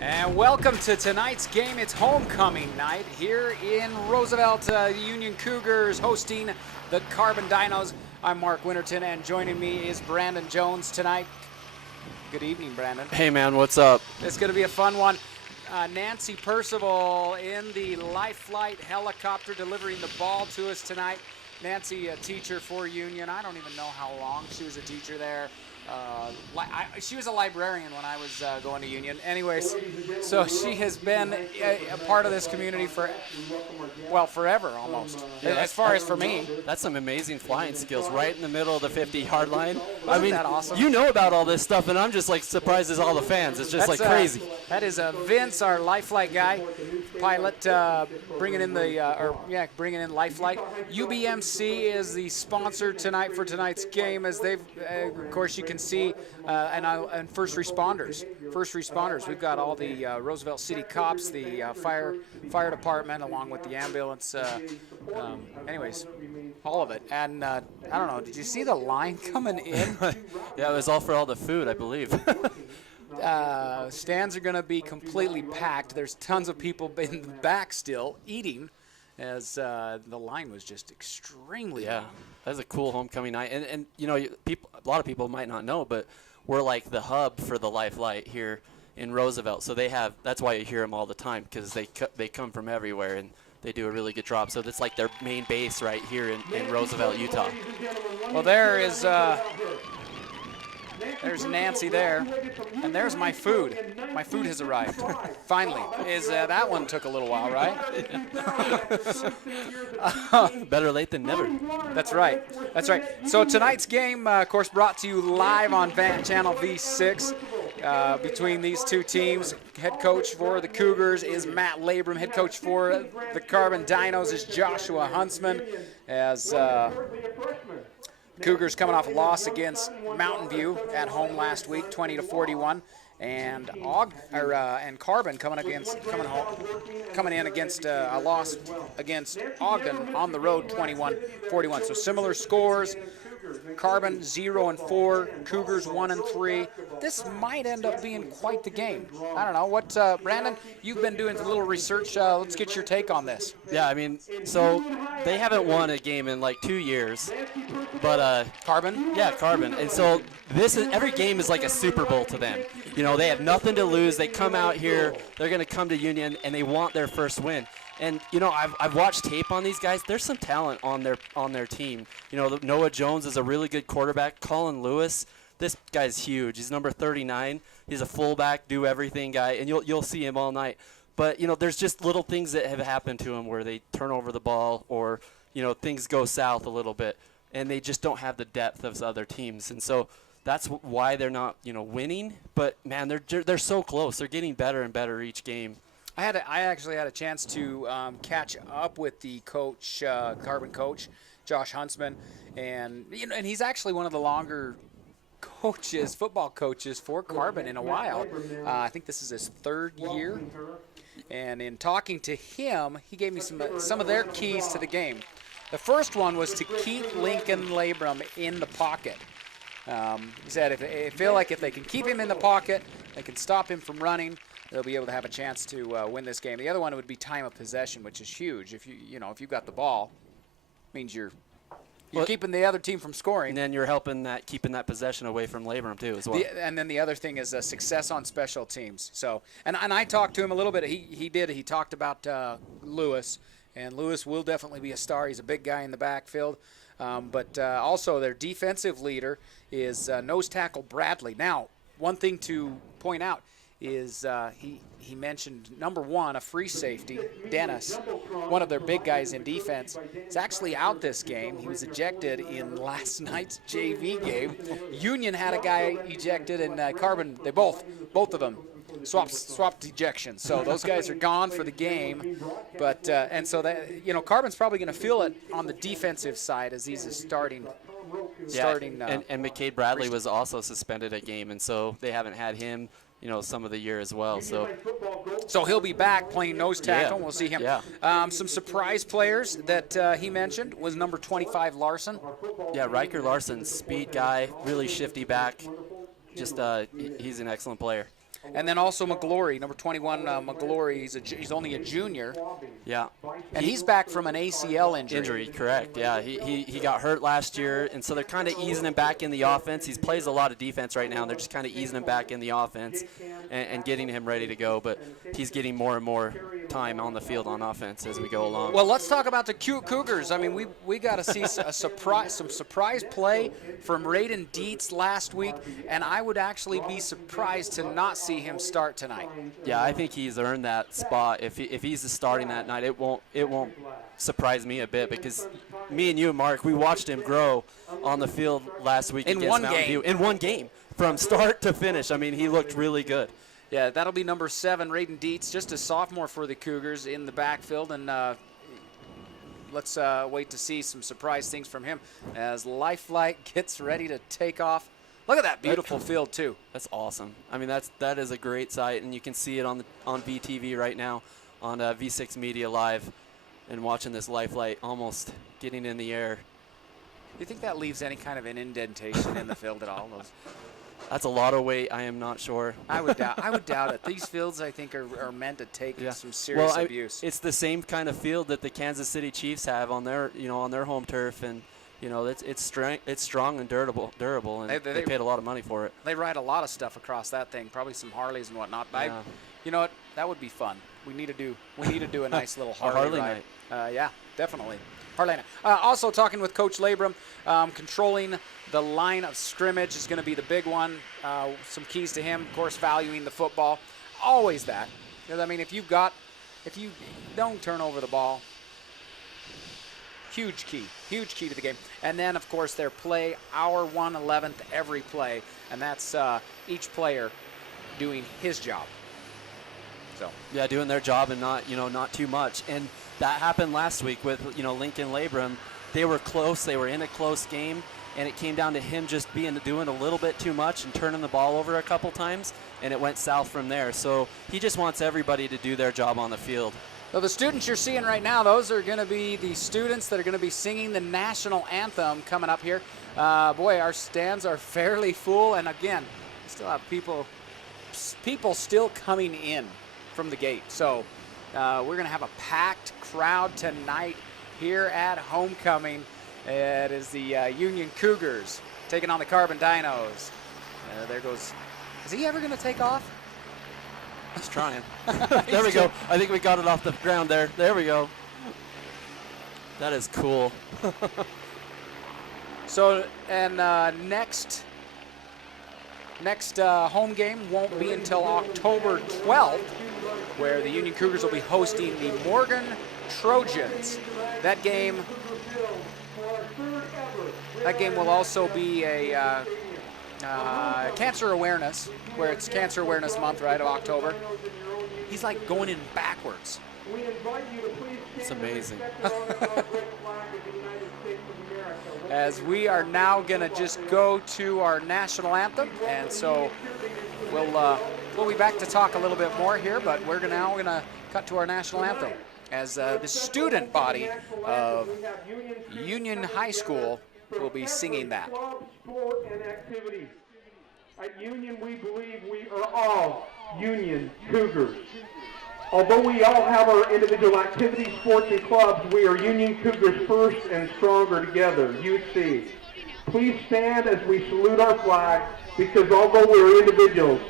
And welcome to tonight's game. It's homecoming night here in Roosevelt. The Union Cougars hosting the Carbon Dinos. I'm Mark Winterton, and joining me is Brandon Jones tonight. Good evening, Brandon. Hey, man, what's up? It's going to be a fun one. Nancy Percival in the Life Flight helicopter delivering the ball to us tonight. Nancy, a teacher for Union. I don't even know how long she was a teacher there. She was a librarian when I was going to Union. Anyways, so she has been a part of this community for, well, forever almost, as far as for me. That's some amazing flying skills right in the middle of the 50-yard line. Isn't that awesome? You know about all this stuff, and I'm just like surprised as all the fans. It's just crazy. That is Vince, our Life Flight guy, pilot, bringing in bringing in Life Flight. UBMC is the sponsor tonight for tonight's game, as they've, of course, you can see, and first responders. We've got all the Roosevelt City cops, the fire department, along with the ambulance. Anyways, all of it. And I don't know, did you see the line coming in? Yeah, it was all for all the food, I believe. Stands are going to be completely packed. There's tons of people in the back still eating, as the line was just extremely long. That was a cool homecoming night. And you know, a lot of people might not know, but we're like the hub for the Life Light here in Roosevelt. So that's why you hear them all the time, because they come from everywhere and they do a really good job. So that's like their main base right here in Roosevelt, Utah. Well, there's Nancy there, and there's my food. My food has arrived. Finally. That one took a little while, right? Better late than never. That's right. So tonight's game, of course, brought to you live on Channel V6 between these two teams. Head coach for the Cougars is Matt Labrum. Head coach for the Carbon Dinos is Joshua Huntsman. As Cougars coming off a loss against Mountain View at home last week, 20-41, and Carbon coming in against a loss against Ogden on the road, 21-41. So similar scores. Carbon 0-4, Cougars 1-3. This might end up being quite the game. I don't know what, Brandon. You've been doing a little research. Let's get your take on this. Yeah, I mean, so they haven't won a game in like 2 years, but Carbon. Yeah, Carbon. And so every game is like a Super Bowl to them. You know, they have nothing to lose. They come out here. They're going to come to Union, and they want their first win. And, you know, I've watched tape on these guys. There's some talent on their team. You know, Noah Jones is a really good quarterback. Colin Lewis, this guy's huge. He's number 39. He's a fullback, do everything guy, and you'll see him all night. But, you know, there's just little things that have happened to him where they turn over the ball or, you know, things go south a little bit, and they just don't have the depth of other teams. And so that's why they're not, you know, winning. But, man, they're so close. They're getting better and better each game. I actually had a chance to catch up with the coach, Carbon coach, Josh Huntsman, and he's actually one of the longer football coaches for Carbon in a while. I think this is his third year, and in talking to him, he gave me some of their keys to the game. The first one was to keep Lincoln Labrum in the pocket. He said if they can keep him in the pocket, they can stop him from running, they'll be able to have a chance to win this game. The other one would be time of possession, which is huge. If you've got the ball, means you're keeping the other team from scoring. And then you're keeping that possession away from Labrum too as well. And then the other thing is success on special teams. So, and I talked to him a little bit. He talked about Lewis, and Lewis will definitely be a star. He's a big guy in the backfield. But also their defensive leader is nose tackle Bradley. Now, one thing to point out is he mentioned number one, a free safety, Dennis, one of their big guys in defense, is actually out this game. He was ejected in last night's JV game. Union had a guy ejected, and Carbon, they both of them swapped ejections. So those guys are gone for the game. But and so that Carbon's probably going to feel it on the defensive side as he's starting. And McCade Bradley was also suspended a game, and so they haven't had him, some of the year as well. So he'll be back playing nose tackle. Yeah. We'll see him. Yeah. Some surprise players that he mentioned was number 25 Larson. Yeah, Riker Larson, speed guy, really shifty back. Just he's an excellent player. And then also McGlory, number 21, McGlory. He's only a junior, Yeah. and he's back from an ACL injury. Injury, correct. Yeah, he got hurt last year, and so they're kind of easing him back in the offense. He plays a lot of defense right now, and they're just kind of easing him back in the offense and getting him ready to go. But he's getting more and more time on the field on offense as we go along. Well, let's talk about the Cougars. I mean, we got to see some surprise play from Raiden Dietz last week, and I would actually be surprised to not see him start tonight. Yeah, I think he's earned that spot. If he's starting that night, it won't surprise me a bit, because me and you, Mark, we watched him grow on the field last week In against one Mountain game. View. In one game, from start to finish. I mean, he looked really good. Yeah, that'll be number 7, Raiden Dietz, just a sophomore for the Cougars in the backfield, and let's wait to see some surprise things from him as Lifelight gets ready to take off. Look at that beautiful field too. That's awesome. I mean, that is a great sight, and you can see it on VTV right now on V6 Media Live, and watching this Lifelight almost getting in the air. Do you think that leaves any kind of an indentation in the field at all? That's a lot of weight. I am not sure. I would doubt it. These fields, I think, are meant to take some serious abuse. It's the same kind of field that the Kansas City Chiefs have on their home turf, and it's strong and durable, and they paid a lot of money for it. They ride a lot of stuff across that thing, probably some Harleys and whatnot. But Yeah. you know what? That would be fun. We need to do a nice little Harley ride. night. Yeah, definitely. Harley night. Also talking with Coach Labrum, controlling the line of scrimmage is going to be the big one. Some keys to him, of course, valuing the football. Always that. Because, I mean, if you don't turn over the ball, huge key to the game. And then, of course, their play, our 1/11th every play, and that's each player doing his job. So Yeah, doing their job and not too much. And that happened last week with Lincoln Labrum. They were close. They were in a close game, and it came down to him just doing a little bit too much and turning the ball over a couple times, and it went south from there. So he just wants everybody to do their job on the field. So the students you're seeing right now, those are going to be the students that are going to be singing the national anthem coming up here. Boy, our stands are fairly full, and again, we still have people still coming in from the gate. So we're going to have a packed crowd tonight here at homecoming. It is the Union Cougars taking on the Carbon Dinos. There goes. Is he ever going to take off? He's trying. There we go. I think we got it off the ground there. There we go. That is cool. So, and next home game won't be until October 12th, where the Union Cougars will be hosting the Morgan Trojans. That game will also be a cancer awareness, where it's Cancer Awareness Month, right, of October. He's like going in backwards. It's amazing. As we are now going to just go to our national anthem, and so we'll be back to talk a little bit more here, but we're now going to cut to our national anthem as the student body of Union High School will be singing that. Sport and activities. At Union, we believe we are all Union Cougars. Although we all have our individual activities, sports, and clubs, we are Union Cougars first and stronger together, UC. Please stand as we salute our flag, because although we are individuals,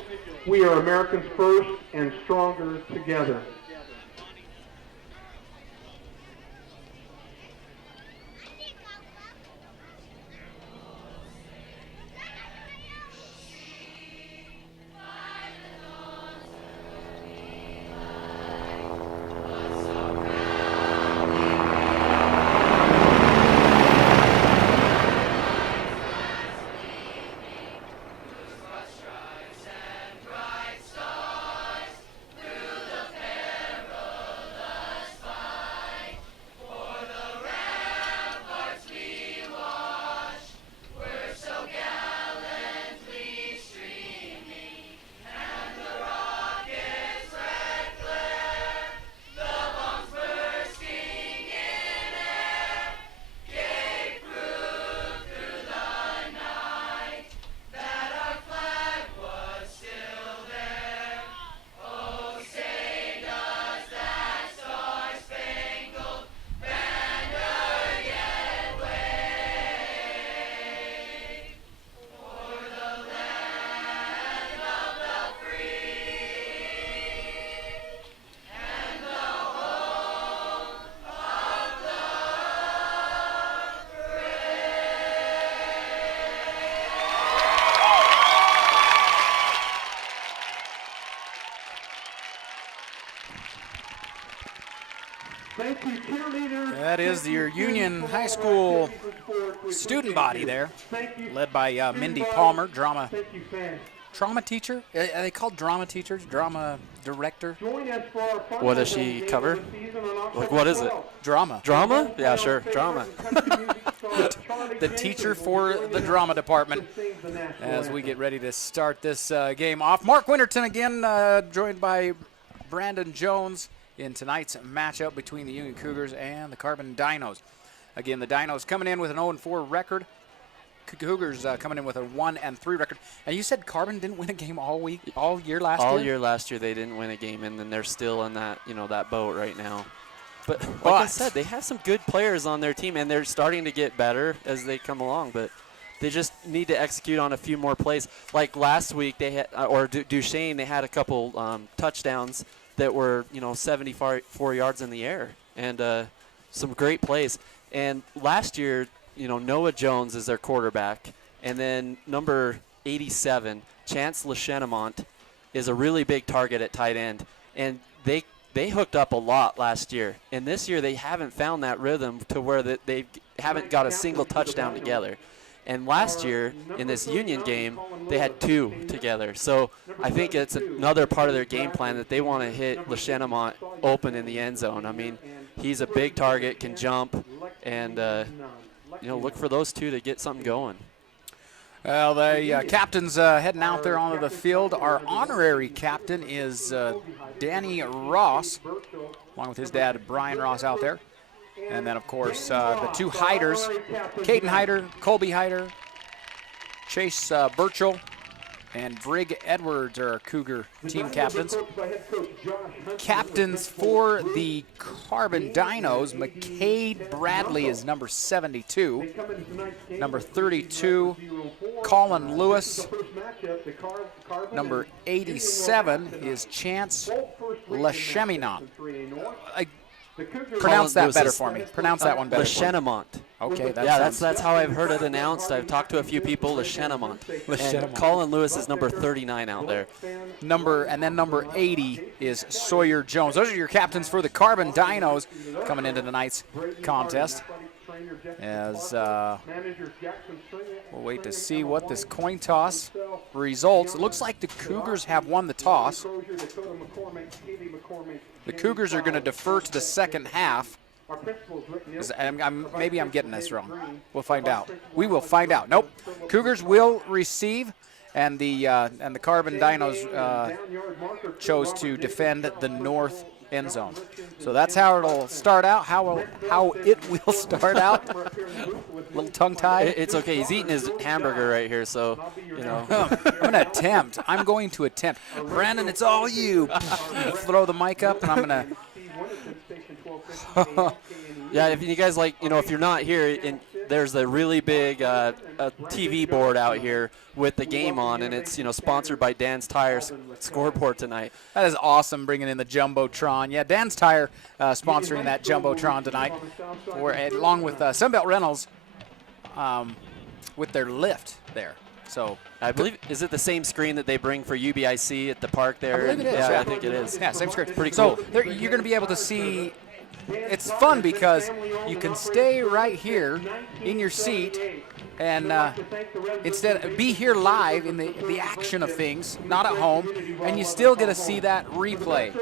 we are Americans first and stronger together. Thank you, cheerleaders. That is your Union High School student body there, Thank you. led by Mindy Palmer, drama Thank you, fans. teacher. Are they called drama teachers? Drama director? Join us for our final What does she game of cover? the season on October Like, what is it? 12th. Drama. Drama? Yeah, sure. Drama. The teacher for the drama department. As we get ready to start this game off, Mark Winterton again, joined by Brandon Jones in tonight's matchup between the Union Cougars and the Carbon Dinos. Again, the Dinos coming in with an 0-4 record. Cougars coming in with a 1-3 record. And you said Carbon didn't win a game all year last year? All year last year they didn't win a game, and then they're still in that, that boat right now. But like I said, they have some good players on their team, and they're starting to get better as they come along. But they just need to execute on a few more plays. Like last week, they had, or Duchesne, they had a couple touchdowns that were, 74 yards in the air, and some great plays. And last year, Noah Jones is their quarterback, and then number 87, Chance Lechenemont, is a really big target at tight end. And they hooked up a lot last year, and this year they haven't found that rhythm to where they haven't got a single touchdown together. And last year in this Union game, they had 2 together. So I think it's another part of their game plan that they want to hit Lechenemont open in the end zone. I mean, he's a big target, can jump, and look for those 2 to get something going. Well, the captain's heading out there onto the field. Our honorary captain is Danny Ross, along with his dad, Brian Ross, out there. And then, of course, the 2 hiders, Caden Hyder, Colby Hyder, Chase Burchell, and Brig Edwards are our Cougar team captains. Captains for the Carbon Dinos, McCade Bradley is number 72. Number 32, Colin Lewis. Number 87 is Chance Lechenemont. Pronounce that better for me. Pronounce that one better. Lechenemont. Okay, that's how I've heard it announced. I've talked to a few people. Lechenemont. And Colin Lewis is number 39 out there. Number 80 is Sawyer Jones. Those are your captains for the Carbon Dinos coming into tonight's contest. As we'll wait to see what this coin toss results. It looks like the Cougars have won the toss. The Cougars are going to defer to the second half. Maybe I'm getting this wrong. We'll find out. We will find out. Nope. Cougars will receive, and the Carbon Dinos chose to defend the north end zone. So that's how it'll start out. How it will start out. Little tongue-tied. It's okay. He's eating his hamburger right here, so I'm going to attempt. Brandon, it's all you. Throw the mic up, and I'm gonna. Yeah, if you guys if you're not here, there's a really big TV board out here with the game on, and it's sponsored by Dan's Tire scoreboard tonight. That is awesome, bringing in the Jumbotron. Yeah, Dan's Tire sponsoring that Jumbotron tonight, along with Sunbelt Rentals with their lift there. So I believe, is it the same screen that they bring for UBIC at the park there? I believe it is. Yeah, I think it is. Yeah, same screen. Pretty cool. So you're going to be able to see. It's fun because you can stay right here in your seat and be here live in the action of things, not at home, and you still get to see that replay.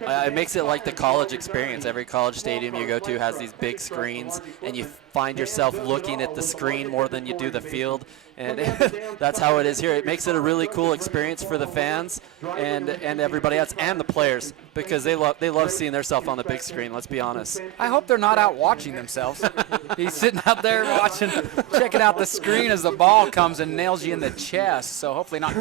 It makes it like the college experience. Every college stadium you go to has these big screens, and you find yourself looking at the screen more than you do the field, and that's how it is here. It makes it a really cool experience for the fans and everybody else and the players, because they love seeing themselves on the big screen, let's be honest. I hope they're not out watching themselves. He's sitting out there checking out the screen as the ball comes and nails you in the chest, so hopefully not.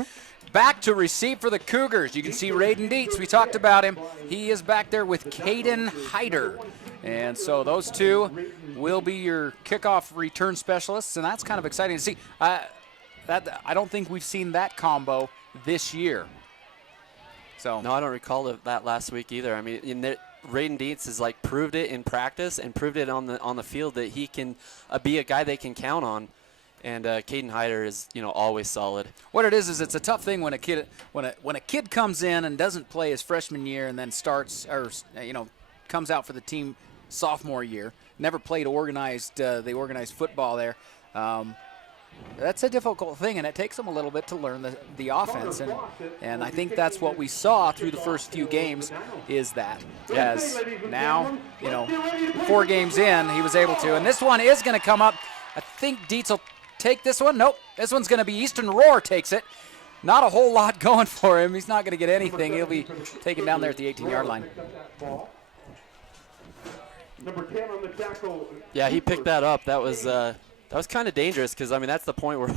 Back to receive for the Cougars. You can see Raiden Dietz. We talked about him. He is back there with Caden Hyder. And so those 2 will be your kickoff return specialists, and that's kind of exciting to see. I don't think we've seen that combo this year. So no, I don't recall that last week either. I mean, Raiden Dietz has proved it in practice and proved it on the field that he can be a guy they can count on. And Caden Hyder is, always solid. What it is it's a tough thing when a kid comes in and doesn't play his freshman year and then starts, or comes out for the team sophomore year, never played the organized football there. That's a difficult thing, and it takes them a little bit to learn the offense, and I think that's what we saw through the first few games is that. As now, 4 games in, he was able to, and this one is going to come up. I think Dietz will take this one. Nope, this one's going to be Eastern Roar takes it. Not a whole lot going for him. He's not going to get anything. He'll be taken down there at the 18-yard line. Number 10 on the tackle. Yeah, he picked that up. That was kind of dangerous because, I mean, that's the point where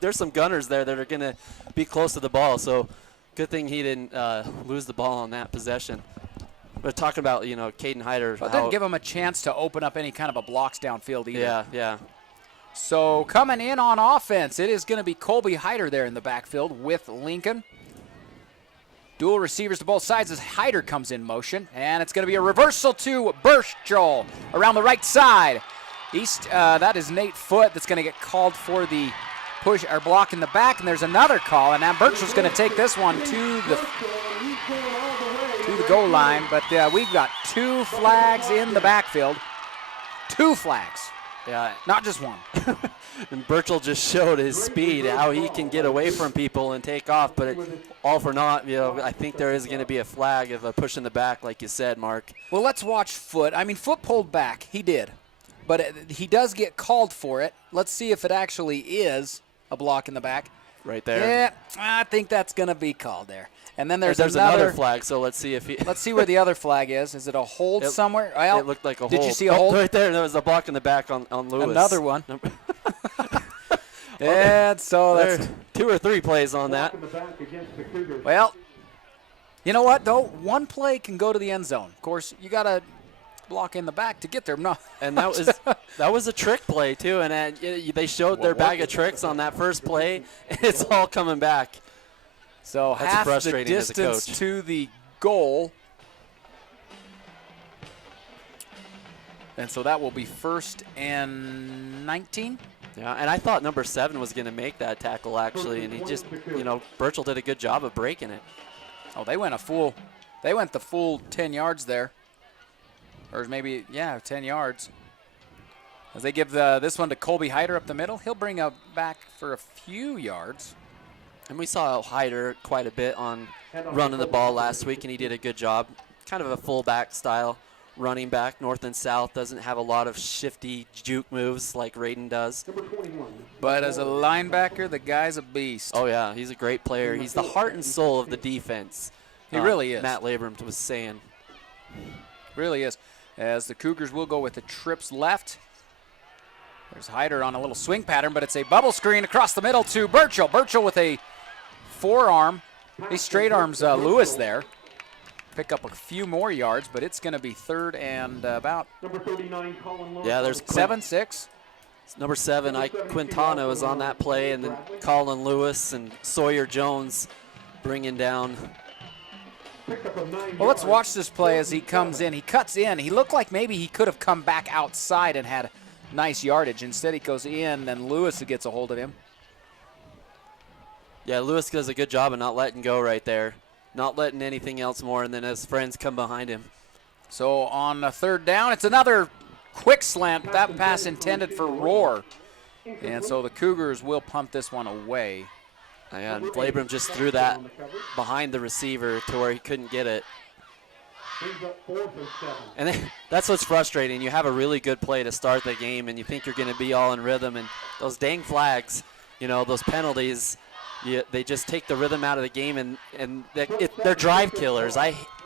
there's some gunners there that are going to be close to the ball. So good thing he didn't lose the ball on that possession. But talking about, Caden Hyder. Well, it didn't give him a chance to open up any kind of a blocks downfield either. Yeah, yeah. So coming in on offense, it is going to be Colby Hyder there in the backfield with Lincoln. Dual receivers to both sides as Hyder comes in motion. And it's going to be a reversal to Burchell around the right side. That is Nate Foote that's going to get called for the push or block in the back. And there's another call. And now Burchell's going to take this one to the goal line. But we've got 2 flags in the backfield. 2 flags. Yeah, not just one. And Burchell just showed his speed, how he can get away from people and take off. But all for naught, I think there is going to be a flag of a push in the back, like you said, Mark. Well, let's watch Foote. I mean, Foote pulled back. He did. But he does get called for it. Let's see if it actually is a block in the back. Right there. Yeah, I think that's going to be called there. And then there's another flag, so let's see if he... Let's see where the other flag is. Is it a hold somewhere? Well, it looked like a hold. Did you see a hold? Right there. There was a block in the back on Lewis. Another one. And so that's 2 or 3 plays on that. Well, you know what, though? One play can go to the end zone. Of course, you got to block in the back to get there. No. And that was a trick play, too. And they showed their bag of tricks on that first play. And it's all coming back. So that's half frustrating the as a distance coach. To the goal. And so that will be 1st and 19. Yeah, and I thought number 7 was going to make that tackle, actually. And he just, Burchell did a good job of breaking it. Oh, they went the full 10 yards there. Or maybe, 10 yards. As they give this one to Colby Hyder up the middle, he'll bring up back for a few yards. And we saw Hyder quite a bit on running the ball last week, and he did a good job. Kind of a fullback style running back, north and south. Doesn't have a lot of shifty juke moves like Raiden does. But as a linebacker, the guy's a beast. Oh, yeah, he's a great player. He's the heart and soul of the defense. He really is. Matt Labram was saying. Really is. As the Cougars will go with the trips left. There's Hyder on a little swing pattern, but it's a bubble screen across the middle to Burchell. Burchell with a forearm. He straight arms Lewis there. Pick up a few more yards, but it's going to be 3rd and about. Number 39, Colin Lewis. Yeah, there's 7-6. Number 7, Ike Quintano is on that play, and then Colin Lewis and Sawyer Jones bringing down. Well, let's watch this play as he comes in. He cuts in. He looked like maybe he could have come back outside and had nice yardage. Instead, he goes in, and Lewis gets a hold of him. Yeah, Lewis does a good job of not letting go right there. Not letting anything else more, and then his friends come behind him. So on a 3rd down, it's another quick slant. That pass intended for Roar. And so the Cougars will punt this one away. And Labram just threw that behind the receiver to where he couldn't get it. And that's what's frustrating. You have a really good play to start the game, and you think you're going to be all in rhythm, and those dang flags, those penalties, they just take the rhythm out of the game, and they're drive killers.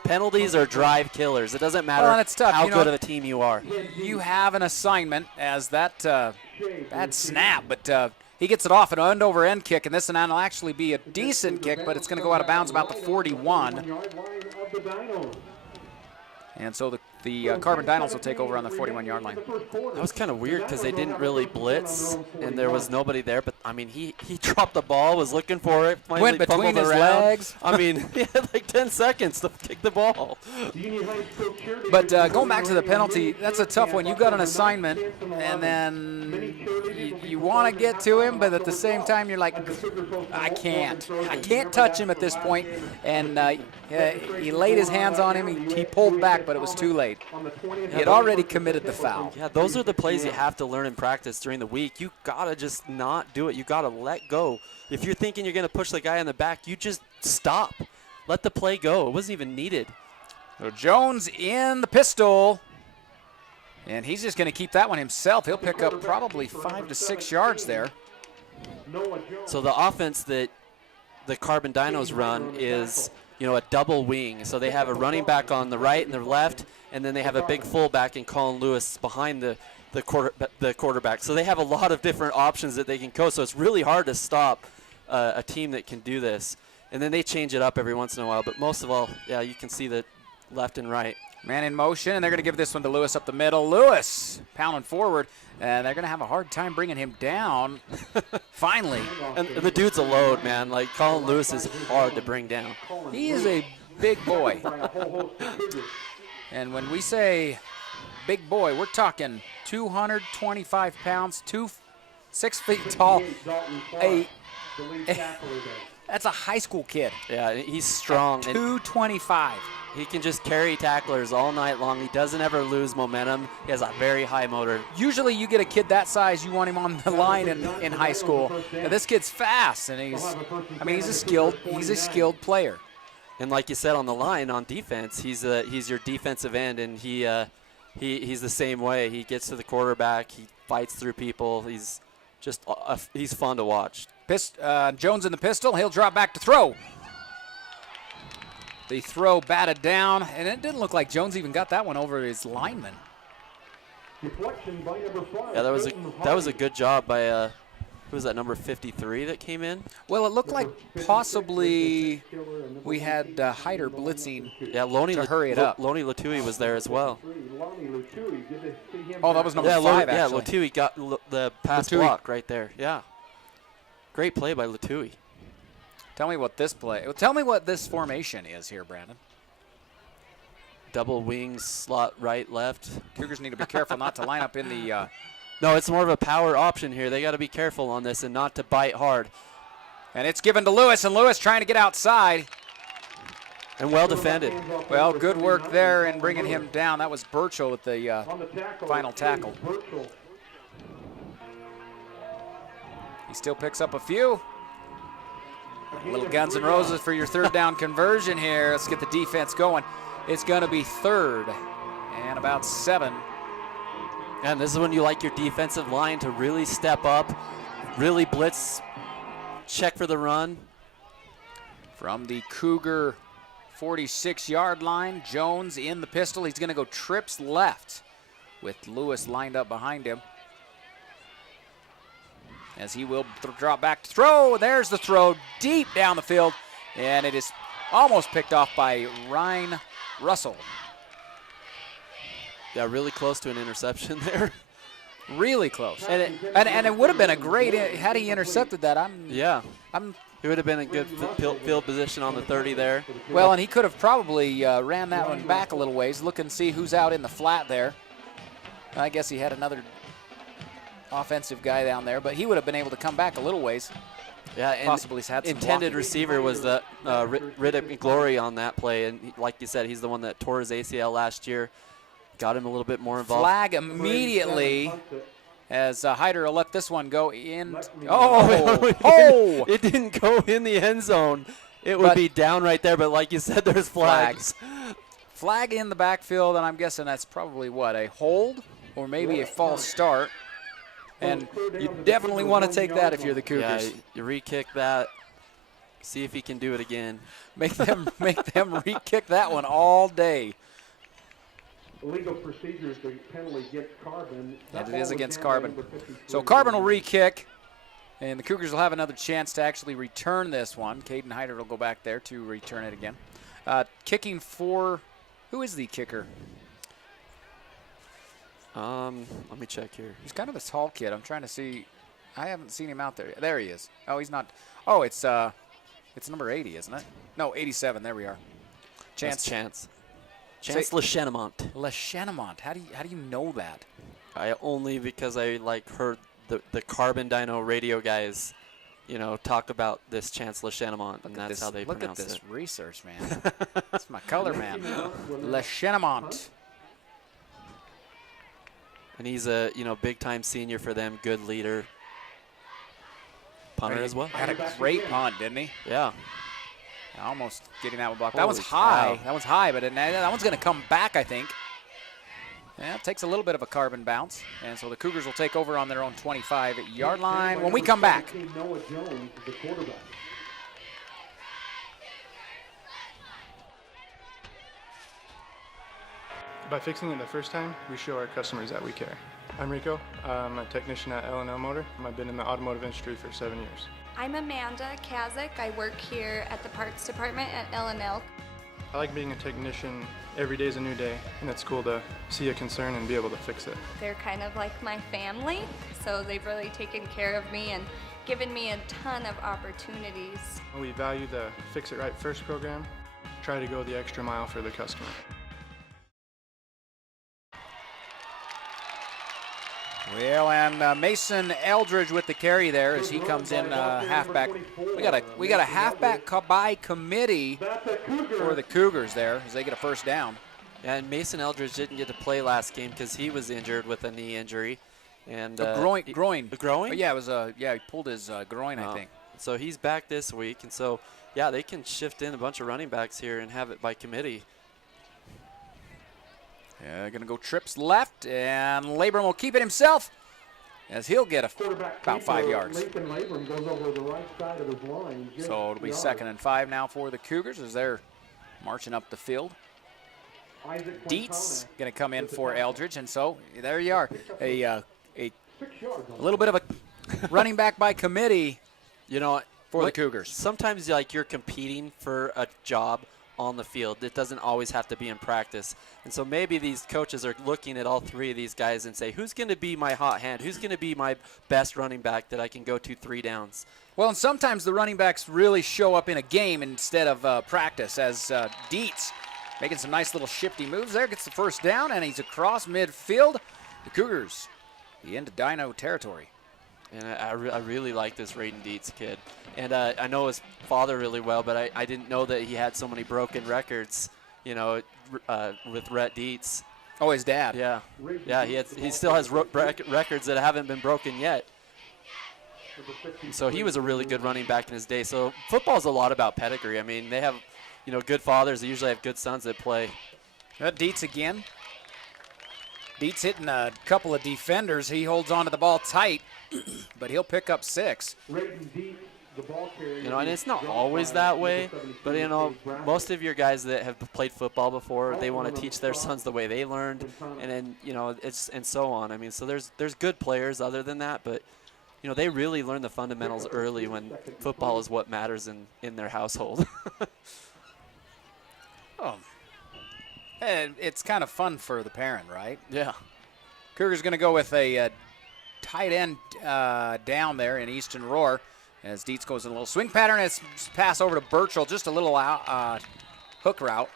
Penalties are drive killers. It doesn't matter how good of a team you are. You have an assignment as that bad snap, but he gets it off an end-over-end kick, and this one will actually be a decent kick, but it's going to go out of bounds about the 41. And so the Carbon Dinos will take over on the 41-yard line. That was kind of weird because they didn't really blitz, and there was nobody there. But, I mean, he dropped the ball, was looking for it. Went between his legs. I mean, he had like 10 seconds to kick the ball. But going back to the penalty, that's a tough one. You got an assignment, and then you want to get to him, but at the same time, you're like, I can't touch him at this point. And he laid his hands on him. He pulled back, but it was too late. right. On the 20th, He had already committed the foul. Yeah, those are the plays you have to learn in practice during the week. You gotta just not do it. You gotta let go. If you're thinking you're gonna push the guy in the back, you just stop. Let the play go. It wasn't even needed. So Jones in the pistol. And he's just going to keep that one himself. He'll pick up probably 5 to 6 yards there. Noah Jones. So the offense that the Carbon Dinos run is, you know, a double wing. So they have a running back on the right and the left, and then they have a big fullback in Colin Lewis behind the quarterback. So they have a lot of different options that they can go. So it's really hard to stop a team that can do this. And then they change it up every once in a while. But most of all, yeah, you can see that left and right. Man in motion, and they're going to give this one to Lewis up the middle. Lewis pounding forward, and they're going to have a hard time bringing him down. Finally. And the dude's a load, man. Like, Colin Lewis is hard to bring down. He is a big boy. And when we say big boy, we're talking 225 pounds, 6 feet tall. That's a high school kid. Yeah, he's strong. And 225. he can just carry tacklers all night long. He doesn't ever lose momentum. He has a very high motor. Usually you get a kid that size, you want him on the line in high school. But this kid's fast, and he's a skilled player. And like you said on the line on defense, he's your defensive end, and he's the same way. He gets to the quarterback, he fights through people. He's just he's fun to watch. Jones in the pistol. He'll drop back to throw. The throw batted down, and it didn't look like Jones even got that one over his lineman. Yeah, that was a good job by who was that, number 53 that came in? Well, it looked like possibly we had Hyder blitzing to hurry it up. Lonnie Latui was there as well. Oh, that was number 5, yeah, actually. Latui got the pass block right there. Yeah. Great play by Latui. Tell me what this formation is here, Brandon. Double wings, slot right, left. Cougars need to be careful not to line up in the No, it's more of a power option here. They got to be careful on this and not to bite hard. and it's given to Lewis, and Lewis trying to get outside. And well defended. Well, good work there in bringing him down. That was Burchell with the final tackle. He still picks up a few. A little Guns N' Roses for your third down conversion here. Let's get the defense going. It's going to be 3rd and about 7. And this is when you like your defensive line to really step up, really blitz, check for the run. From the Cougar 46-yard line, Jones in the pistol. He's going to go trips left with Lewis lined up behind him. As he will drop back to throw. There's the throw deep down the field, and it is almost picked off by Ryan Russell. Yeah, really close to an interception there. Really close. And it would have been a great, had he intercepted that. He would have been in good field position on the 30 there. Well, and he could have probably ran that one back a little ways, look and see who's out in the flat there. I guess he had another offensive guy down there, but he would have been able to come back a little ways. Yeah, and possibly he's had some intended blocking. receiver was the Riddick McGlory on that play, and like you said, he's the one that tore his ACL last year. Got him a little bit more involved. Flag immediately as Hyder will let this one go in. Oh! It didn't go in the end zone. It would be down right there, but like you said, there's flags. Flag in the backfield, and I'm guessing that's probably what, a hold or maybe a false start. And you definitely want to take that if you're the Cougars. Yeah, you re-kick that. See if he can do it again. Make them re-kick that one all day. Legal procedures, the penalty against Carbon. And it is against Carbon. So Carbon will re-kick, and the Cougars will have another chance to actually return this one. Caden Hyder will go back there to return it again. Kicking for, who is the kicker? Let me check here. He's kind of a tall kid. I'm trying to see. I haven't seen him out there. There he is. Oh, he's not. Oh, it's number 80, isn't it? No, 87. There we are. Chance Lechenemont. Lechenemont. How do you know that? Because I heard the Carbon Dino radio guys, talk about this Chance Lechenemont, and that's how they pronounce it. Look at this research, man. That's my color man. Lechenemont. And he's a big-time senior for them, good leader. Punter as well. Had a great punt, didn't he? Yeah. Almost getting that one blocked. That one's Holy high. cow. That one's high, but that one's going to come back, I think. Yeah, it takes a little bit of a carbon bounce. And so the Cougars will take over on their own 25-yard line when we come back. Noah Jones, the quarterback. By fixing it the first time, we show our customers that we care. I'm Rico. I'm a technician at L&L Motor. I've been in the automotive industry for 7 years. I'm Amanda Kazik. I work here at the parts department at L&L. I like being a technician. Every day is a new day, and it's cool to see a concern and be able to fix it. They're kind of like my family, so they've really taken care of me and given me a ton of opportunities. We value the Fix It Right First program. Try to go the extra mile for the customer. Well, and Mason Eldridge with the carry there as he comes in halfback. We got a halfback by committee for the Cougars there as they get a first down. And Mason Eldridge didn't get to play last game because he was injured with a knee injury. And Groin. A groin? Oh, yeah, it was he pulled his groin, I think. So he's back this week, and so yeah, they can shift in a bunch of running backs here and have it by committee. Yeah, gonna go trips left, and Labrum will keep it himself as he'll get about 5 yards. Nathan Labrum goes over the right side of his line. So it'll be 2nd and 5 now for the Cougars as they're marching up the field. Dietz gonna come in for Eldridge, and so there you are, a little bit of a running back by committee for the Cougars. Sometimes you're competing for a job on the field. It doesn't always have to be in practice. And so maybe these coaches are looking at all three of these guys and say, who's going to be my hot hand? Who's going to be my best running back that I can go to 3 downs? Well, and sometimes the running backs really show up in a game instead of practice, as Dietz making some nice little shifty moves there, gets the first down, and he's across midfield. The Cougars, the end of Dino territory. And I really like this Raiden Dietz kid. And I know his father really well, but I didn't know that he had so many broken records, with Rhett Dietz. Oh, his dad. Yeah. Yeah, he still has records that haven't been broken yet. So he was a really good running back in his day. So football's a lot about pedigree. I mean, they have, good fathers. They usually have good sons that play. Dietz again. Dietz hitting a couple of defenders. He holds onto the ball tight, but he'll pick up 6. And it's not always that way, but most of your guys that have played football before, they want to teach their sons the way they learned, and then it's and so on. I mean, so there's good players other than that, but they really learn the fundamentals early when football is what matters in their household. Oh, and it's kind of fun for the parent, right? Yeah. Cougars going to go with a tight end down there in Easton Roar. As Dietz goes in a little swing pattern, it's pass over to Burchell, just a little hook route.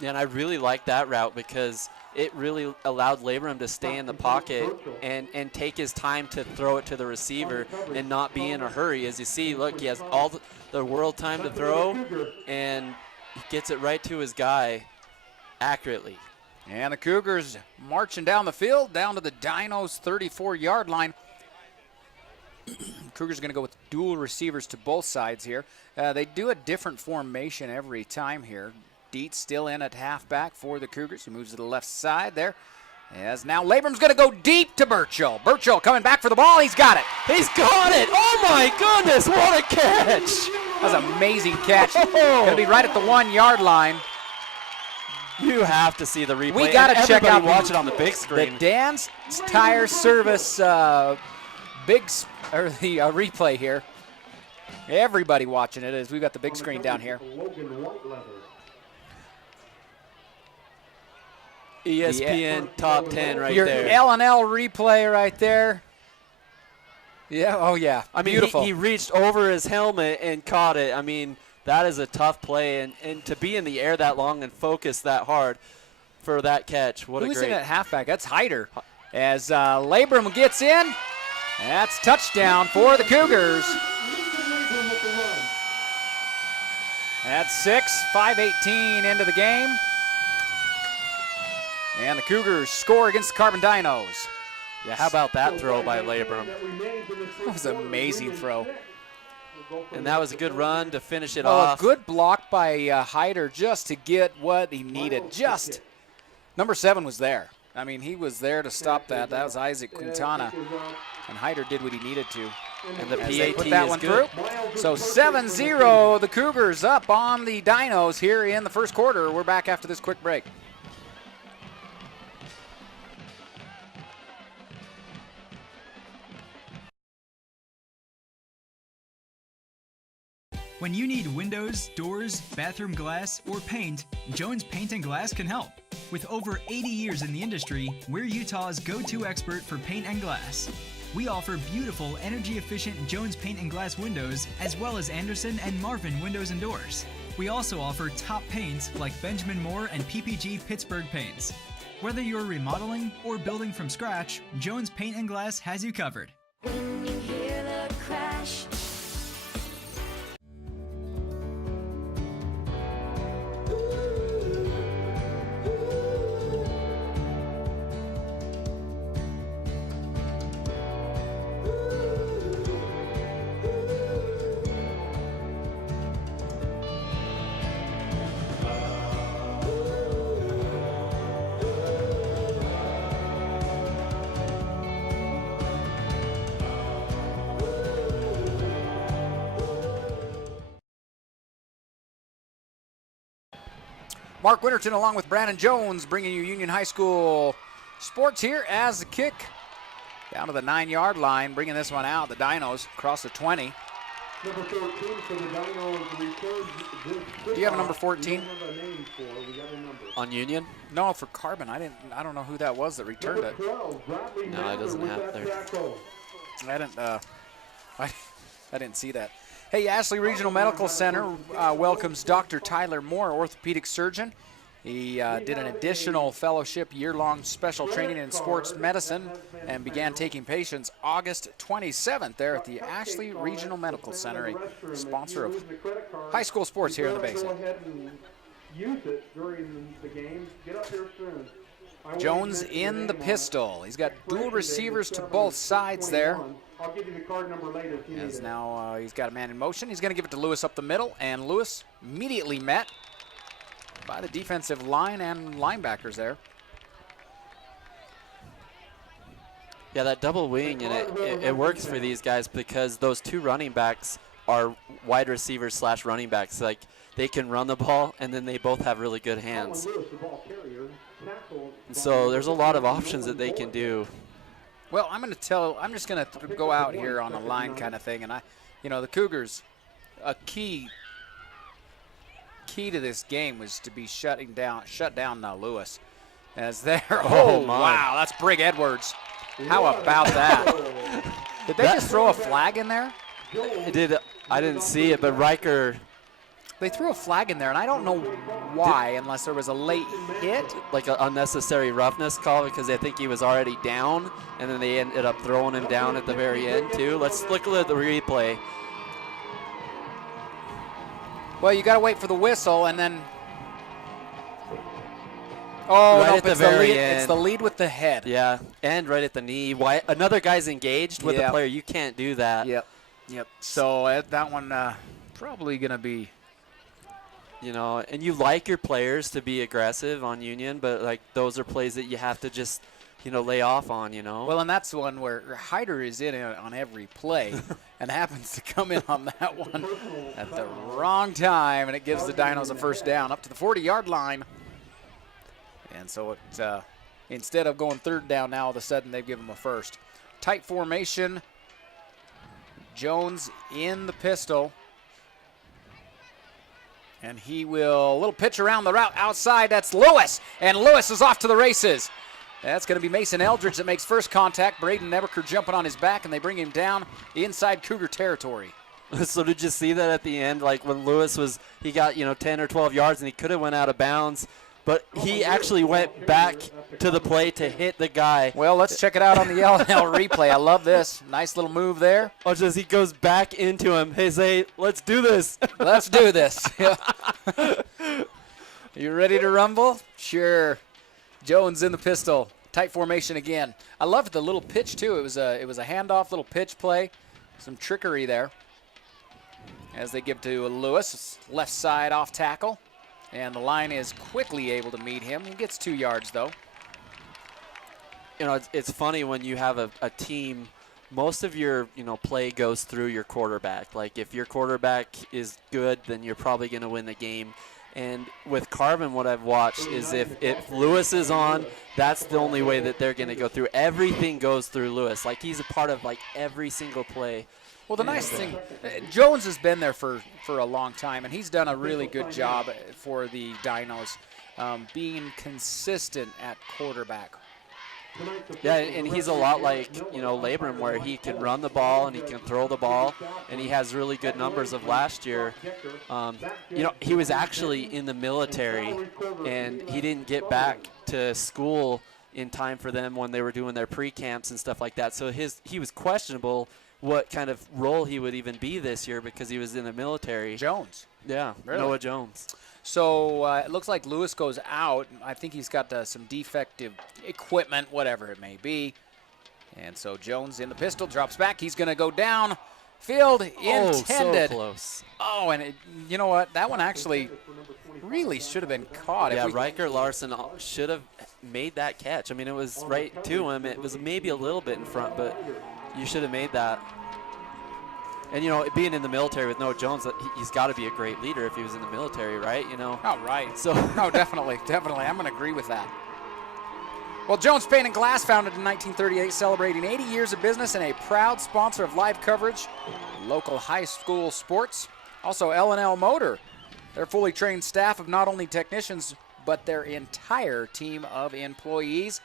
Yeah, and I really like that route because it really allowed Labrum to stay in the pocket and take his time to throw it to the receiver and not be in a hurry. As you see, look, he has all the world time to throw, and he gets it right to his guy accurately. And the Cougars marching down the field, down to the Dinos' 34-yard line. Cougars are going to go with dual receivers to both sides here. They do a different formation every time here. Dietz still in at halfback for the Cougars. He moves to the left side there. As now Labrum's going to go deep to Burchell. Burchell coming back for the ball. He's got it. He's got it. Oh, my goodness. What a catch. That was an amazing catch. Going to be right at the 1-yard line. You have to see the replay. We got to check out watch it on the big screen. The Dan's Tire Service replay here. Everybody watching it as we've got the big screen down here. ESPN top 10 right your there. Your L&L replay right there. Yeah, oh yeah. I mean, beautiful. He reached over his helmet and caught it. I mean, that is a tough play, and to be in the air that long and focus that hard for that catch, what Who's a great. in at halfback? That's Hyder. As Labrum gets in, that's touchdown for the Cougars. That's 6, 5:18 into the game. And the Cougars score against the Carbon Dinos. Yeah, how about that throw by Labrum? That was an amazing throw. And that was a good run to finish it Oh, a off. good block by Hyder just to get what he needed. Just. Number 7 was there. I mean, he was there to stop that. That was Isaac Quintana. And Hyder did what he needed to. And the As they PAT put that is one good. through. So 7-0, the Cougars up on the Dinos here in the first quarter. We're back after this quick break. When you need windows, doors, bathroom glass, or paint, Jones Paint and Glass can help. With over 80 years in the industry, we're Utah's go-to expert for paint and glass. We offer beautiful, energy-efficient Jones Paint and Glass windows, as well as Anderson and Marvin windows and doors. We also offer top paints like Benjamin Moore and PPG Pittsburgh paints. Whether you're remodeling or building from scratch, Jones Paint and Glass has you covered. When you hear the crash. Mark Winterton along with Brandon Jones bringing you Union High School sports here as the kick down to the 9-yard line, bringing this one out. The Dinos across the 20. Number 14 for the Dinos returns this. Do you have a number 14? We have a name for. We got a number. On Union? No, for Carbon. I don't know who that was that returned it. 12, Bradley No, it Mather doesn't with have that there. tackle. I didn't see that. Hey, Ashley Regional Medical Center welcomes Dr. Tyler Moore, orthopedic surgeon. He did an additional fellowship year-long special training in sports medicine and began taking patients August 27th there at the Ashley Regional Medical Center, a sponsor of high school sports here in the Basin. Go ahead and use it during the game. Get up here soon. I want Jones you to mention in your the name on it. pistol. He's got dual receivers to both sides there. 21. I'll give you the card number later if you need As it. now he's got a man in motion. He's going to give it to Lewis up the middle, and Lewis immediately met by the defensive line and linebackers there. Yeah, that double wing, and it works for these guys because those two running backs are wide receivers slash running backs. Like, they can run the ball, and then they both have really good hands. Lewis, the ball carrier, tackle. And so there's a lot of options that they can do. Well, I'm just going to go out here on a line kind of thing, and the Cougars, a key to this game was to be shut down Lewis. As there, oh my. wow, that's Brig Edwards. How about that? Did they just throw a flag in there? I didn't see it, but Riker, They threw a flag in there, and I don't know why, unless there was a late hit. like an unnecessary roughness call because I think he was already down, and then they ended up throwing him down at the very end too. Let's look at the replay. Well, you got to wait for the whistle, and then. Oh, Right no, at the it's very lead. end. It's the lead with the head. Yeah, and right at the knee. Why another guy's engaged with the Yep. player? You can't do that. Yep. So that one probably going to be. You know, and you like your players to be aggressive on Union, but like those are plays that you have to just, lay off on. Well, and that's one where Hyder is in on every play and happens to come in on that one at the wrong time, and it gives the Dinos a first down up to the 40-yard line. And so it, instead of going third down, now all of a sudden they've given them a first. Tight formation. Jones in the pistol. And he will, a little pitch around the route outside. That's Lewis. And Lewis is off to the races. That's going to be Mason Eldridge that makes first contact. Braden Nebeker jumping on his back, and they bring him down inside Cougar territory. So did you see that at the end? Like when Lewis he got 10 or 12 yards, and he could have went out of bounds, but he actually went back to the play to hit the guy. Well, let's check it out on the LNL replay. I love this. Nice little move there. Oh, just he goes back into him. Hey, Zay, let's do this. Let's do this. You ready to rumble? Sure. Jones in the pistol. Tight formation again. I loved the little pitch too. It was a handoff, little pitch play. Some trickery there. As they give to Lewis, left side off tackle. And the line is quickly able to meet him. He gets 2 yards though. You know, it's funny when you have a team, most of your, play goes through your quarterback. Like if your quarterback is good, then you're probably going to win the game. And with Carvin, what I've watched is if Lewis is on, that's the only way that they're going to go through. Everything goes through Lewis. Like he's a part of like every single play. Well, the nice thing, Jones has been there for a long time, and he's done a really good job for the Dinos, being consistent at quarterback. Yeah, and he's a lot like, Labrum, where he can run the ball and he can throw the ball, and he has really good numbers of last year. He was actually in the military, and he didn't get back to school in time for them when they were doing their pre-camps and stuff like that. So he was questionable what kind of role he would even be this year because he was in the military. Jones. Yeah, really? Noah Jones. So it looks like Lewis goes out. I think he's got some defective equipment, whatever it may be. And so Jones in the pistol, drops back. He's going to go down. Field intended. So close. Oh, and you know what? That one actually really should have been caught. Yeah, Riker Larson should have made that catch. I mean, it was right to him. It was maybe a little bit in front, but you should have made that. And, being in the military with Noah Jones, he's got to be a great leader if he was in the military, right? Oh, right. So no, definitely. I'm going to agree with that. Well, Jones Paint and Glass, founded in 1938, celebrating 80 years of business and a proud sponsor of live coverage, local high school sports. Also, L&L Motor. Their fully trained staff of not only technicians, but their entire team of employees.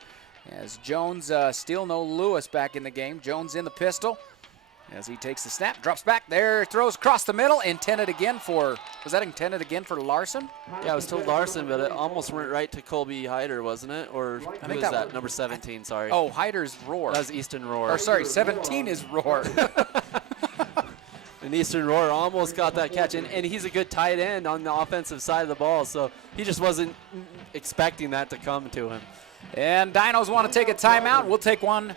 As Jones, still no Lewis back in the game. Jones in the pistol. As he takes the snap, drops back there, throws across the middle, intended again for Larson? Yeah, it was to Larson, but it almost went right to Colby Hyder, wasn't it? Or I who think was that? Number 17, sorry. Oh, Hyder's Roar. That was Easton Roar. Or sorry, 17 is Roar. And Easton Roar almost got that catch. And he's a good tight end on the offensive side of the ball, so he just wasn't expecting that to come to him. And Dinos want to take a timeout. We'll take one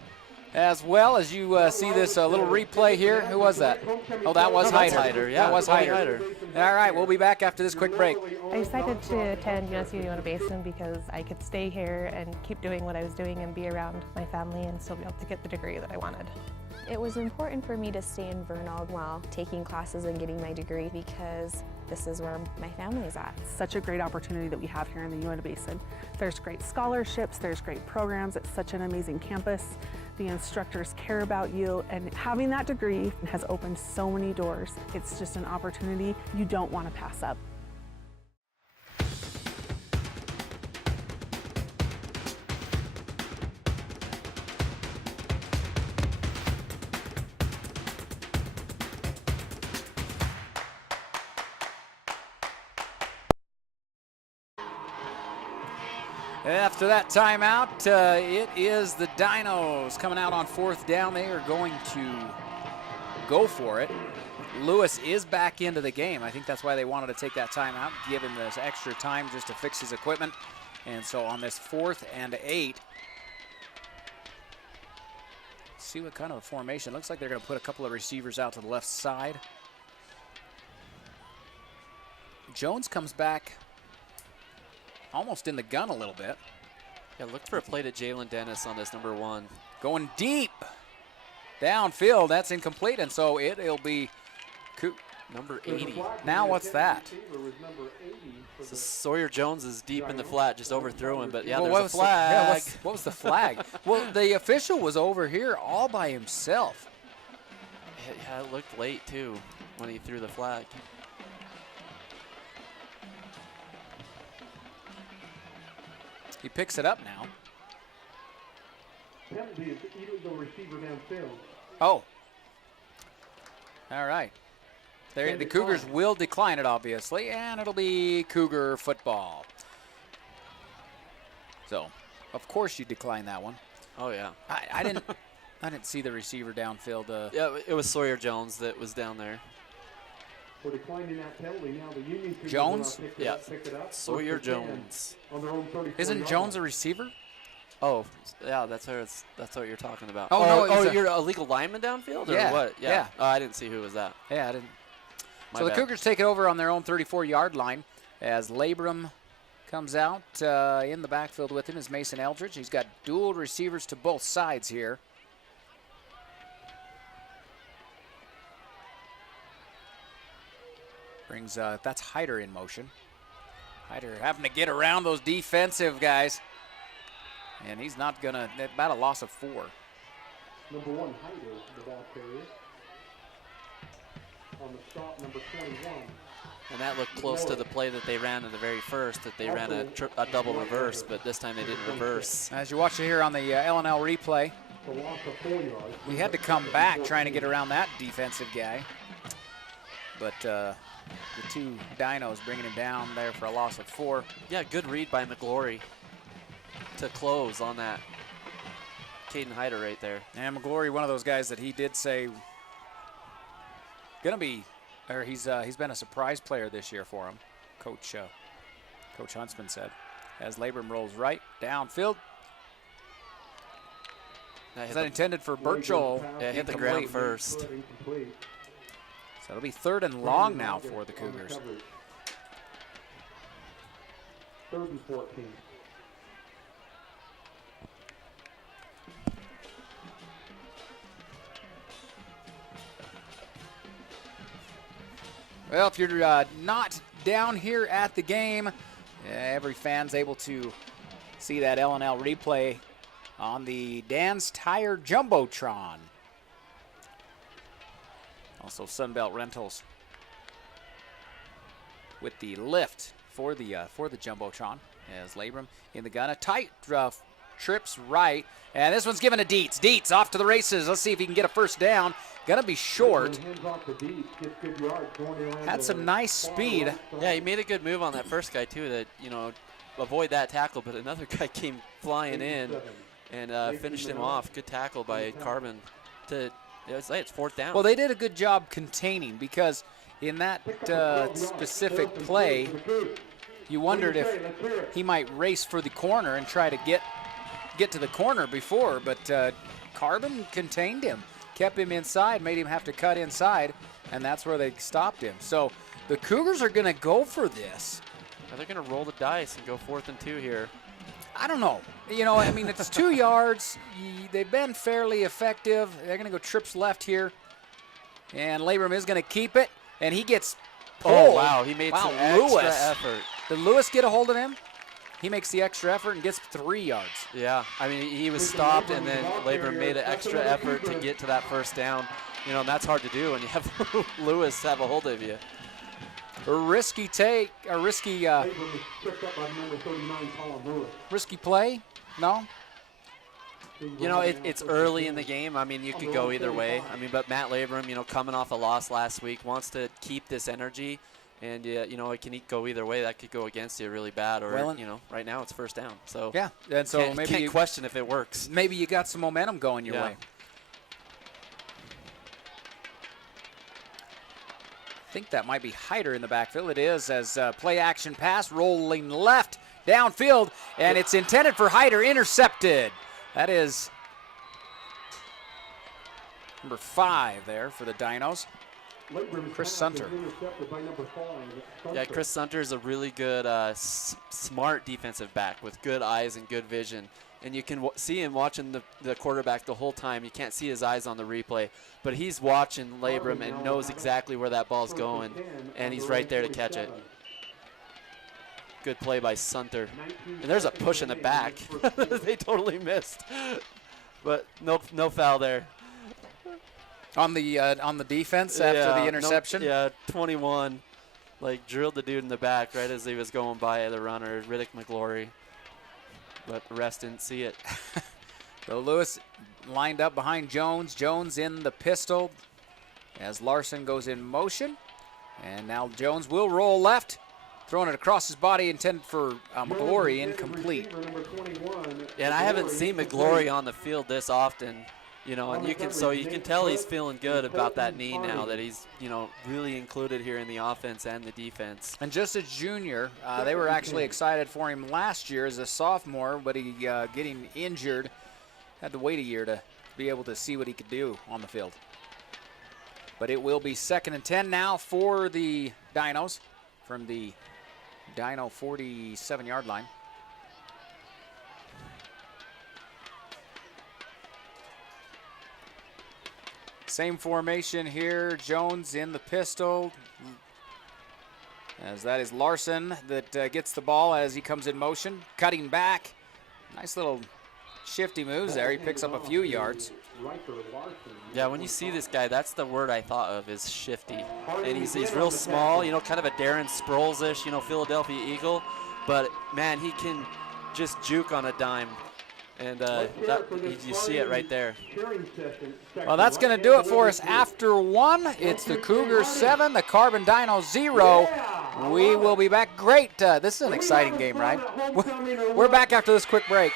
as well as you see this little replay here. Who was that? Oh, that was Hyder. Yeah, that was Hyder. All right, we'll be back after this quick break. I decided to attend UNSU Uinta Basin because I could stay here and keep doing what I was doing and be around my family and still be able to get the degree that I wanted. It was important for me to stay in Vernal while taking classes and getting my degree because this is where my family's at. Such a great opportunity that we have here in the Uinta Basin. There's great scholarships, there's great programs, it's such an amazing campus. The instructors care about you, and having that degree has opened so many doors. It's just an opportunity you don't want to pass up. After that timeout, it is the Dinos coming out on 4th down. They are going to go for it. Lewis is back into the game. I think that's why they wanted to take that timeout, give him this extra time just to fix his equipment. And so on this 4th and 8, see what kind of a formation. Looks like they're going to put a couple of receivers out to the left side. Jones comes back almost in the gun a little bit. Yeah, look for a play to Jalen Dennis on this number 1. Going deep downfield. That's incomplete, and so it'll be number 80. Now what's that? So Sawyer Jones is deep in the flat, just overthrew him, but yeah, well, there's a flag. What was the flag? Well, the official was over here all by himself. Yeah, it looked late too when he threw the flag. He picks it up now. Penalty is illegal receiver downfield. Oh. All right. The Cougars will decline it, obviously, and it'll be Cougar football. So, of course you decline that one. Oh yeah. I didn't see the receiver downfield. Yeah, it was Sawyer Jones that was down there. For declining that penalty, now the Union Cougars Jones? will now Yeah. pick it up. Sawyer First and 10 Jones. on their own 34 Isn't yard Jones a line. receiver? Oh, yeah, that's what you're talking about. Oh, no, he's a- you're a legal lineman downfield, or Yeah, what? yeah. Oh, I didn't see who was that. Yeah, I didn't. My So the bad. Cougars take it over on their own 34-yard line as Labrum comes out in the backfield with him is Mason Eldridge. He's got dual receivers to both sides here. Brings, that's Hyder in motion. Hyder having to get around those defensive guys. And he's not going to, about a loss of 4. Number 1, Hyder, the ball carrier. On the stop, number 21. And that looked close to the play that they ran in the very first, that they ran a double reverse, but this time they didn't reverse. As you watch it here on the LNL replay, The loss of 4 yards. we had to come back trying to get around that defensive guy. But the two Dinos bringing him down there for a loss of 4. Yeah, good read by McGlory to close on that. Caden Hyder right there. And McGlory, one of those guys that he did say gonna be, or he's been a surprise player this year for him. Coach Huntsman said, as Labrum rolls right downfield. Is that intended for Burchell? Yeah, hit the Incomplete. ground first. Incomplete. So it'll be 3rd and long now for the Cougars. 3rd and 14. Well, if you're not down here at the game, every fan's able to see that LNL replay on the Dan's Tire Jumbotron. Also Sunbelt Rentals with the lift for the Jumbotron as Labrum in the gun. A tight trips right, and this one's given to Dietz. Dietz off to the races. Let's see if he can get a first down. Gonna be short. Hands off the Dietz, gets good yards, going around Had the some nice speed. Yeah, he made a good move on that first guy too, that, you know, avoid that tackle, but another guy came flying in and finished him off. Good tackle by Carbon to, it's 4th down. Well, they did a good job containing, because in that specific play, you wondered if he might race for the corner and try to get to the corner before, but Carbon contained him, kept him inside, made him have to cut inside, and that's where they stopped him. So the Cougars are going to go for this. They're going to roll the dice and go 4th and 2 here. I don't know. You know, I mean, it's 2 yards. They've been fairly effective. They're going to go trips left here. And Labrum is going to keep it. And he gets pulled. Oh, wow. He made some extra effort. Did Lewis get a hold of him? He makes the extra effort and gets 3 yards. Yeah, I mean, he was stopped, and then Labrum made an extra effort to get to that first down. You know, and that's hard to do when you have Lewis have a hold of you. A risky take, a risky Labrum is picked up by number 39, Colin Lewis. risky play? No? You know, it's early in the game. I mean, you could go either way. I mean, but Matt Labrum, you know, coming off a loss last week, wants to keep this energy. And, you know, it can go either way. That could go against you really bad, or, Well, you know, right now it's first down. So Yeah, and so can't, maybe can't you, question if it works. maybe you got some momentum going your Yeah. way. I think that might be Hyder in the backfield. It is, as play action pass rolling left downfield, and it's intended for Hyder, intercepted. That is number 5 there for the Dinos. Chris Sunter. Yeah, Chris Sunter is a really good, smart defensive back with good eyes and good vision. And you can see him watching the quarterback the whole time. You can't see his eyes on the replay, but he's watching Labrum and knows exactly where that ball's going, and he's right there to catch it. Good play by Sunter. And there's a push in the back. They totally missed, but no foul there. On the defense after the interception? Yeah, 21. Like, drilled the dude in the back right as he was going by the runner, Riddick McGlory. But the rest didn't see it. So Lewis lined up behind Jones. Jones in the pistol as Larson goes in motion. And now Jones will roll left, throwing it across his body, intended for McGlory, incomplete. And I haven't seen McGlory on the field this often. You know, and you can tell he's feeling good about that knee now, that he's, you know, really included here in the offense and the defense. And just a junior, they were actually excited for him last year as a sophomore, but he getting injured, had to wait a year to be able to see what he could do on the field. But it will be 2nd and 10 now for the Dinos from the Dino 47-yard line. Same formation here. Jones in the pistol, as that is Larson that gets the ball as he comes in motion, cutting back. Nice little shifty moves there. He picks up a few yards. Yeah, when you see this guy, that's the word I thought of, is shifty. And he's real small, you know, kind of a Darren Sproles-ish, you know, Philadelphia Eagle. But, man, he can just juke on a dime. And you see it right there. Well, that's going to do it for us after 1. It's the Cougars 7, the Carbon Dino 0. We will be back. Great. This is an exciting game, right? We're back after this quick break.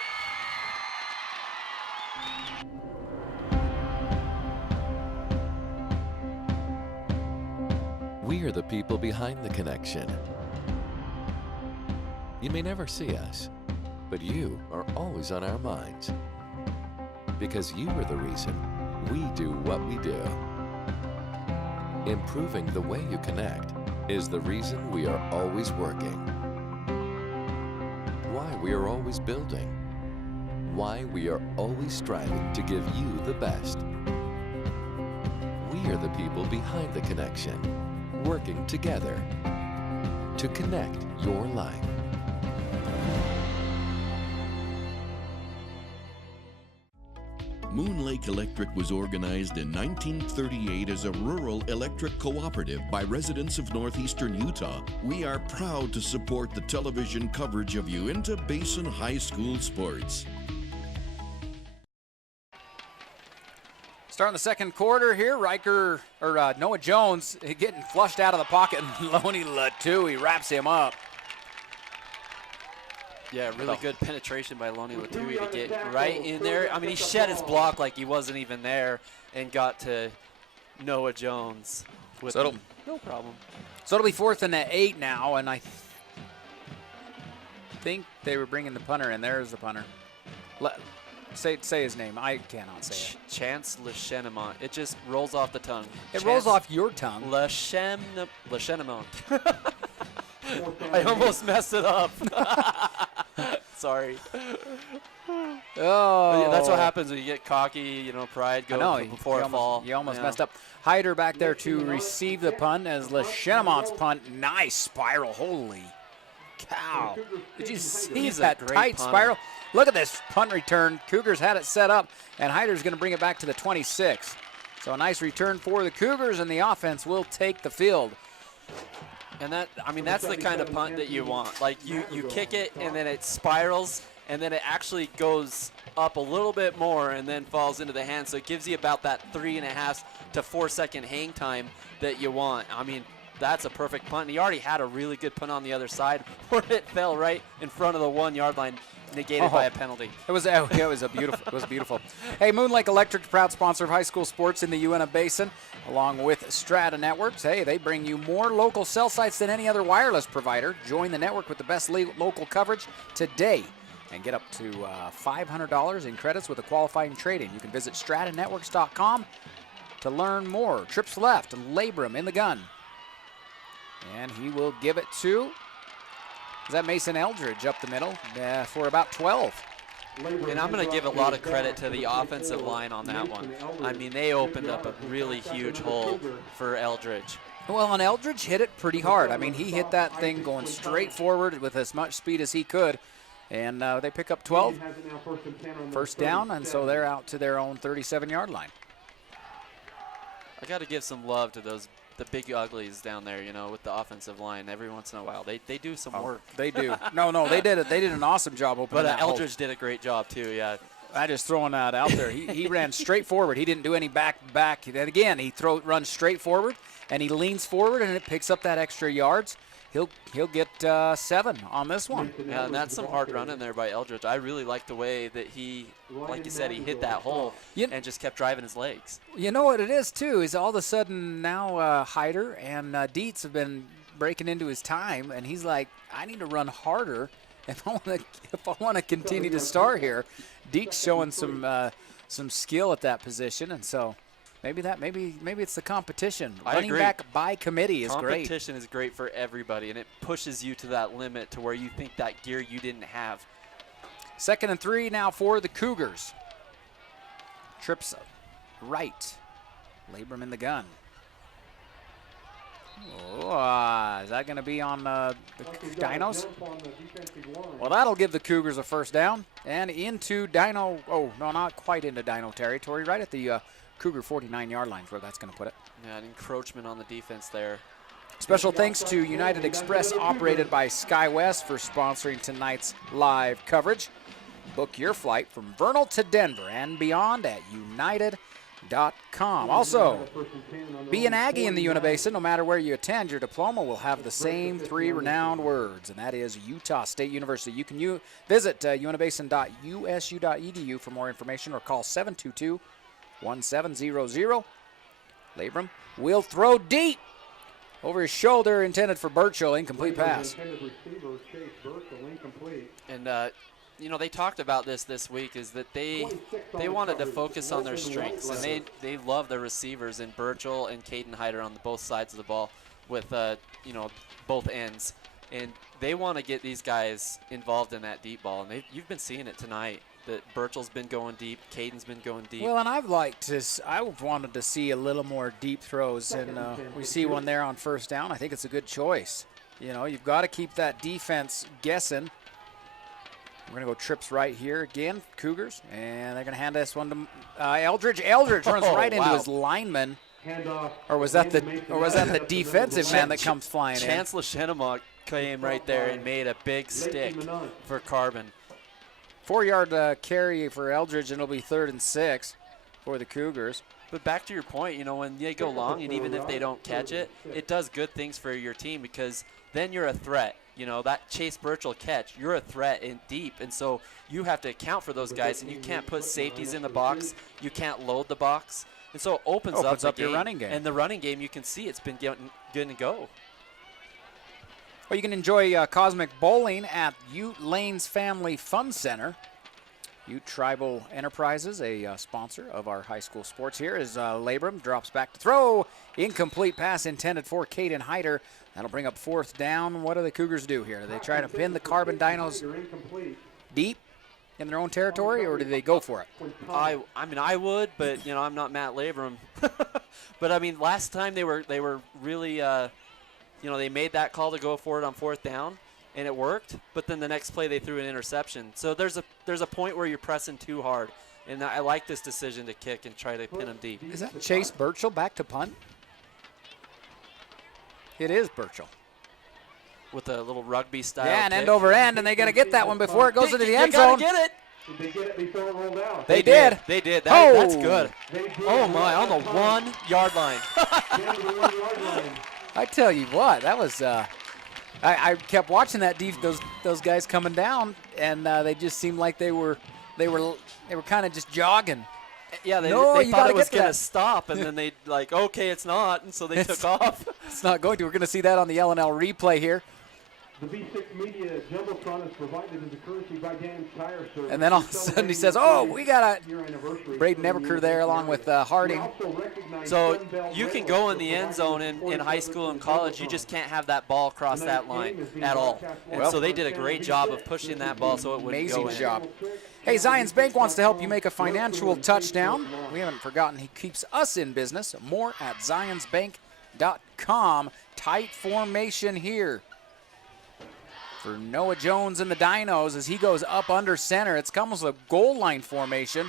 We are the people behind the connection. You may never see us, but you are always on our minds. Because you are the reason we do what we do. Improving the way you connect is the reason we are always working. Why we are always building. Why we are always striving to give you the best. We are the people behind the connection, working together to connect your life. Moon Lake Electric was organized in 1938 as a rural electric cooperative by residents of northeastern Utah. We are proud to support the television coverage of Uinta Basin High School sports. Starting the second quarter here, Noah Jones getting flushed out of the pocket, and Lonnie Latui wraps him up. Yeah, really good penetration by Lonnie Latui to get right in there. I mean, he shed his block like he wasn't even there and got to Noah Jones with no problem. So it'll be 4th and 8 now, and I think they were bringing the punter in. There's the punter. Say his name. I cannot say it. Chance Lechenemont. It just rolls off the tongue. It rolls off your tongue. Lechenemont. I almost messed it up. Sorry. Oh. Yeah, that's what happens when you get cocky, you know, pride goes before a fall. You almost messed up. Hyder back there to receive the punt as Lechenemont's punt. Nice spiral. Holy cow. Did you see that tight spiral? Look at this punt return. Cougars had it set up, and Hyder's going to bring it back to the 26. So a nice return for the Cougars, and the offense will take the field. And that's the kind of punt that you want. Like you kick it and then it spirals and then it actually goes up a little bit more and then falls into the hand. So it gives you about that 3.5 to 4 second hang time that you want. I mean, that's a perfect punt. And he already had a really good punt on the other side where it fell right in front of the 1 yard line, negated by a penalty. It was beautiful. Hey, Moon Lake Electric, proud sponsor of high school sports in the Uinta Basin, along with Strata Networks. Hey, they bring you more local cell sites than any other wireless provider. Join the network with the best local coverage today and get up to $500 in credits with a qualifying trade-in. You can visit stratanetworks.com to learn more. Trips left, Labrum in the gun. And he will give it to, is that Mason Eldridge up the middle for about 12. And I'm going to give a lot of credit to the offensive line on that one. I mean, they opened up a really huge hole for Eldridge. Well, and Eldridge hit it pretty hard. I mean, he hit that thing going straight forward with as much speed as he could. And they pick up 12, first down, and so they're out to their own 37-yard line. I got to give some love to the big uglies down there, you know, with the offensive line. Every once in a while, they do some work. They do. No, they did it. They did an awesome job opening that hole. But Eldridge did a great job too. Yeah. I just throwing that out there. He ran straight forward. He didn't do any back. And again, he runs straight forward, and he leans forward, and it picks up that extra yards. he'll get 7 on this one. Yeah, and that's some hard running there by Eldridge. I really like the way that he, like you said, he hit that hole and just kept driving his legs. You know what it is, too, is all of a sudden now Hyder and Dietz have been breaking into his time, and he's like, I need to run harder if I want to continue to start here. Dietz showing some skill at that position, and so maybe it's the competition. Running back by committee is great. Competition is great for everybody, and it pushes you to that limit to where you think that gear you didn't have. 2nd and 3 now for the Cougars. Trips right. Labrum in the gun. Oh, is that going to be on the Dinos? Well, that'll give the Cougars a first down. And into Dino, oh, no, not quite into Dino territory, right at the Cougar 49-yard line is where that's going to put it. Yeah, an encroachment on the defense there. Special thanks to United Express, operated by SkyWest, for sponsoring tonight's live coverage. Book your flight from Vernal to Denver and beyond at United.com. Also, be an Aggie in the Unibasin. No matter where you attend, your diploma will have the same 3 renowned words, and that is Utah State University. You can visit unibasin.usu.edu for more information or call 722-1700. Labrum will throw deep over his shoulder, intended for Burchill. Incomplete pass. And you know, they talked about this week, is that they wanted to focus on their strengths, and they love their receivers in Burchill and Caden Hyder on both sides of the ball with you know, both ends, and they want to get these guys involved in that deep ball, and you've been seeing it tonight that Burchill's been going deep, Caden's been going deep. Well, and I've wanted to see a little more deep throws, and we see one there on first down. I think it's a good choice. You know, you've got to keep that defense guessing. We're going to go trips right here again, Cougars, and they're going to hand this one to Eldridge. Eldridge runs right into his lineman. Or was that the defensive man that comes flying in? Chancellor Shennemock came right there and made a big stick for Carbon. 4-yard carry for Eldridge, and it'll be 3rd and 6 for the Cougars. But back to your point, you know, when they go long, and even if they don't catch it, it does good things for your team, because then you're a threat. You know, that Chase Burchill catch, you're a threat in deep, and so you have to account for those guys, and you can't put safeties in the box. You can't load the box. And so it opens up the your running game. And the running game, you can see it's been getting good to go. Well, you can enjoy Cosmic Bowling at Ute Lanes Family Fun Center. Ute Tribal Enterprises, a sponsor of our high school sports here, as Labrum drops back to throw. Incomplete pass intended for Caden Hyder. That'll bring up 4th down. What do the Cougars do here? Do they try to pin the Carbon Dinos deep in their own territory, or do they go for it? I mean, I would, but, you know, I'm not Matt Labrum. But, I mean, last time they were really, you know, they made that call to go for it on 4th down, and it worked. But then the next play they threw an interception. So there's a point where you're pressing too hard. And I like this decision to kick and try to pin them deep. Is that Chase Burchill back to punt? It is Burchill. With a little rugby style. Yeah, and kick. end over end, and they got to get that one before it goes into the end zone. They got to get it. Did they get it before it rolled out? They did. They did. That's good. Oh, my, on the 1-yard line. I tell you what, that was I kept watching that those guys coming down, and they just seemed like they were kind of just jogging. Yeah, they thought it was going to stop, and then they like, okay, it's not, and so they took off. It's not going to. We're going to see that on the LNL replay here. The V6 Media Jumbotron is provided as a courtesy by Dan's Tire Service. And then all of a sudden he says, oh, we got Braden Evercrew there along with Harding. So you can go in the end zone in high school and college. You just can't have that ball cross that line at all. And so they did a great job of pushing that ball so it wouldn't go in. Amazing job. Hey, Zions Bank wants to help you make a financial touchdown. We haven't forgotten he keeps us in business. More at zionsbank.com. Tight formation here for Noah Jones and the Dinos as he goes up under center. It's almost a goal line formation.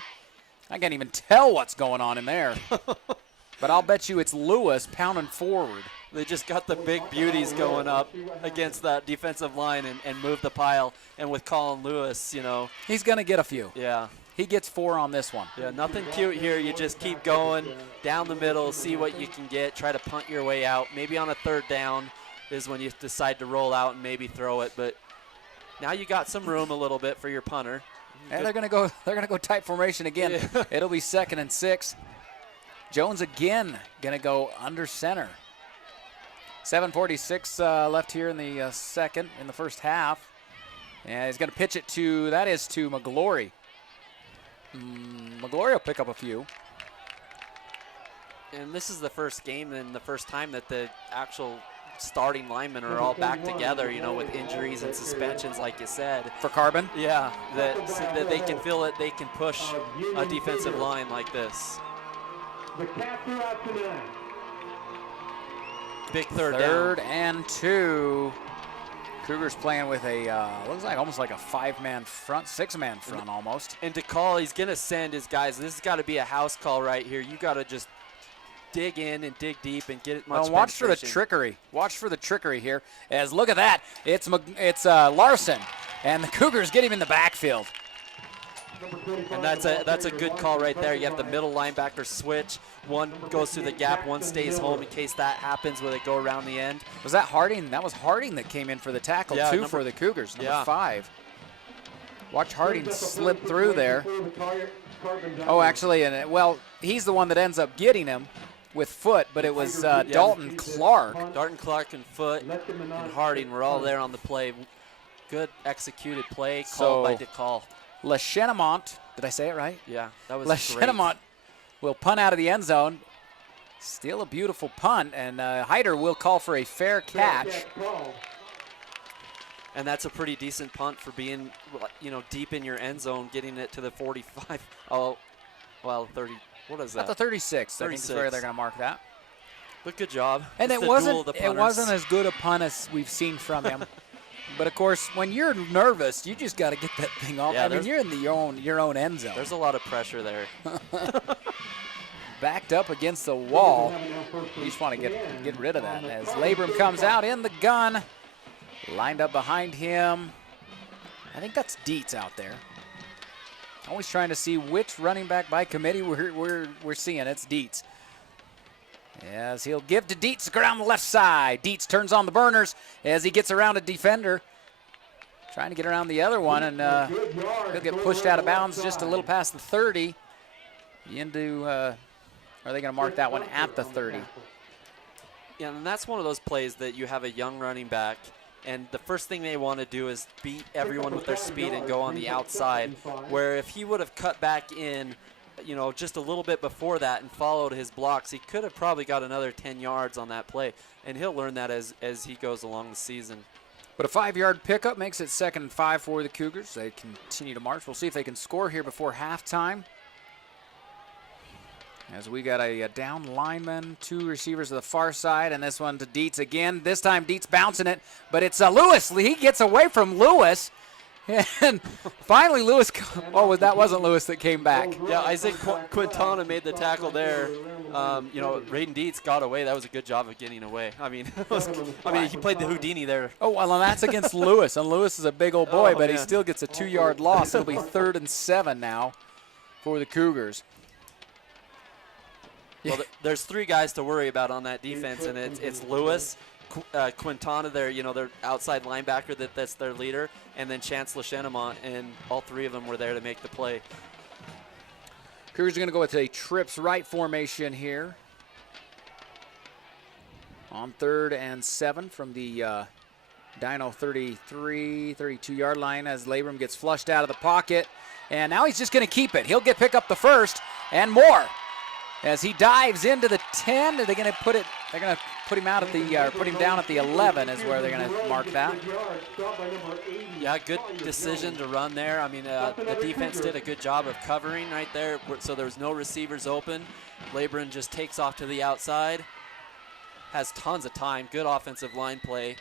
I can't even tell what's going on in there. But I'll bet you it's Lewis pounding forward. They just got the big beauties going up against that defensive line and move the pile. And with Colin Lewis, you know. He's going to get a few. Yeah. He gets 4 on this one. Yeah, nothing cute here. You just keep going down the middle, see what you can get, try to punt your way out. Maybe on a 3rd down, is when you decide to roll out and maybe throw it. But now you got some room a little bit for your punter. And they're gonna go tight formation again. Yeah. It'll be 2nd and 6. Jones again gonna go under center. 7:46 left here in the first half. And he's gonna pitch it to McGlory. McGlory will pick up a few. And this is the first game and the first time that the actual starting linemen are all back together, you know, with injuries and suspensions, like you said. For Carbon? Yeah, so that they can feel it, they can push a defensive line like this. The Cats are out tonight. Big third down. and 2. Cougars playing with a, looks like almost like a 5-man front, 6-man front almost. And to call, he's going to send his guys. This has got to be a house call right here. You got to just dig in and dig deep and get it much Watch for the trickery. Watch for the trickery here. As look at that. It's Larson. And the Cougars get him in the backfield. And that's a good call right there. You have the middle linebacker switch. One goes through the gap, one stays home in case that happens where they go around the end. Was that Harding? That was Harding that came in for the tackle, too, for the Cougars, number 5. Watch Harding slip through there. Oh, actually, he's the one that ends up getting him with Foot, but it was Dalton Clark. Dalton Clark and Foot and Harding were all there on the play. Good executed play called by DeCall. Lechenemont, did I say it right? Yeah, that was Lechenemont will punt out of the end zone. Still a beautiful punt, and Hyder will call for a fair catch. And that's a pretty decent punt for being, you know, deep in your end zone, getting it to the 45. Oh, well, 30. What is that? At the 36. 36. I think is where they're going to mark that. But good job. And it's it wasn't as good a punt as we've seen from him. But of course, when you're nervous, you just got to get that thing off. Yeah, I mean, you're in your own end zone. There's a lot of pressure there. Backed up against the wall. You just want to get rid of that. As Labrum comes out in the gun, lined up behind him. I think that's Dietz out there. Always trying to see which running back by committee we're seeing. It's Dietz. As he'll give to Dietz around the left side. Dietz turns on the burners as he gets around a defender. Trying to get around the other one, and he'll get pushed out of bounds just a little past the 30. Are they going to mark that one at the 30? Yeah, and that's one of those plays that you have a young running back, and the first thing they want to do is beat everyone with their speed and go on the outside, where if he would have cut back in, you know, just a little bit before that and followed his blocks, he could have probably got another 10 yards on that play, and he'll learn that as he goes along the season. But a 5-yard pickup makes it 2nd and 5 for the Cougars. They continue to march. We'll see if they can score here before halftime. As we got a down lineman, 2 receivers to the far side, and this one to Dietz again. This time Dietz bouncing it, but it's Lewis. He gets away from Lewis. And finally Lewis, that wasn't Lewis that came back. Yeah, Isaac Quintana made the tackle there. You know, Raiden Dietz got away. That was a good job of getting away. I mean, he played the Houdini there. Oh, well, and that's against Lewis, and Lewis is a big old boy, but he still gets a 2-yard loss. It'll be 3rd and 7 now for the Cougars. Well, there's 3 guys to worry about on that defense, and it's Lewis, Quintana, their outside linebacker that's their leader, and then Chance Lechenemont, and all 3 of them were there to make the play. Cougars are going to go with a trips right formation here on 3rd and 7 from the Dino 32-yard line as Labrum gets flushed out of the pocket, and now he's just going to keep it. He'll pick up the 1st and more. As he dives into the 10, are they going to put it? They're going to put him out at the, put him down at the 11 is where they're going to mark that. Yeah, good decision to run there. I mean, the defense did a good job of covering right there, so there was no receivers open. Labrum just takes off to the outside, has tons of time. Good offensive line play,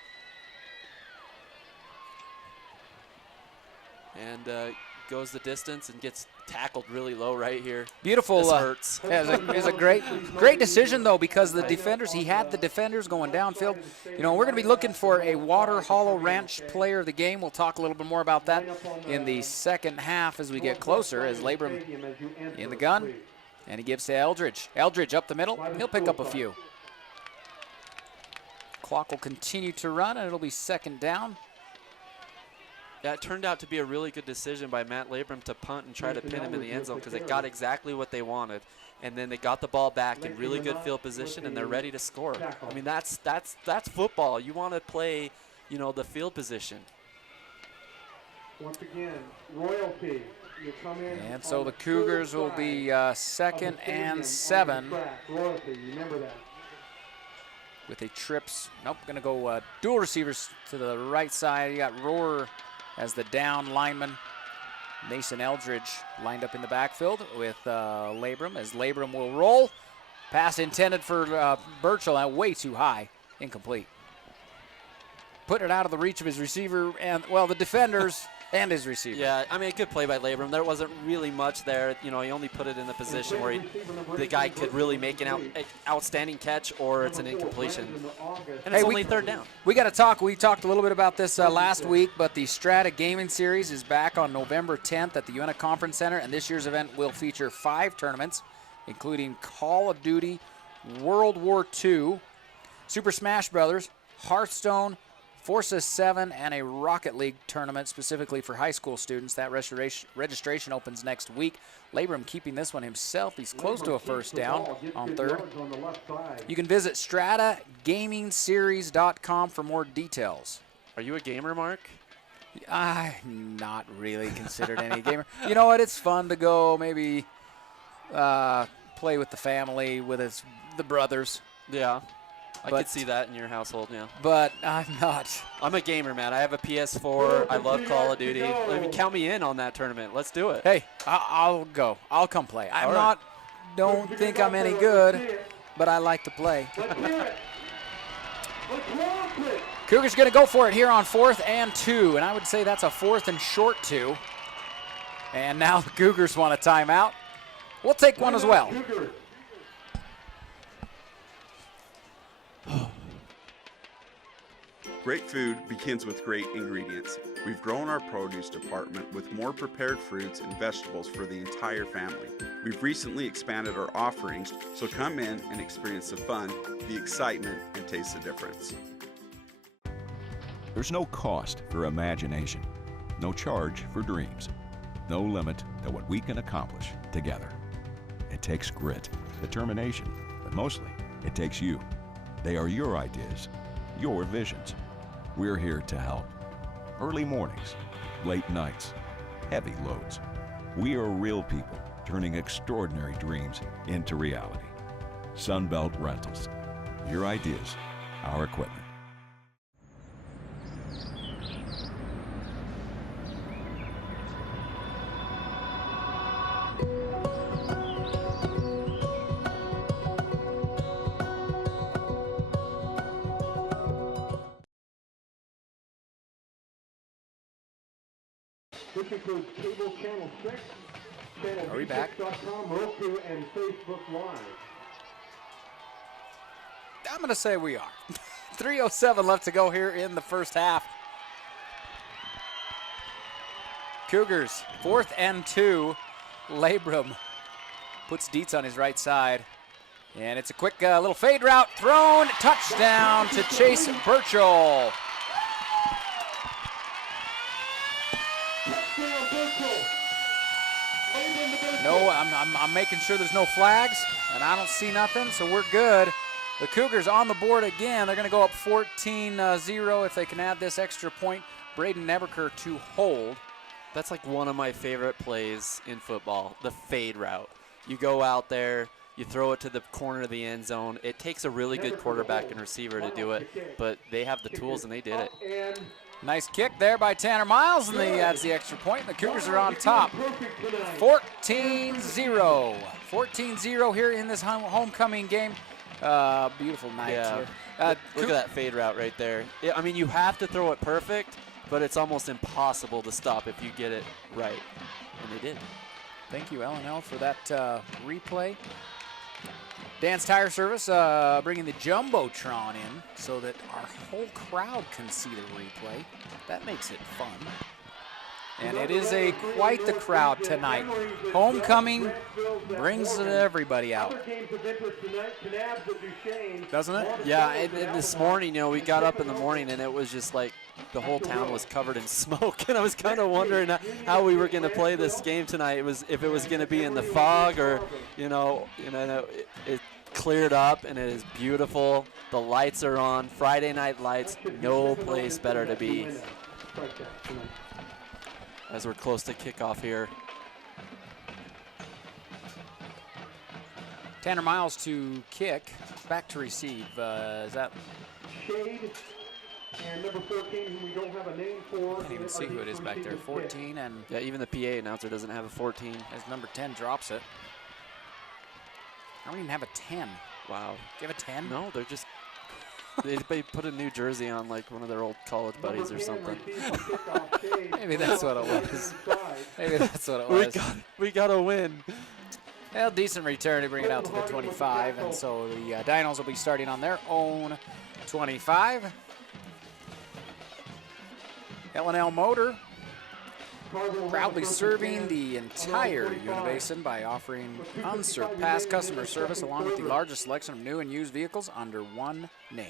and goes the distance and gets tackled really low right here. Beautiful. This hurts. Yeah, it was a great decision though, because the defenders, he had the defenders going downfield. You know, we're going to be looking for a Water Hollow Ranch player of the game. We'll talk a little bit more about that in the second half as we get closer, as Labrum in the gun, and he gives to Eldridge. Eldridge up the middle. He'll pick up a few. Clock will continue to run, and it'll be second down. Yeah, it turned out to be a really good decision by Matt Labrum to punt and try to pin him in the end zone because they got exactly what they wanted. And then they got the ball back in really good field position, and they're ready to score. I mean, that's football. You want to play, you know, the field position. Once again, royalty. You come in. And so the Cougars will be second and 7. Royalty, remember that. With a trips. Nope, going to go dual receivers to the right side. You got Rohr as the down lineman. Mason Eldridge lined up in the backfield with Labrum, as Labrum will roll. Pass intended for Burchell, way too high, incomplete. Put it out of the reach of his receiver and, well, the defenders and his receiver. Yeah, I mean, a good play by Labrum. There wasn't really much there. You know, he only put it in the position where the guy could really make an outstanding catch, or it's an incompletion. And it's only third down. We got to talk. We talked a little bit about this last week, but the Strata Gaming Series is back on November 10th at the UNA Conference Center, and this year's event will feature 5 tournaments, including Call of Duty, World War II, Super Smash Brothers, Hearthstone, Forza 7, and a Rocket League tournament specifically for high school students. That registration opens next week. Labrum keeping this one himself. He's close to a first down on third. You can visit stratagamingseries.com for more details. Are you a gamer, Mark? I'm not really considered any gamer. You know what? It's fun to go maybe play with the family, with the brothers. Yeah. I could see that in your household, yeah. But I'm not. I'm a gamer, man. I have a PS4. I love Call of Duty. I mean, count me in on that tournament. Let's do it. Hey, I'll go. I'll come play. Don't think I'm any good, but I like to play. Cougars going to go for it here on 4th and 2, and I would say that's a 4th and short 2. And now the Cougars want a timeout. We'll take one as well. Great food begins with great ingredients. We've grown our produce department with more prepared fruits and vegetables for the entire family. We've recently expanded our offerings, so come in and experience the fun, the excitement, and taste the difference. There's no cost for imagination, no charge for dreams, no limit to what we can accomplish together. It takes grit, determination, but mostly it takes you. They are your ideas, your visions. We're here to help. Early mornings, late nights, heavy loads. We are real people turning extraordinary dreams into reality. Sunbelt Rentals. Your ideas, our equipment. This includes cable channel 6, channel Are we back? Roku, and Facebook Live. I'm going to say we are. 3:07 left to go here in the first half. Cougars, 4th and 2. Labrum puts Dietz on his right side. And it's a quick little fade route thrown. Touchdown to Chase Burchell. No, I'm making sure there's no flags, and I don't see nothing, so we're good. The Cougars on the board again. They're going to go up 14-0 if they can add this extra point. Braden Neberker to hold. That's like one of my favorite plays in football, the fade route. You go out there, you throw it to the corner of the end zone. It takes a really good quarterback and receiver to do it, but they have the tools, and they did it. Nice kick there by Tanner Miles, and he adds the extra point. The Cougars are on top. 14-0. 14-0 here in this homecoming game. Beautiful night here. Look at that fade route right there. I mean, you have to throw it perfect, but it's almost impossible to stop if you get it right, and they did. Thank you, L&L, for that replay. Dan's Tire Service bringing the Jumbotron in so that our whole crowd can see the replay. That makes it fun. And it is quite the crowd tonight. Homecoming brings everybody out. Doesn't it? Yeah, and this morning, we got up in the morning and it was just like the whole town was covered in smoke, and I was kind of wondering how we were going to play this game tonight. If it was going to be in the fog, or it cleared up and it is beautiful. The lights are on. Friday night lights. No place better to be. As we're close to kickoff here. Tanner Miles to kick, back to receive. Is that? Shade and number 14, who we don't have a name for. Can't even see who it is back there. 14 and. Yeah, even the PA announcer doesn't have a 14. As number 10 drops it. I don't even have a 10. Wow. Do you have a 10? No, they're just. They put a new jersey on like one of their old college buddies or something. Maybe that's what it was. Maybe that's what it was. We got a win. Well, decent return to bring it out to the 25, and so the Dinos will be starting on their own 25. L&L Motor proudly serving the entire Unibasin by offering unsurpassed customer service along with the largest selection of new and used vehicles under one name,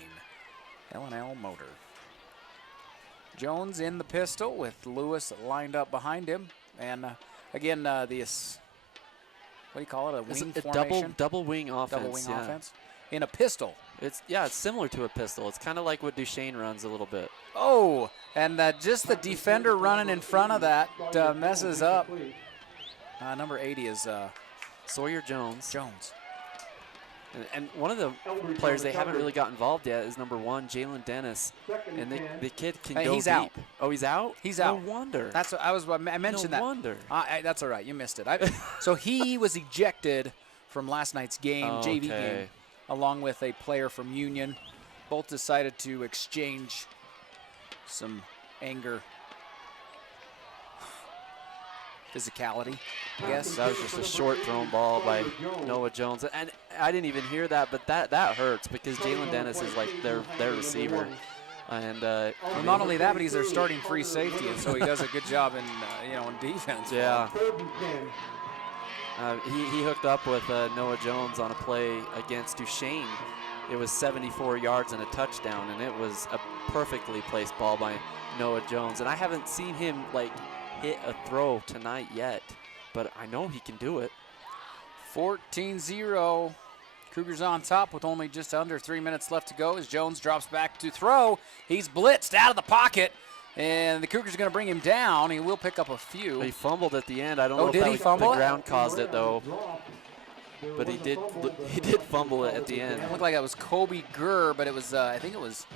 L&L Motor. Jones in the pistol with Lewis lined up behind him, and again, what do you call it? A wing formation? Double wing offense. Double wing offense in a pistol. It's similar to a pistol. It's kind of like what Duchesne runs a little bit. Oh, and just the defender running in front of that messes up. Number 80 is Sawyer Jones. Jones. And one of the players they haven't really got involved yet is number 1, Jalen Dennis. And the kid can go he's deep. out. Oh, he's out? He's out. No wonder. That's what I mentioned that. No wonder. That's all right. You missed it. So he was ejected from last night's game, JV game, along with a player from Union. Both decided to exchange some anger, physicality, I guess. That was just a short thrown ball by Noah Jones. And I didn't even hear that, but that hurts because Jalen Dennis is like their receiver. And well, not only that, but he's their starting free safety, and so he does a good job in in defense. Yeah. He hooked up with Noah Jones on a play against Duchesne. It was 74 yards and a touchdown, and it was a perfectly placed ball by Noah Jones. And I haven't seen him hit a throw tonight yet, but I know he can do it. 14-0. Cougars on top with only just under 3 minutes left to go as Jones drops back to throw. He's blitzed out of the pocket, and the Cougars are going to bring him down. He will pick up a few. He fumbled at the end. I don't know if did he fumble the it? ground caused it, though. But he did fumble it at the end. It looked like that was Kobe Gurr, but it was I think it was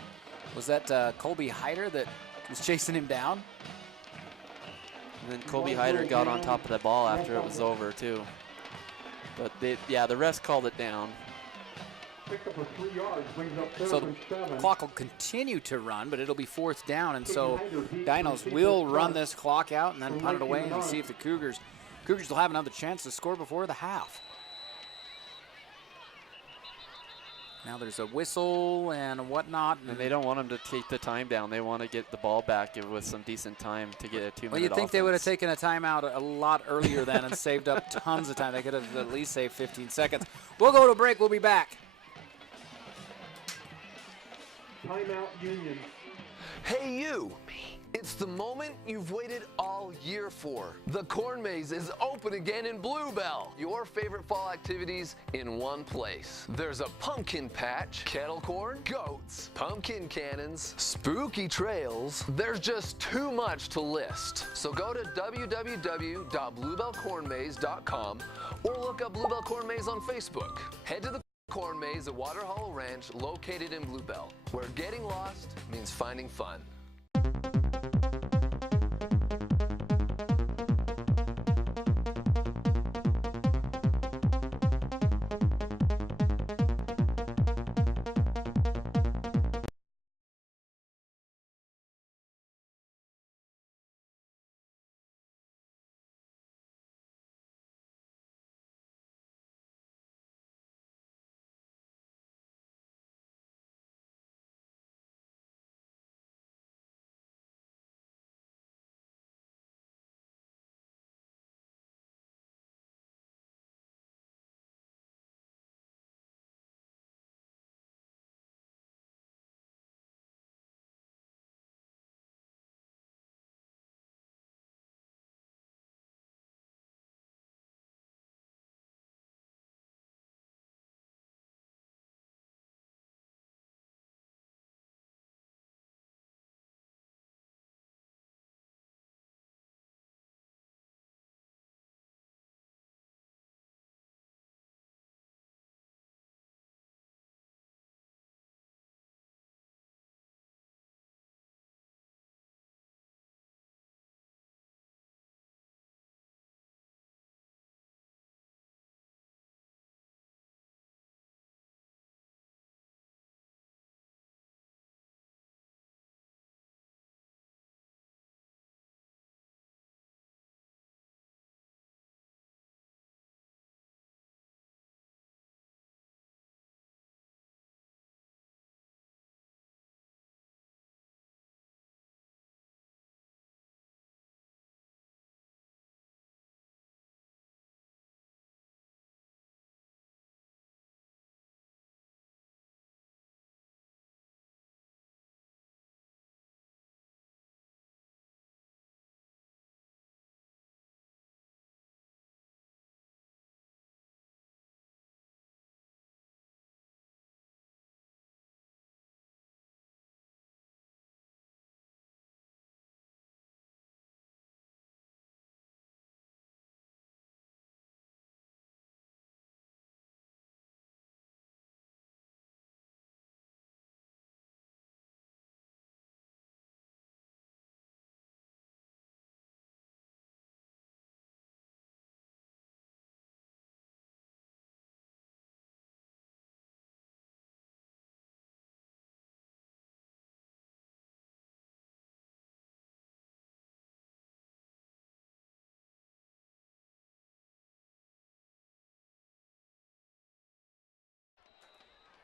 that Colby Hyder that was chasing him down. And then Colby Hyder got on top of the ball after it was over too. But the refs called it down. So the clock will continue to run, but it'll be 4th down, and so Dinos will run this clock out and then punt it away and see if the Cougars will have another chance to score before the half. Now there's a whistle and whatnot. And they don't want them to take the time down. They want to get the ball back with some decent time to get a 2-minute Well, you'd think offense. they would have taken a timeout a lot earlier then and saved up tons of time. They could have at least saved 15 seconds. We'll go to break. We'll be back. Timeout Union. Hey you! It's the moment you've waited all year for. The Corn Maze is open again in Bluebell. Your favorite fall activities in one place. There's a pumpkin patch, kettle corn, goats, pumpkin cannons, spooky trails. There's just too much to list. So go to www.bluebellcornmaze.com or look up Bluebell Corn Maze on Facebook. Head to the Corn Maze at Water Hollow Ranch located in Bluebell, where getting lost means finding fun.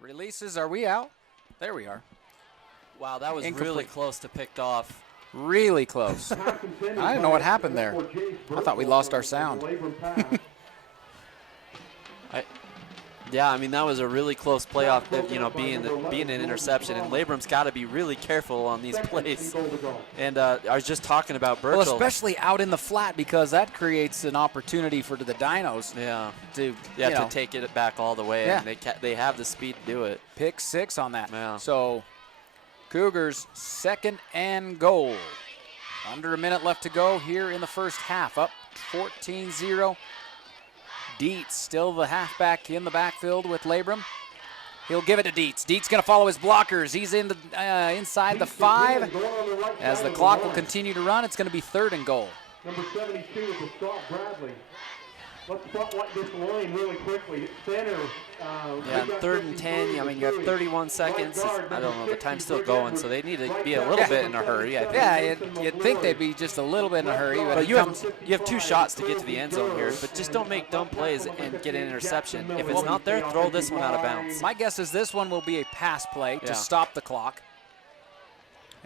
Releases, are we out? There we are. Wow, that was Incomplete. really close to picked off. Really close. I didn't know what happened there. I thought we lost our sound. Yeah, I mean, that was a really close playoff, being an interception. And Labrum's got to be really careful on these plays. And I was just talking about Burchell. Well, especially out in the flat, because that creates an opportunity for the Dinos. To take it back all the way. Yeah. And they have the speed to do it. Pick 6 on that. Yeah. So Cougars 2nd and goal. Under a minute left to go here in the first half. Up 14-0. Dietz, still the halfback in the backfield with Labrum. He'll give it to Dietz. Dietz going to follow his blockers. He's in the inside the 5. As the clock will continue to run, it's going to be 3rd and goal. Number 72 is Scott Bradley. Let's spotlight this line really quickly. Center. Yeah, 3rd and 10. I mean, you have 31 seconds. I don't know. The time's still going, so they need to be a little bit in a hurry, I think. Yeah, you'd think they'd be just a little bit in a hurry. But you have 2 shots to get to the end zone here, but just don't make dumb plays and get an interception. If it's not there, throw this one out of bounds. My guess is this one will be a pass play to stop the clock.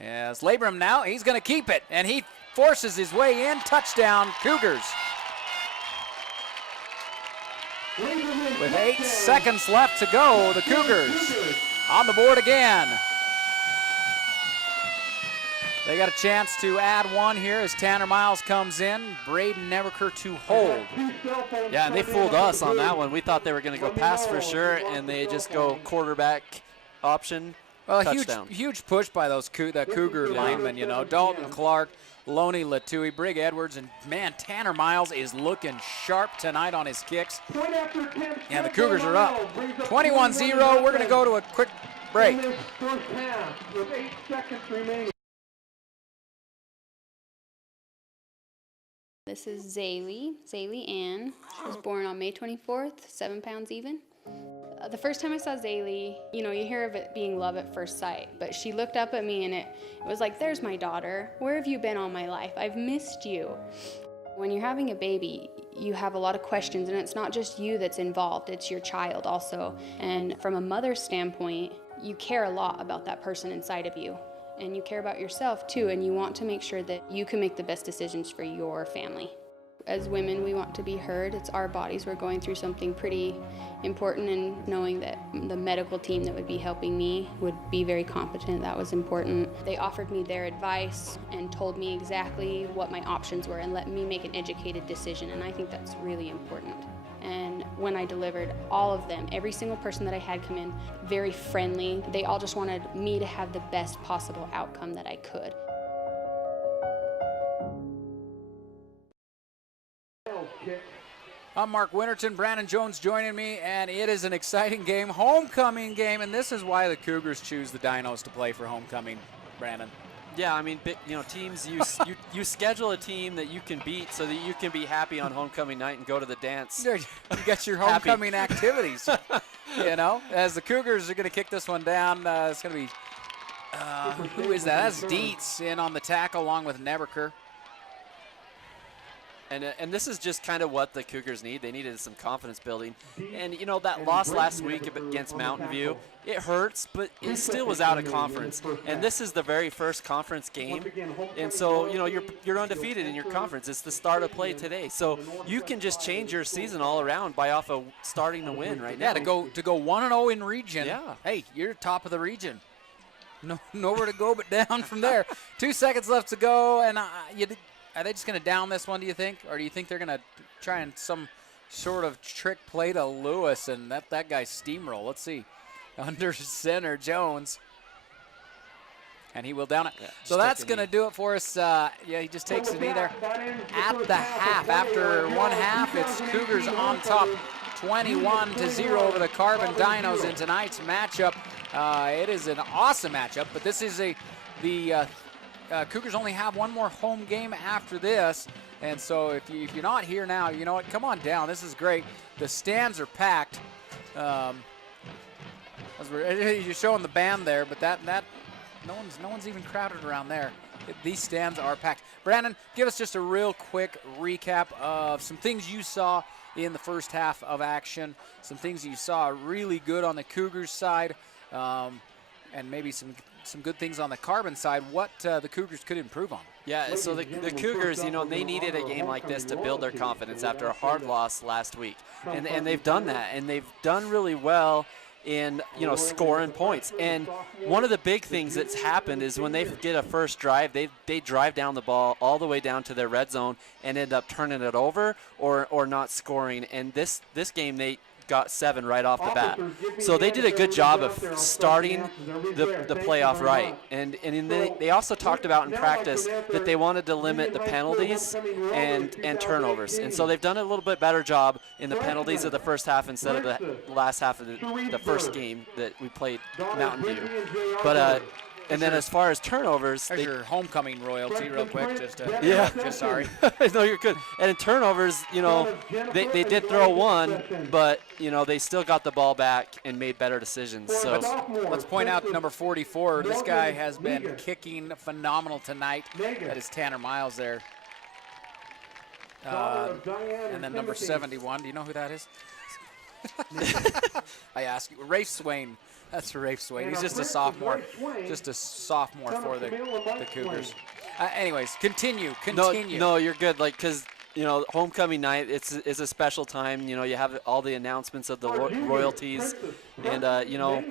As Labrum now, he's going to keep it, and he forces his way in. Touchdown, Cougars. With 8 seconds left to go, the Cougars on the board again. They got a chance to add one here as Tanner Miles comes in. Braden Neverker to hold. Yeah, and they fooled us on that one. We thought they were going to go pass for sure, and they just go quarterback option. Well, touchdown. huge push by those Cougar linemen, you know. Dalton Clark, Loney Latui, Brig Edwards, and man, Tanner Miles is looking sharp tonight on his kicks. And the Cougars are up 21-0. We're going to go to a quick break. First half with 8 seconds remaining. This is Zaylee Ann. She was born on May 24th, 7 pounds even. The first time I saw Zaylee, you hear of it being love at first sight, but she looked up at me and it was like, there's my daughter. Where have you been all my life? I've missed you. When you're having a baby, you have a lot of questions, and it's not just you that's involved, it's your child also. And from a mother's standpoint, you care a lot about that person inside of you. And you care about yourself too, and you want to make sure that you can make the best decisions for your family. As women, we want to be heard. It's our bodies. We're going through something pretty important, and knowing that the medical team that would be helping me would be very competent, that was important. They offered me their advice and told me exactly what my options were and let me make an educated decision, and I think that's really important. And when I delivered, all of them, every single person that I had come in, very friendly. They all just wanted me to have the best possible outcome that I could. I'm Mark Winterton, Brandon Jones joining me, and it is an exciting game, homecoming game, and this is why the Cougars choose the Dinos to play for homecoming, Brandon. Yeah, I mean, teams, you schedule a team that you can beat so that you can be happy on homecoming night and go to the dance. You got your homecoming activities, As the Cougars are going to kick this one down, it's going to be, who is that? That's Dietz in on the tackle along with Neverker. And this is just kind of what the Cougars need. They needed some confidence building. And, that loss last week against Mountain View, it hurts, but it still was out of conference. And this is the very first conference game. And so, you're undefeated in your conference. It's the start of play today. So you can just change your season all around by off of starting to win right now. Yeah, to go 1-0 in region. Yeah. Hey, you're top of the region. Nowhere to go but down from there. 2 seconds left to go, and are they just going to down this one, do you think? Or do you think they're going to try and some sort of trick play to Lewis and that guy steamroll? Let's see. Under center, Jones. And he will down it. Yeah, so that's going to do it for us. He just takes the knee there. At the half, after one half, it's Cougars on top 21-0 over the Carbon Dinos in tonight's matchup. It is an awesome matchup, but this is the Cougars only have one more home game after this, and so if you're not here now, you know what? Come on down. This is great. The stands are packed. You're showing the band there, but no one's even crowded around there. These stands are packed. Brandon, give us just a real quick recap of some things you saw in the first half of action. Some things you saw really good on the Cougars side, and maybe some good things on the Carbon side. What the Cougars could improve on. Yeah, so the Cougars, you know, they needed a game like this to build their confidence after a hard loss last week. And they've done that, and they've done really well in, you know, scoring points. And one of the big things that's happened is when they get a first drive, they drive down the ball all the way down to their red zone and end up turning it over or not scoring. And this game they got 7 right off the bat. So they did a good job of starting the playoff right. And they also talked about in practice that they wanted to limit the penalties and turnovers. And so they've done a little bit better job in the penalties of the first half instead of the last half of the first game that we played Mountain View. But and then as far as turnovers, there's your homecoming royalty real quick. Just sorry. No, you're good. And in turnovers, you know, they did throw one, but, you know, they still got the ball back and made better decisions. So let's point out number 44. This guy has been kicking phenomenal tonight. That is Tanner Miles there. And then number 71. Do you know who that is? I ask you. Rafe Swain. That's Rafe Swain. He's just a sophomore. Just a sophomore for the Cougars. Anyways, continue. No, you're good. Like, because, you know, homecoming night, it's a special time. You know, you have all the announcements of the royalties. And, you know,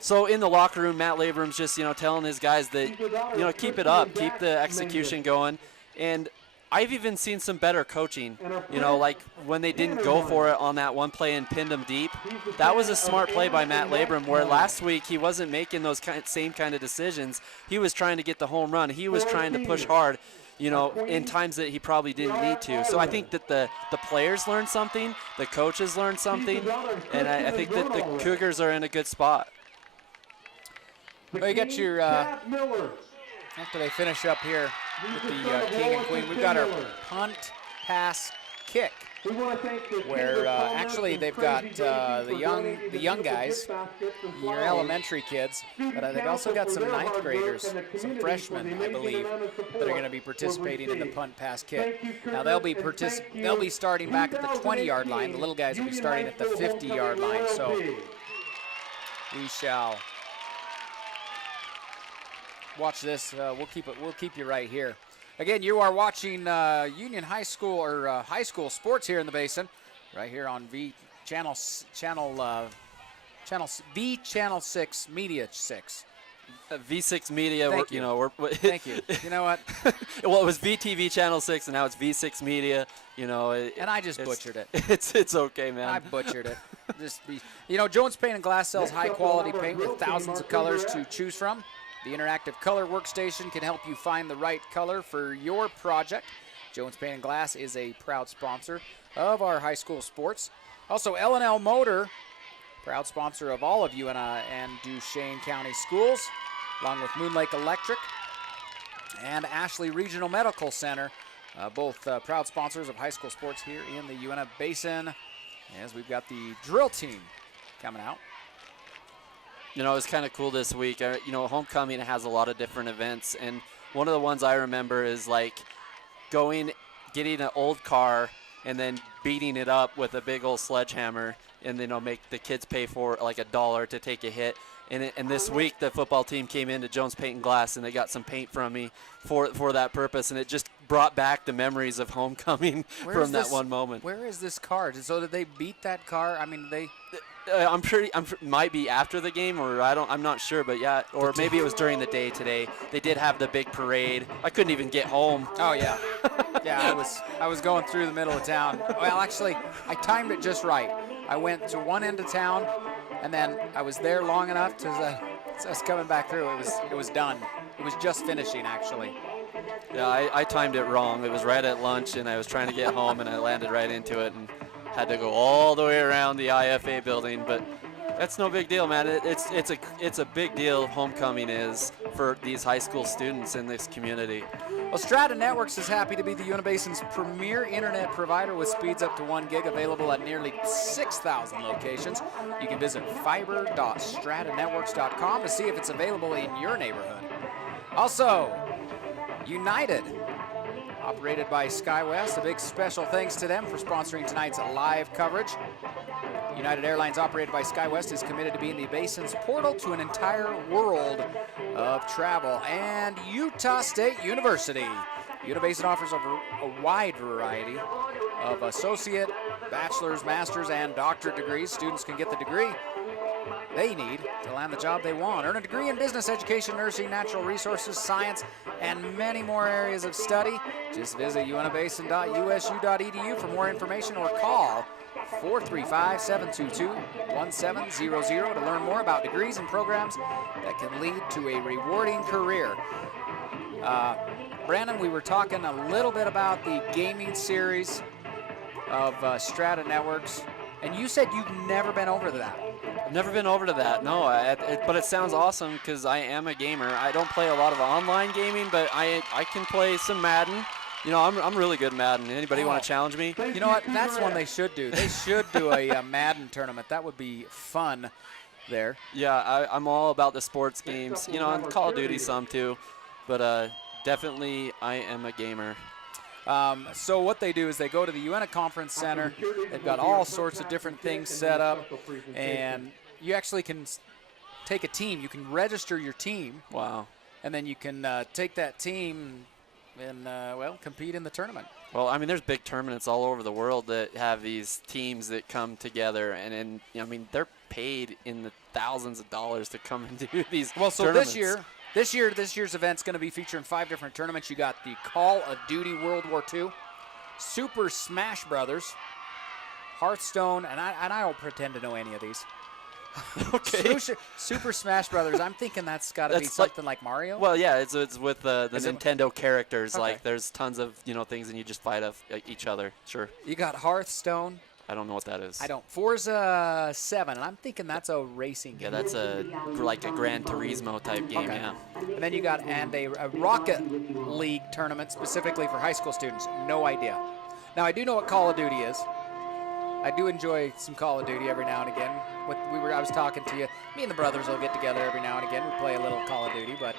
so in the locker room, Matt Labrum's just, you know, telling his guys that, you know, keep it up, keep the execution going. And I've even seen some better coaching, you know, like when they didn't go for it on that one play and pinned them deep. That was a smart play by Matt Labrum, where last week he wasn't making those same kind of decisions. He was trying to get the home run. He was trying to push hard, you know, in times that he probably didn't need to. So I think that the players learned something, the coaches learned something, and I think that the Cougars are in a good spot. Well, you got your, after they finish up here with the King and Queen, we've got our punt, pass, kick, where actually they've got the young guys, your elementary kids, but they've also got some ninth graders, some freshmen, I believe, that are going to be participating in the punt, pass, kick. Now they'll be starting back at the 20-yard line. The little guys will be starting at the 50-yard line. So we shall watch this. We'll keep you right here. Again, you are watching Union High School or high school sports here in the Basin, right here on Channel 6 Media 6. V6 Media. Thank you. You know what? Well, it was VTV Channel 6, and now it's V6 Media. You know. And I just butchered it. It's okay, man. I butchered it. Jones Paint and Glass sells high-quality paint with thousands of colors to choose from. The interactive color workstation can help you find the right color for your project. Jones Paint and Glass is a proud sponsor of our high school sports. Also, L&L Motor, proud sponsor of all of UNI and Duchesne County schools, along with Moon Lake Electric and Ashley Regional Medical Center, both proud sponsors of high school sports here in the UNI Basin, as we've got the drill team coming out. You know, it was kind of cool this week. You know, homecoming has a lot of different events, and one of the ones I remember is like getting an old car and then beating it up with a big old sledgehammer, and make the kids pay for like $1 to take a hit. And this week the football team came into Jones Paint and Glass, and they got some paint from me for that purpose, and it just brought back the memories of homecoming from that one moment. Where is this car? So did they beat that car? I mean, they. Might be after the game, or I'm not sure, but yeah, or maybe it was during the day today. They did have the big parade. I couldn't even get home. Oh yeah, yeah. I was going through the middle of town. Well, actually, I timed it just right. I went to one end of town, and then I was there long enough to as I was coming back through. It was done. It was just finishing actually. Yeah, I timed it wrong. It was right at lunch, and I was trying to get home, and I landed right into it, and had to go all the way around the IFA building, but that's no big deal, man. It's a big deal. Homecoming is for these high school students in this community. Well, Strata Networks is happy to be the UNI Basin's premier internet provider with speeds up to 1 gig available at nearly 6,000 locations. You can visit fiber.stratanetworks.com to see if it's available in your neighborhood. Also, United operated by SkyWest. A big special thanks to them for sponsoring tonight's live coverage. United Airlines, operated by SkyWest, is committed to being the Basin's portal to an entire world of travel. And Utah State University. Unibasin offers a wide variety of associate, bachelor's, master's, and doctorate degrees. Students can get the degree they need to land the job they want. Earn a degree in business education, nursing, natural resources, science, and many more areas of study. Just visit unibasin.usu.edu for more information or call 435-722-1700 to learn more about degrees and programs that can lead to a rewarding career. Brandon, we were talking a little bit about the gaming series of Strata Networks, and you said you've never been over to that. I've never been over to that, no, but it sounds awesome because I am a gamer. I don't play a lot of online gaming, but I can play some Madden. You know, I'm really good at Madden. Anybody want to challenge me? You know what? That's one they should do. They should do a Madden tournament. That would be fun there. Yeah, I'm all about the sports games. You know, and Call of Duty some too, but definitely I am a gamer. So what they do is they go to the Uena Conference Center. They've got all sorts of different things set up, and you actually can take a team. You can register your team. Wow. And then you can take that team and, well, compete in the tournament. Well, I mean, there's big tournaments all over the world that have these teams that come together, and you know, I mean, they're paid in the thousands of dollars to come and do these Well, so tournaments. this year's event's going to be featuring 5 different tournaments. You got the Call of Duty World War II, Super Smash Brothers, Hearthstone, and I don't pretend to know any of these. Okay. Super Smash Brothers. I'm thinking that's got to be something like Mario. Well, yeah, it's with the Is it- Nintendo characters. Okay. Like, there's tons of things, and you just fight each other. Sure. You got Hearthstone. I don't know what that is. I don't. Forza 7, and I'm thinking that's a racing game. Yeah, that's like a Gran Turismo type game. Okay. Yeah. And then you got a Rocket League tournament specifically for high school students. No idea. Now, I do know what Call of Duty is. I do enjoy some Call of Duty every now and again. I was talking to you. Me and the brothers will get together every now and again. We play a little Call of Duty, but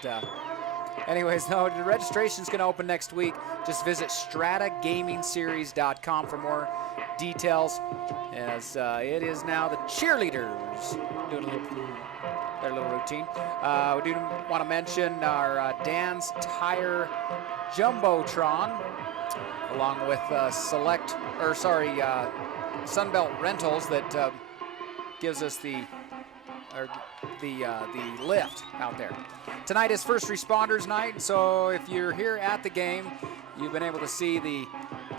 anyways, no, the registration's going to open next week. Just visit stratagamingseries.com for more details, as it is now the cheerleaders doing their little routine. We do want to mention our Dan's Tire Jumbotron, along with Sunbelt Rentals that gives us the lift out there. Tonight is First Responders Night, so if you're here at the game, you've been able to see the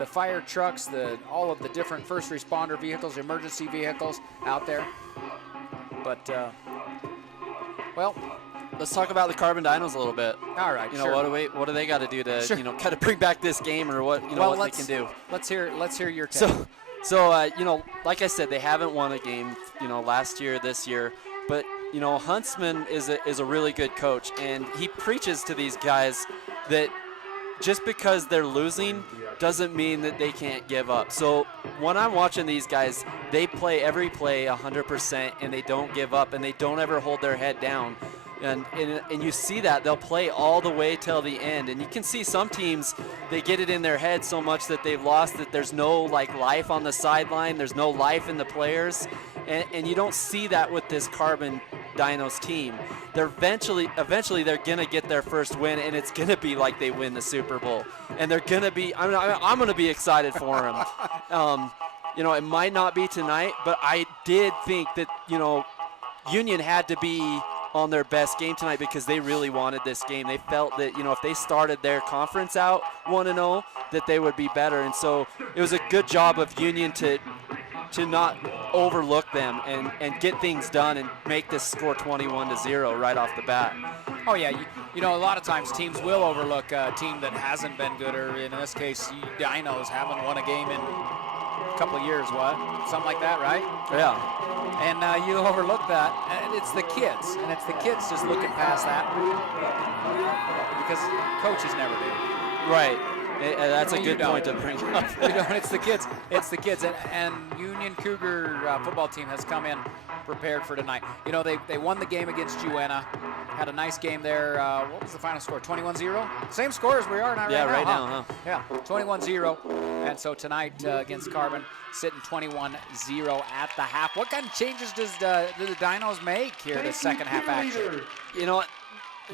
fire trucks, all of the different first responder vehicles, emergency vehicles out there. But well, let's talk about the Carbon Dinos a little bit. All right, You know, sure. what do they got to do to Sure. kind of bring back this game, or what what they can do? Let's hear your take. So like I said, they haven't won a game, last year, this year, but Huntsman is a really good coach, and he preaches to these guys that just because they're losing doesn't mean that they can't give up. So when I'm watching these guys, they play every play 100%, and they don't give up, and they don't ever hold their head down. And you see that they'll play all the way till the end, and you can see some teams, they get it in their head so much that they've lost, that there's no life on the sideline, there's no life in the players, and you don't see that with this Carbon Dinos team. They're eventually they're gonna get their first win, and it's gonna be like they win the Super Bowl, and they're gonna be. I'm gonna be excited for them. It might not be tonight, but I did think that Union had to be on their best game tonight because they really wanted this game. They felt that if they started their conference out 1-0, that they would be better, and so it was a good job of Union to not overlook them and get things done and make this score 21-0 right off the bat. Oh yeah, a lot of times teams will overlook a team that hasn't been good, or in this case, Dinos haven't won a game in a couple of years, something like that, right? Yeah. And you overlook that, and it's the kids, just looking past that because coaches never do. Right. That's a good point to bring up. It's the kids. It's the kids. And Union Cougar football team has come in prepared for tonight. They won the game against Uena. had a nice game there. What was the final score? 21-0? Same score as we are now. Yeah, right now, huh? huh? Yeah, 21-0. And so tonight against Carbon, sitting 21-0 at the half. What kind of changes do the Dinos make here this second half action? You know what?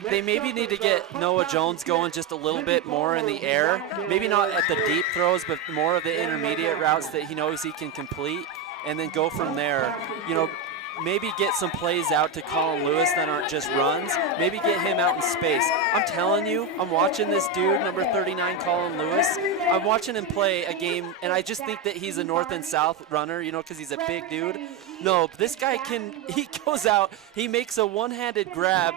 They maybe need to get Noah Jones going just a little bit more in the air. Maybe not at the deep throws, but more of the intermediate routes that he knows he can complete, and then go from there. You know, maybe get some plays out to Colin Lewis that aren't just runs. Maybe get him out in space. I'm telling you, I'm watching this dude, number 39, Colin Lewis. I'm watching him play a game, and I just think that he's a north and south runner, you know, because he's a big dude. No, this guy he goes out, he makes a one-handed grab,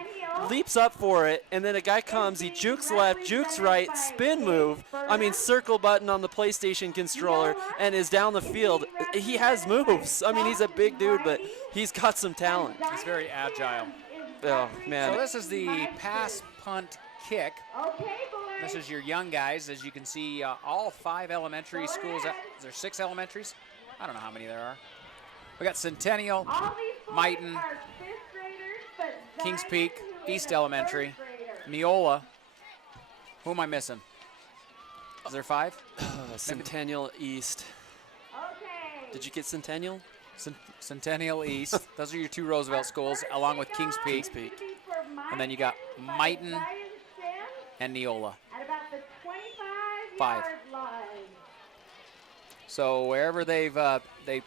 leaps up for it, and then a guy comes, he jukes left, jukes right, spin move, I mean circle button on the PlayStation controller, and is down the field. He has moves. I mean, he's a big dude, but he's got some talent. He's very agile. Oh, man. So this is the pass, punt, kick. This is your young guys. As you can see, all 5 elementary schools. Is there 6 elementaries? I don't know how many there are. We got Centennial, Mighton, Kings Peak, East Elementary, Neola. Who am I missing? Is there 5? Centennial East. Did you get Centennial? Centennial East. Those are your 2 Roosevelt schools, along with Kings Peak. And then you got Mighton and Neola. 5. So wherever they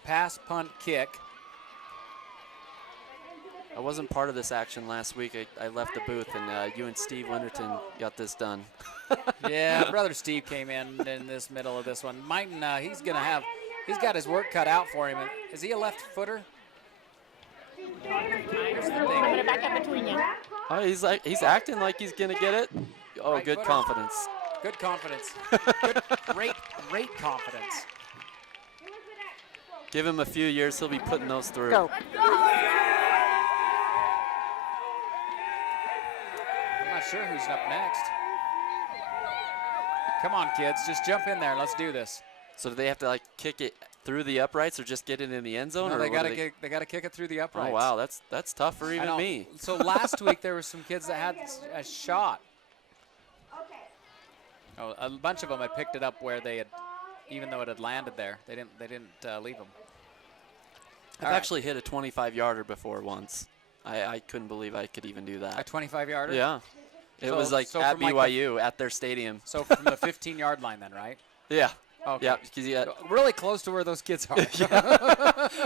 pass, punt, kick. I wasn't part of this action last week. I left the booth, and you and Steve Winterton got this done. Yeah, brother Steve came in this middle of this one. Mighton, he's got his work cut out for him. Is he a left footer? Here's the thing. I'm gonna back up between you. Oh, he's acting like he's gonna get it. Oh, Right good footer. confidence. Good confidence. Great confidence. Give him a few years, he'll be putting those through. Go. I'm not sure who's up next. Come on, kids, just jump in there. Let's do this. So do they have to like kick it through the uprights or just get it in the end zone? No, or they what gotta do kick it through the uprights. Oh wow, that's tough for I even know. me. So last week there were some kids that had a shot. Oh, a bunch of them had picked it up where they had, even though it had landed there, they didn't leave them. I've actually hit a 25-yarder before once. I couldn't believe I could even do that. A 25-yarder? Yeah. It was like so at from BYU at their stadium. So from the 15-yard line then, right? Yeah. Okay. Yeah, because really close to where those kids are.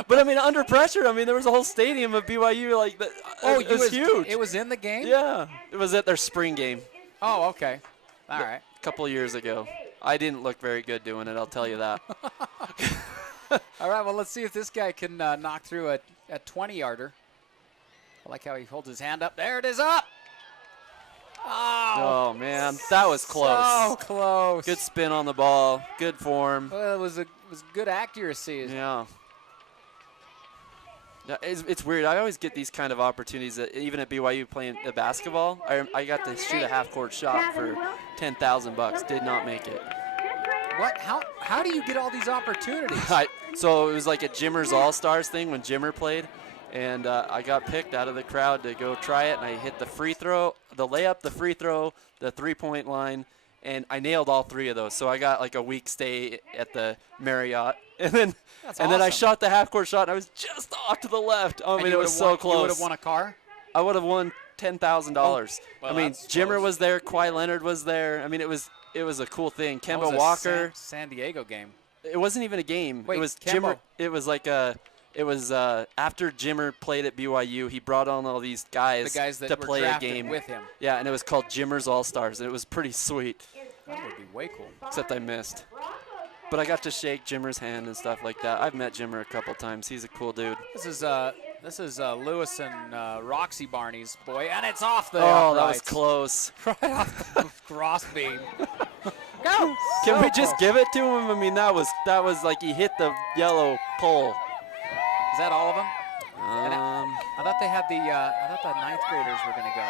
But I mean, under pressure. I mean, there was a whole stadium of BYU like that. Oh, it was huge. It was in the game? Yeah. It was at their spring game. Oh, okay. All right. A couple of years ago. I didn't look very good doing it, I'll tell you that. All right, well, let's see if this guy can knock through a 20-yarder. I like how he holds his hand up. There it is, up! Oh, man, that was close. So close. Good spin on the ball, good form. Well, it was good accuracy. Yeah. Yeah, it's weird. I always get these kind of opportunities, even at BYU playing the basketball. I got to shoot a half-court shot for $10,000. Did not make it. What? How do you get all these opportunities? So it was like a Jimmers All-Stars thing when Jimmer played, and I got picked out of the crowd to go try it, and I hit the free throw, the layup, the free throw, the three-point line, and I nailed all 3 of those. So I got like a week stay at the Marriott, and then I shot the half-court shot, and I was just off to the left. I mean, it was so close. You would have won a car? I would have won $10,000. Well, I mean, Jimmer was there, Kawhi Leonard was there. I mean, it was a cool thing. Kemba Walker. San Diego game. It wasn't even a game. Wait, it was Kemba. Jimmer. It was like after Jimmer played at BYU, he brought on all these guys, The guys that to were play a drafted game with him. Yeah, and it was called Jimmers All-Stars, and it was pretty sweet. That would be way cool. Except I missed. But I got to shake Jimmer's hand and stuff like that. I've met Jimmer a couple times. He's a cool dude. This is Lewis and Roxy Barney's boy, and it's off the Oh, that was uprights. close. Right off the cross beam. Go! Can we just give it to him? I mean, that was like he hit the yellow pole. Is that all of them? I thought they had I thought the 9th graders were going to go.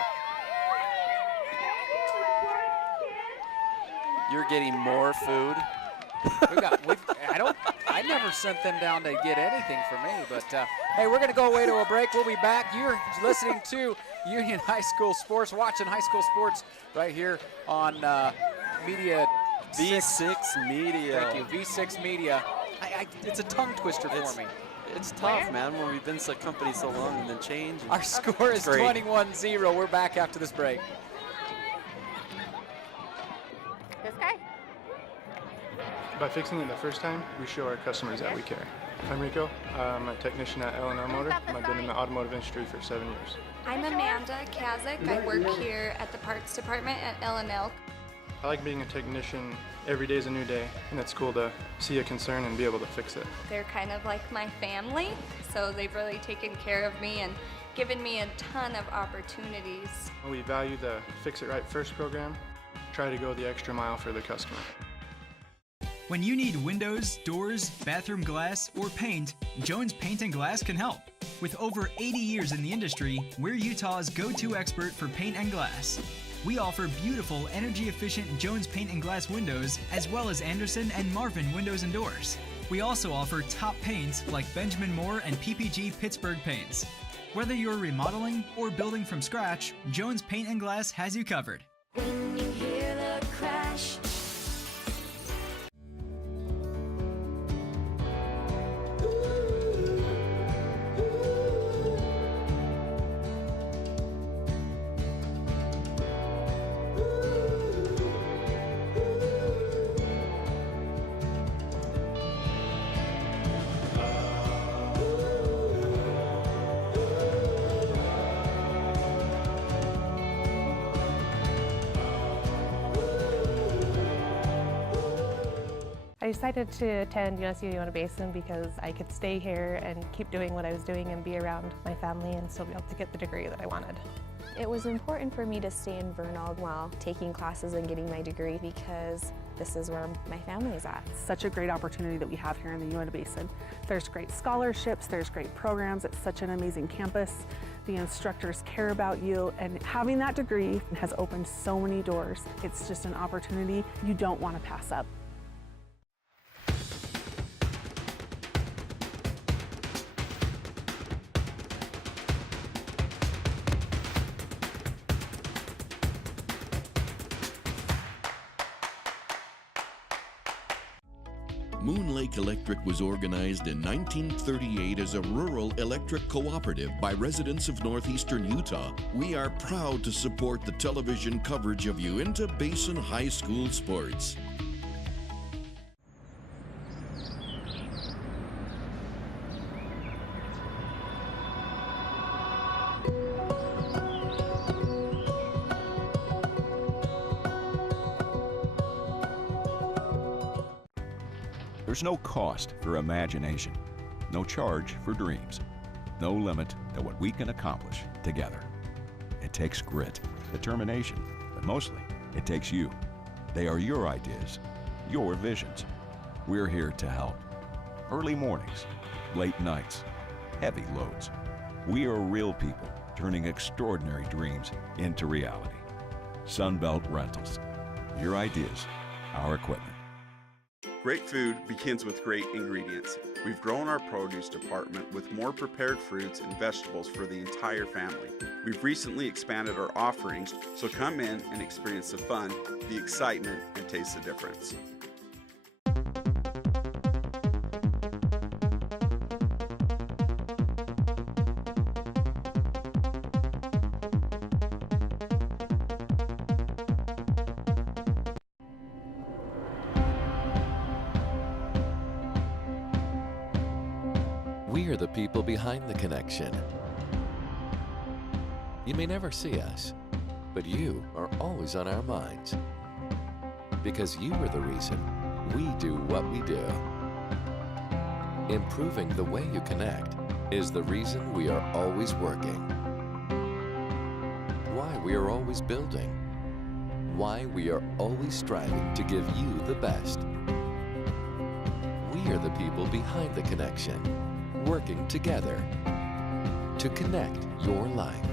You're getting more food. I never never sent them down to get anything from me. But, hey, we're going to go away to a break. We'll be back. You're listening to Union High School Sports, watching high school sports right here on Media V6 Media. Thank you, V6 Media. It's a tongue twister for me. It's tough, man, when we've been a company so long and then change. Our score is 21-0. We're back after this break. This guy? By fixing it the first time, we show our customers that we care. I'm Rico. I'm a technician at L&L Motor. I've been in the automotive industry for 7 years. I'm Amanda Kazik. I work here at the parts department at L&L. I like being a technician. Every day is a new day, and it's cool to see a concern and be able to fix it. They're kind of like my family, so they've really taken care of me and given me a ton of opportunities. We value the Fix It Right First program. Try to go the extra mile for the customer. When you need windows, doors, bathroom glass, or paint, Jones Paint and Glass can help. With over 80 years in the industry, we're Utah's go-to expert for paint and glass. We offer beautiful, energy-efficient Jones Paint and Glass windows, as well as Anderson and Marvin windows and doors. We also offer top paints like Benjamin Moore and PPG Pittsburgh paints. Whether you're remodeling or building from scratch, Jones Paint and Glass has you covered. When you hear the crash, I decided to attend UNSU Uinta Basin because I could stay here and keep doing what I was doing and be around my family and still be able to get the degree that I wanted. It was important for me to stay in Vernal while taking classes and getting my degree because this is where my family is at. Such a great opportunity that we have here in the Uinta Basin. There's great scholarships, there's great programs, it's such an amazing campus. The instructors care about you, and having that degree has opened so many doors. It's just an opportunity you don't want to pass up. Moon Lake Electric was organized in 1938 as a rural electric cooperative by residents of northeastern Utah. We are proud to support the television coverage of Uinta Basin High School sports. There's no cost for imagination, no charge for dreams, no limit to what we can accomplish together. It takes grit, determination, but mostly it takes you. They are your ideas, your visions. We're here to help. Early mornings, late nights, heavy loads. We are real people turning extraordinary dreams into reality. Sunbelt Rentals. Your ideas, our equipment. Great food begins with great ingredients. We've grown our produce department with more prepared fruits and vegetables for the entire family. We've recently expanded our offerings, so come in and experience the fun, the excitement, and taste the difference. We are the people behind the connection. You may never see us, but you are always on our minds. Because you are the reason we do what we do. Improving the way you connect is the reason we are always working. Why we are always building. Why we are always striving to give you the best. We are the people behind the connection, working together to connect your life.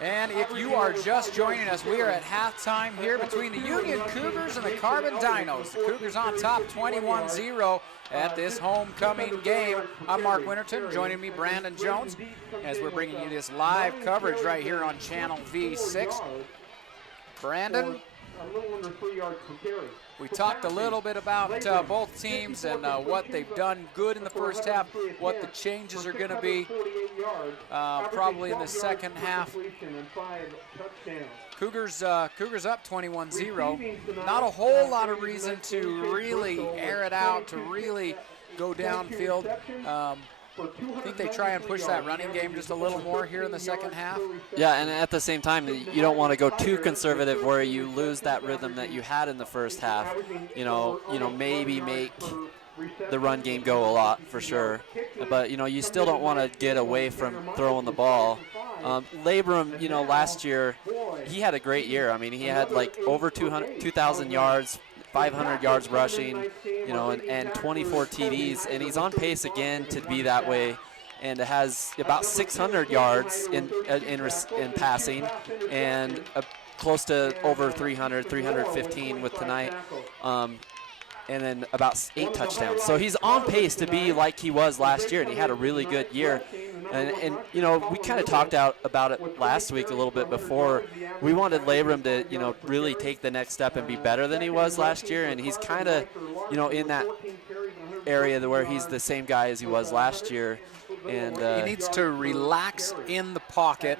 And if you are just joining us, we are at halftime here between the Union Cougars and the Carbon Dinos. The Cougars on top 21-0 at this homecoming game. I'm Mark Winterton, joining me Brandon Jones as we're bringing you this live coverage right here on Channel V6. Brandon, we talked a little bit about both teams and what they've done good in the first half, what the changes are going to be probably in the second half. Cougars up 21-0. Not a whole lot of reason to really air it out, to really go downfield. I think they try and push that running game just a little more here in the second half. Yeah, and at the same time, you don't want to go too conservative where you lose that rhythm that you had in the first half. Maybe make the run game go a lot for sure. But, you still don't want to get away from throwing the ball. Labrum, last year, he had a great year. I mean, he had like over 2,000 yards, 500 yards rushing, and 24 TDs, and he's on pace again to be that way, and has about 600 yards in passing, and close to over 315 with tonight, and then about 8 touchdowns. So he's on pace to be like he was last year, and he had a really good year. And we kind of talked about it last week a little bit before. We wanted Labrum to, really take the next step and be better than he was last year, and he's kind of, in that area where he's the same guy as he was last year. And he needs to relax in the pocket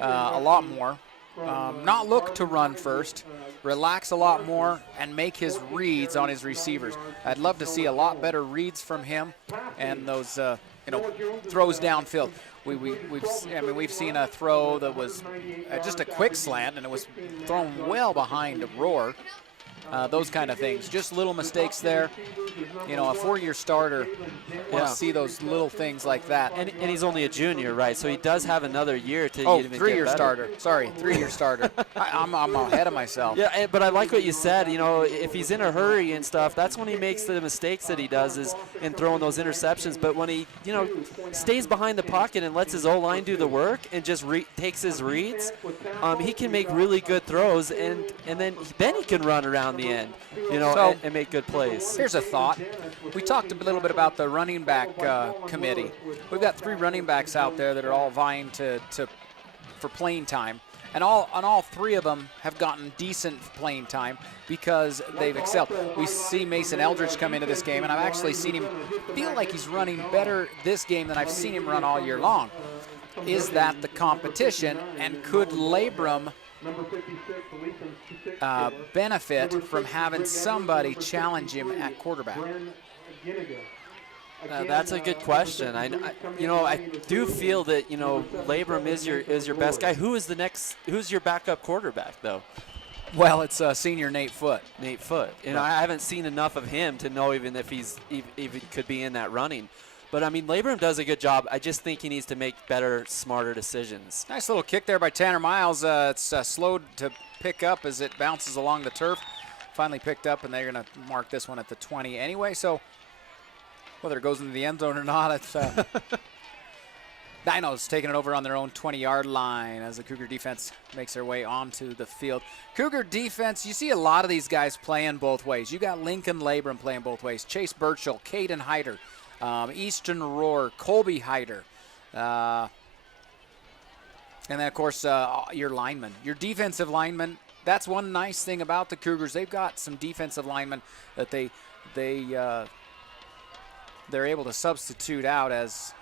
a lot more. Not look to run first, relax a lot more, and make his reads on his receivers. I'd love to see a lot better reads from him and those throws downfield. We've seen a throw that was just a quick slant, and it was thrown well behind Rohr. Those kind of things, just little mistakes there. A four-year starter wants to see those little things like that. And he's only a junior, right? So he does have another year to even get three-year better. Starter. Sorry, three-year starter. I'm ahead of myself. Yeah, but I like what you said. If he's in a hurry and stuff, that's when he makes the mistakes that he does is in throwing those interceptions. But when he, stays behind the pocket and lets his O-line do the work and just takes his reads, he can make really good throws, and then he can run around the end, and make good plays. Here's a thought. We talked a little bit about the running back committee. We've got 3 running backs out there that are all vying for playing time, and all 3 of them have gotten decent playing time because they've excelled. We see Mason Eldridge come into this game, and I've actually seen him feel like he's running better this game than I've seen him run all year long. Is that the competition, and could Labrum benefit from having somebody challenge him at quarterback? That's a good question. I do feel that Labrum is your best guy. Who's your backup quarterback though? Well, it's senior Nate Foote. Nate Foote. I haven't seen enough of him to know even if he could be in that running. But, Labrum does a good job. I just think he needs to make better, smarter decisions. Nice little kick there by Tanner Miles. It's slowed to pick up as it bounces along the turf. Finally picked up, and they're going to mark this one at the 20 anyway. So whether it goes into the end zone or not, it's Dinos taking it over on their own 20-yard line as the Cougar defense makes their way onto the field. Cougar defense, you see a lot of these guys playing both ways. You got Lincoln Labrum playing both ways. Chase Burchill, Caden Hyder. Easton Rohr, Colby Hyder, and then, of course, your linemen. Your defensive linemen, that's one nice thing about the Cougars. They've got some defensive linemen that they're able to substitute out as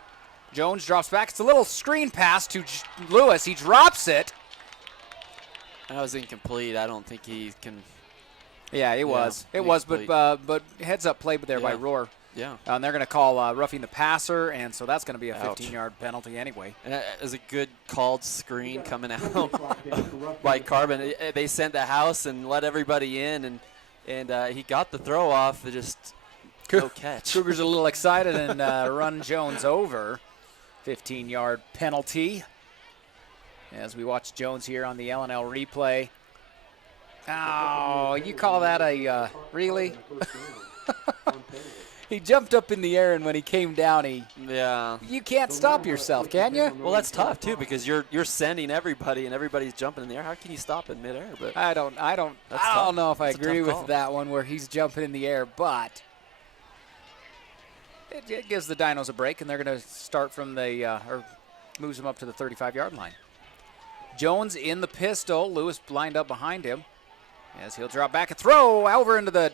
Jones drops back. It's a little screen pass to Lewis. He drops it. That was incomplete. I don't think he can. Yeah, it was. It was, but heads-up play there by Rohr. Yeah. And they're going to call roughing the passer, and so that's going to be a 15-yard penalty anyway. And it was a good called screen coming out by Carbon. They sent the house and let everybody in, and he got the throw off. Just no catch. Cougars are a little excited and run Jones over. 15-yard penalty. As we watch Jones here on the L&L replay. Oh, you call that a really? He jumped up in the air, and when he came down, Yeah. you can't stop yourself, can you? Well, that's tough too because you're sending everybody and everybody's jumping in the air. How can you stop in midair? But I don't know if I That's a agree tough with call. that one where he's jumping in the air, but it gives the Dinos a break, and they're going to start from the or moves them up to the 35-yard line. Jones in the pistol. Lewis lined up behind him. As he'll drop back and throw over into the.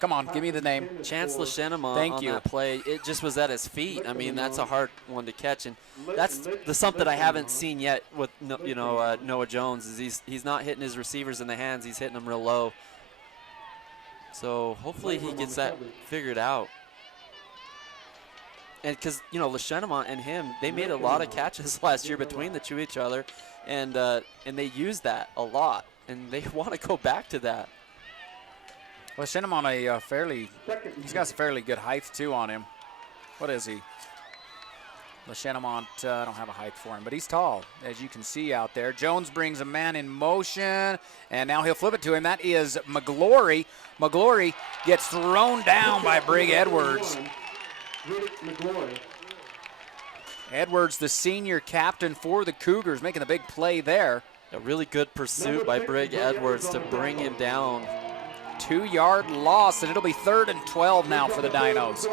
Come on, give me the name. Chance Lashenema Thank on you. that play, it just was at his feet. I mean, that's a hard one to catch, and that's something I haven't seen yet with Noah Jones. Is he's not hitting his receivers in the hands; he's hitting them real low. So hopefully he gets that figured out. And because Lashenema and him, they made a lot of catches last year between the two each other, and they use that a lot, and they want to go back to that. Well, send him on he's got some fairly good height too on him. What is he? Lashenamont, I don't have a height for him, but he's tall, as you can see out there. Jones brings a man in motion, and now he'll flip it to him. That is McGlory. McGlory gets thrown down by Brig Edwards. Edwards, the senior captain for the Cougars, making a big play there. A really good pursuit by Brig Edwards to bring him down. 2-yard loss, and it'll be 3rd and 12 now for the Dinos.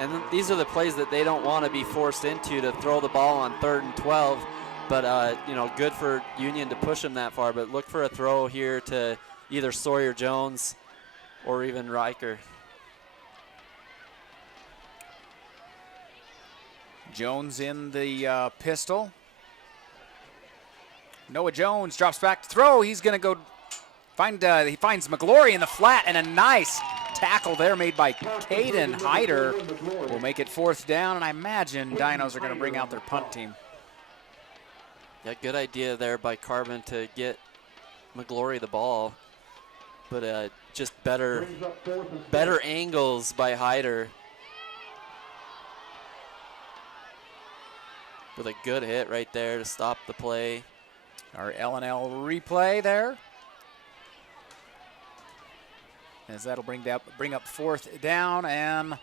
And these are the plays that they don't want to be forced into, to throw the ball on 3rd and 12. But, good for Union to push them that far. But look for a throw here to either Sawyer Jones or even Riker. Jones in the pistol. Noah Jones drops back to throw. He's going to go he finds McGlory in the flat, and a nice tackle there made by Caden Hyder will make it 4th down, and I imagine Dinos are going to bring out their punt team. Yeah, good idea there by Carbon to get McGlory the ball, but just better angles by Hyder. With a good hit right there to stop the play. Our L&L replay there. As that'll bring up 4th down, and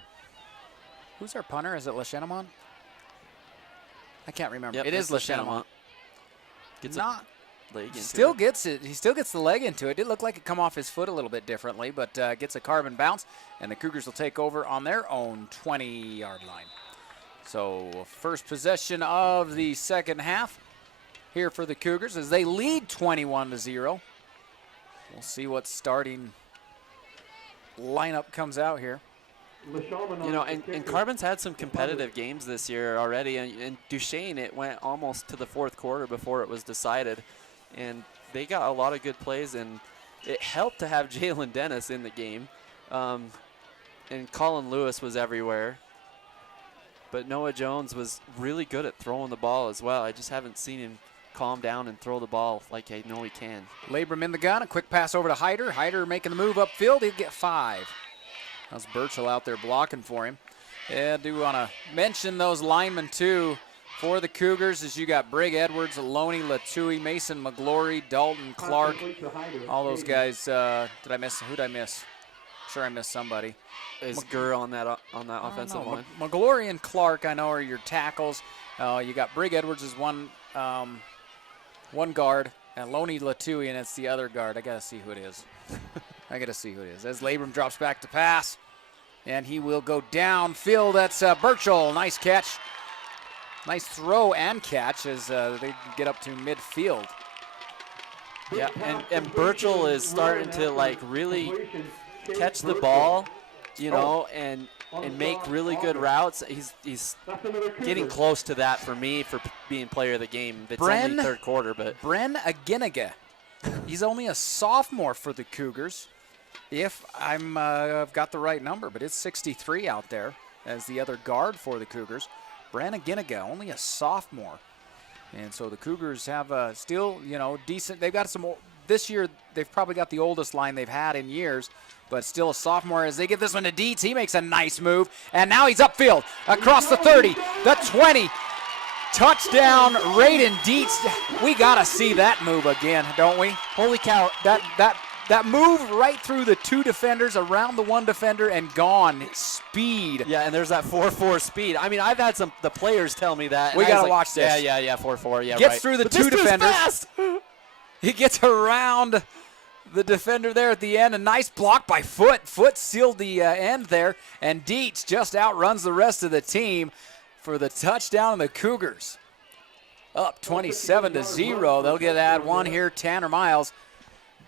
who's our punter? Is it Lashenamont? I can't remember. Yep, it is Lashenamont. Gets Not leg into still it. gets it. He still gets the leg into it. It looked like it come off his foot a little bit differently, but gets a Carbon bounce, and the Cougars will take over on their own 20-yard line. So first possession of the second half here for the Cougars as they lead 21-0. We'll see what starting lineup comes out here. And Carbon's had some competitive games this year already, and Duchesne, it went almost to the 4th quarter before it was decided, and they got a lot of good plays, and it helped to have Jalen Dennis in the game, and Colin Lewis was everywhere, but Noah Jones was really good at throwing the ball as well. I just haven't seen him calm down and throw the ball like I know he can. Labrum in the gun, a quick pass over to Hyder. Hyder making the move upfield, he'll get 5. That's Burchell out there blocking for him. Yeah, I do want to mention those linemen too for the Cougars, as you got Brig Edwards, Loney Latui, Mason McGlory, Dalton Clark, all those guys. Did I miss? Who did I miss? Sure, I missed somebody. Is Gurr on that offensive line? McGlory and Clark, I know, are your tackles. You got Brig Edwards as one guard, and Loney Latui, and it's the other guard. I gotta see who it is. As Labrum drops back to pass, and he will go downfield. That's Burchell. Nice catch. Nice throw and catch as they get up to midfield. Yeah, and Burchell is starting to really catch the ball, and make really good routes. He's getting close to that for me for being player of the game. It's only 3rd quarter, but Bren Aginiga. He's only a sophomore for the Cougars, if I've got the right number, but it's 63 out there as the other guard for the Cougars. Bren Aginiga, only a sophomore. And so the Cougars have still, decent. They've got some, this year they've probably got the oldest line they've had in years, but still a sophomore as they give this one to Dietz. He makes a nice move, and now he's upfield across the 30, the 20, Touchdown, Raiden Dietz. We gotta see that move again, don't we? Holy cow! That move right through the two defenders, around the one defender, and gone. Speed. Yeah, and there's that 4.4 speed. I mean, I've had the players tell me that. We and I gotta was like, watch this. Yeah, 4.4. Yeah, Gets right. through the But two this dude's defenders. fast. He gets around the defender there at the end. A nice block by Foot. Foot sealed the end there, and Dietz just outruns the rest of the team for the touchdown of the Cougars. Up 27-0. They'll get that one here. Tanner Miles.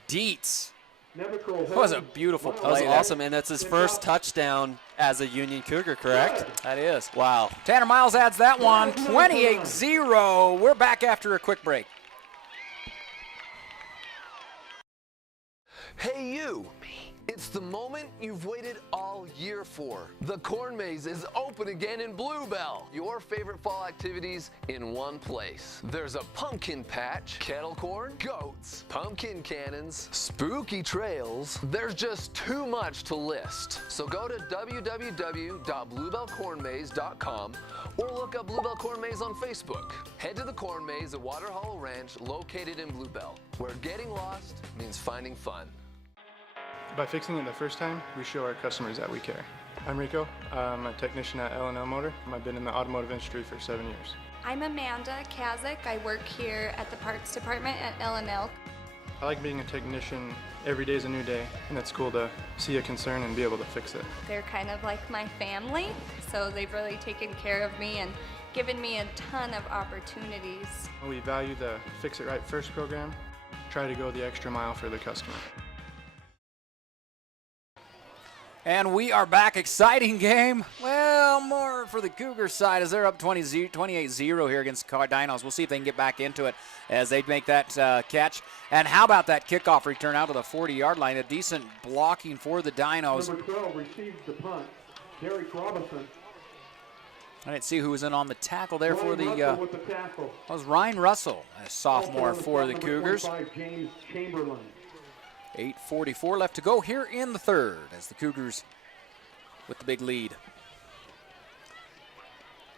Dietz. That was a beautiful play. That was there. awesome, and that's his first touchdown as a Union Cougar, correct? That is. Wow. Tanner Miles adds that one. 28-0. We're back after a quick break. Hey you! It's the moment you've waited all year for. The Corn Maze is open again in Bluebell. Your favorite fall activities in one place. There's a pumpkin patch, kettle corn, goats, pumpkin cannons, spooky trails. There's just too much to list. So go to www.bluebellcornmaze.com or look up Bluebell Corn Maze on Facebook. Head to the Corn Maze at Water Hollow Ranch, located in Bluebell, where getting lost means finding fun. By fixing it the first time, we show our customers that we care. I'm Rico. I'm a technician at L&L Motor. I've been in the automotive industry for 7 years. I'm Amanda Kazik. I work here at the parts department at L&L. I like being a technician. Every day is a new day, and it's cool to see a concern and be able to fix it. They're kind of like my family, so they've really taken care of me and given me a ton of opportunities. We value the Fix It Right First program. Try to go the extra mile for the customer. And we are back. Exciting game. Well, more for the Cougars side as they're up 28-0 here against the Dinos. We'll see if they can get back into it as they make that catch. And how about that kickoff return out to the 40-yard line? A decent blocking for the Dinos. Number 12 receives the punt. Derek Robinson. I didn't see who was in on the tackle there for the. Russell with the tackle. That was Ryan Russell, a sophomore for the Cougars. James Chamberlain. 8:44 left to go here in the third as the Cougars with the big lead.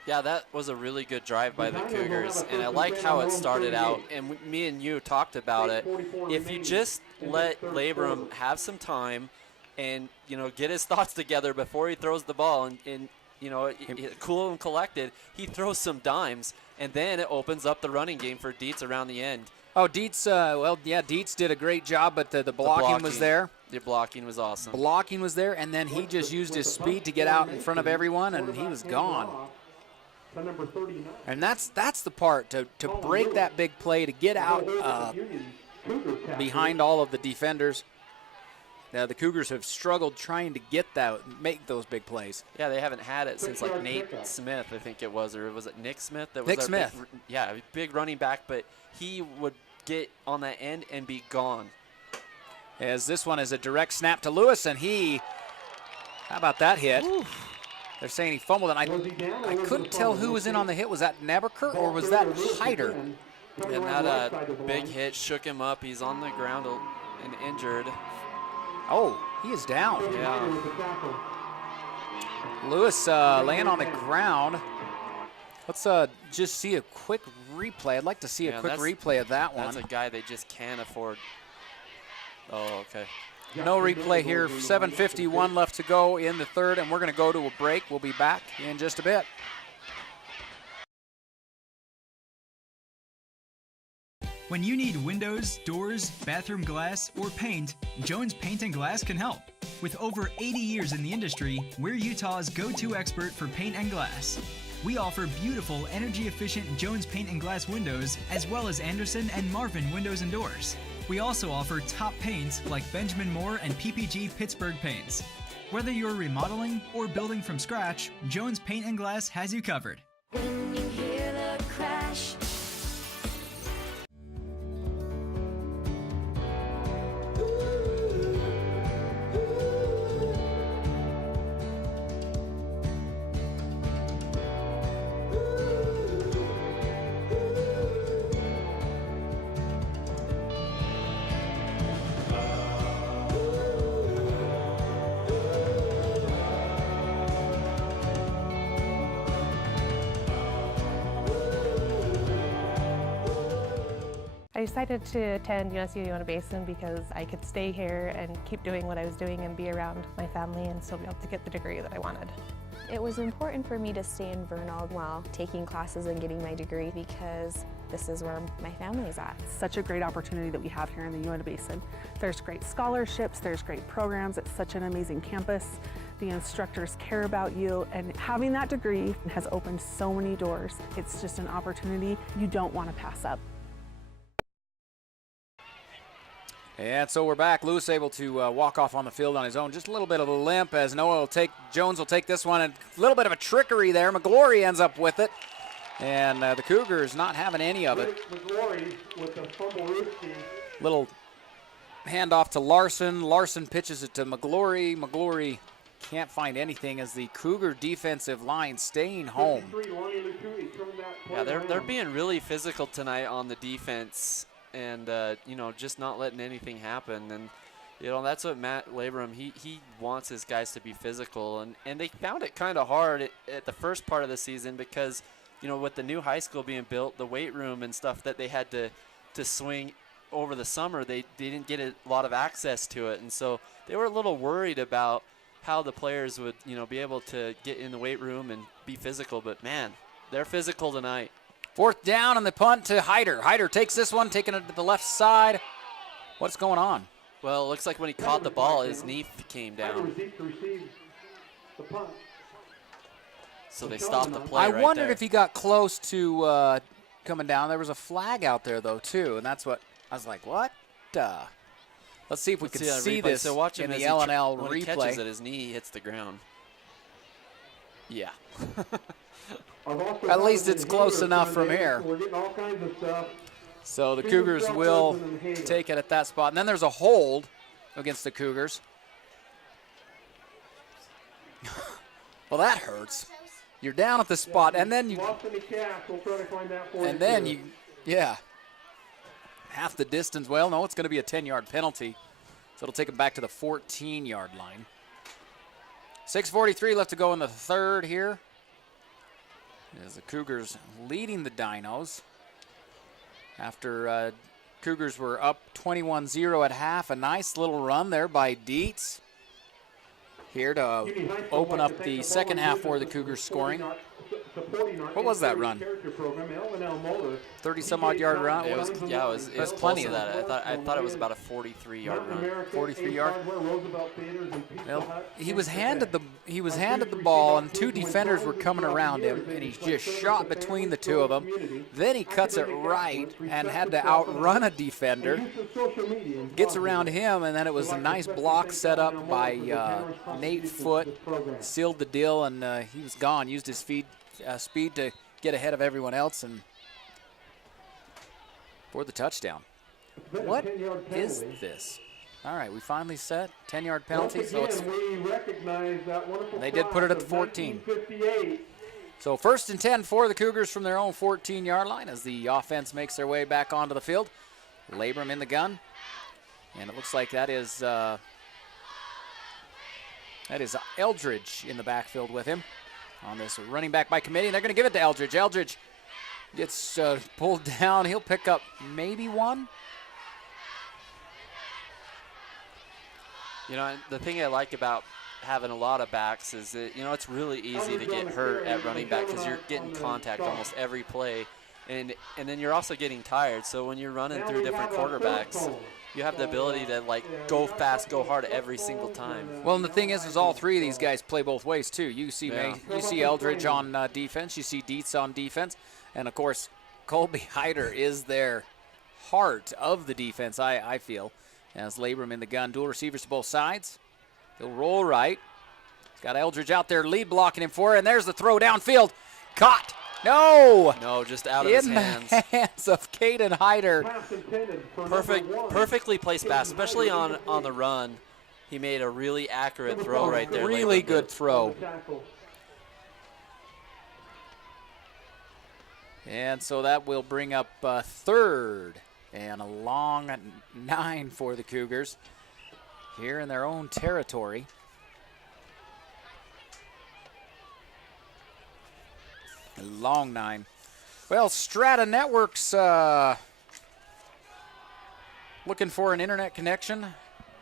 Yeah, that was a really good drive by the Cougars, and I like how it started out, and me and you talked about it. If you just let Labrum have some time and, you know, get his thoughts together before he throws the ball and you know, cool and collected, he throws some dimes, and then it opens up the running game for Dietz around the end. Oh, Dietz, well, yeah, Dietz did a great job, but the blocking was there. The blocking was awesome. Blocking was there, and then he just used his speed to get out in front of everyone, and he was gone. And that's the part, to break that big play, to get out behind all of the defenders. Now, the Cougars have struggled trying to make those big plays. Yeah, they haven't had it since like Nate Smith, I think it was, or was it Nick Smith? That was Nick Smith. Big running back, but he would get on that end and be gone. As this one is a direct snap to Lewis, and how about that hit? Oof. They're saying he fumbled, and I couldn't tell who was in on the hit. Was that Neberker or was that Hyder? And that big hit shook him up. He's on the ground and injured. Oh, he is down. Yeah. Lewis laying on the ground. Let's just see a quick replay. I'd like to see a quick replay of that one. That's a guy they just can't afford. Oh, okay. No replay here. 7:51 left to go in the third, and we're going to go to a break. We'll be back in just a bit. When you need windows, doors, bathroom glass, or paint, Jones Paint and Glass can help. With over 80 years in the industry, we're Utah's go-to expert for paint and glass. We offer beautiful, energy-efficient Jones Paint and Glass windows, as well as Anderson and Marvin windows and doors. We also offer top paints like Benjamin Moore and PPG Pittsburgh paints. Whether you're remodeling or building from scratch, Jones Paint and Glass has you covered. When you hear the crash, I decided to attend UNSU Uinta Basin because I could stay here and keep doing what I was doing and be around my family and still be able to get the degree that I wanted. It was important for me to stay in Vernal while taking classes and getting my degree because this is where my family is at. Such a great opportunity that we have here in the Uinta Basin. There's great scholarships, there's great programs, it's such an amazing campus. The instructors care about you, and having that degree has opened so many doors. It's just an opportunity you don't want to pass up. And so we're back. Lewis able to walk off on the field on his own. Just a little bit of a limp as Jones will take this one, and a little bit of a trickery there. McGlory ends up with it, and the Cougars not having any of it. McGlory with the fumble routine. Little handoff to Larson. Larson pitches it to McGlory. McGlory can't find anything as the Cougar defensive line staying home. Yeah, they're being really physical tonight on the defense, and you know, just not letting anything happen. And you know, that's what Matt Labrum, he wants his guys to be physical, and they found it kind of hard at the first part of the season because, you know, with the new high school being built, the weight room and stuff that they had to swing over the summer, they didn't get a lot of access to it, and so they were a little worried about how the players would, you know, be able to get in the weight room and be physical. But man, they're physical tonight. 4th down and the punt to Hyder. Hyder takes this one, taking it to the left side. What's going on? Well, it looks like when he caught the ball, his knee came down. So they stopped the play. I right wondered there. if he got close to coming down. There was a flag out there though too, and that's what I was like, what? Let's see if we can see this so watch in him the as LNL when replay. he catches it, his knee hits the ground. Yeah. At least it's close here enough from Sunday, here. We're getting all kinds of stuff. So the Cougars will take it at that spot. And then there's a hold against the Cougars. Well, that hurts. You're down at the spot, and then you... And then you... Yeah. Half the distance. Well, no, it's going to be a 10-yard penalty. So it'll take them back to the 14-yard line. 6:43 left to go in the third here. As the Cougars leading the Dinos. After Cougars were up 21-0 at half. A nice little run there by Dietz. Here to open up the second half for the Cougars scoring. What was that run? 30-some-odd yard run? It was plenty of that. I thought it was about a 43-yard run. 43-yard. Well, he was handed the ball, and 2 defenders were coming around him, and he just shot between the 2 of them. Then he cuts it right and had to outrun a defender. Gets around him, and then it was a nice block set up by Nate Foote. Sealed the deal, and he was gone. Used his speed to get ahead of everyone else and for the touchdown. What is this? All right, we finally set 10-yard penalty. So it's, they did put it at the 14. So 1st and 10 for the Cougars from their own 14-yard line as the offense makes their way back onto the field. Labrum in the gun, and it looks like that is Eldridge in the backfield with him on this running back by committee. And they're going to give it to Eldridge. Eldridge gets pulled down. He'll pick up maybe 1. You know, the thing I like about having a lot of backs is that, you know, it's really easy to get hurt at running back because you're getting contact almost every play. And then you're also getting tired. So when you're running through different quarterbacks, you have the ability to, like, go fast, go hard every single time. Well, and the thing is all 3 of these guys play both ways, too. You see Eldridge on defense. You see Dietz on defense. And, of course, Colby Hyder is their heart of the defense, I feel, as Labrum in the gun. Dual receivers to both sides. He'll roll right. He's got Eldridge out there lead blocking him for it. And there's the throw downfield. Caught. No! No, just out of his hands. In the hands of Caden Hyder. Perfectly placed pass, especially on the run. He made a really accurate throw right there. Really good throw. And so that will bring up 3rd and a long 9 for the Cougars here in their own territory. A long 9. Well, Strata Networks Looking for an internet connection?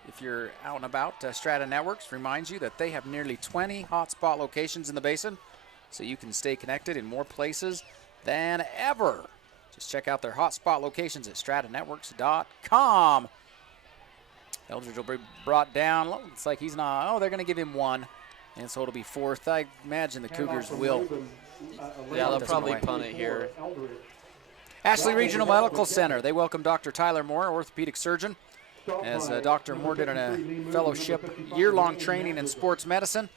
If you're out and about, Strata Networks reminds you that they have nearly 20 hotspot locations in the basin, so you can stay connected in more places than ever. Just check out their hotspot locations at stratanetworks.com. Eldridge will be brought down. Looks like he's not. Oh, they're going to give him one, and so it'll be fourth. I imagine the Cougars will. Yeah, they'll probably punt it here. Ashley Regional Medical Center. They welcome Dr. Tyler Moore, orthopedic surgeon. As Dr. Moore did a fellowship year-long training in sports medicine,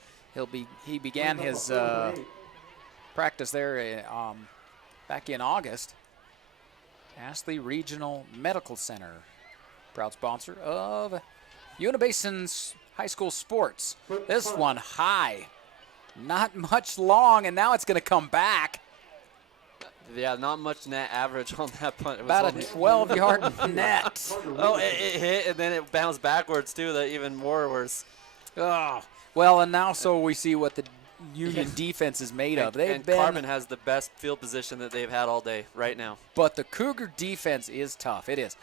he began his practice there back in August. Ashley Regional Medical Center, proud sponsor of Unibasin's high school sports. This one high, not much long, and now it's going to come back. Yeah, not much net average on that punt. It was About a 12-yard net. Oh, it hit, and then it bounced backwards, too. That even more worse. Oh, well, and now so we see what the Union defense is made of. And Carbon has the best field position that they've had all day right now. But the Cougar defense is tough. It is.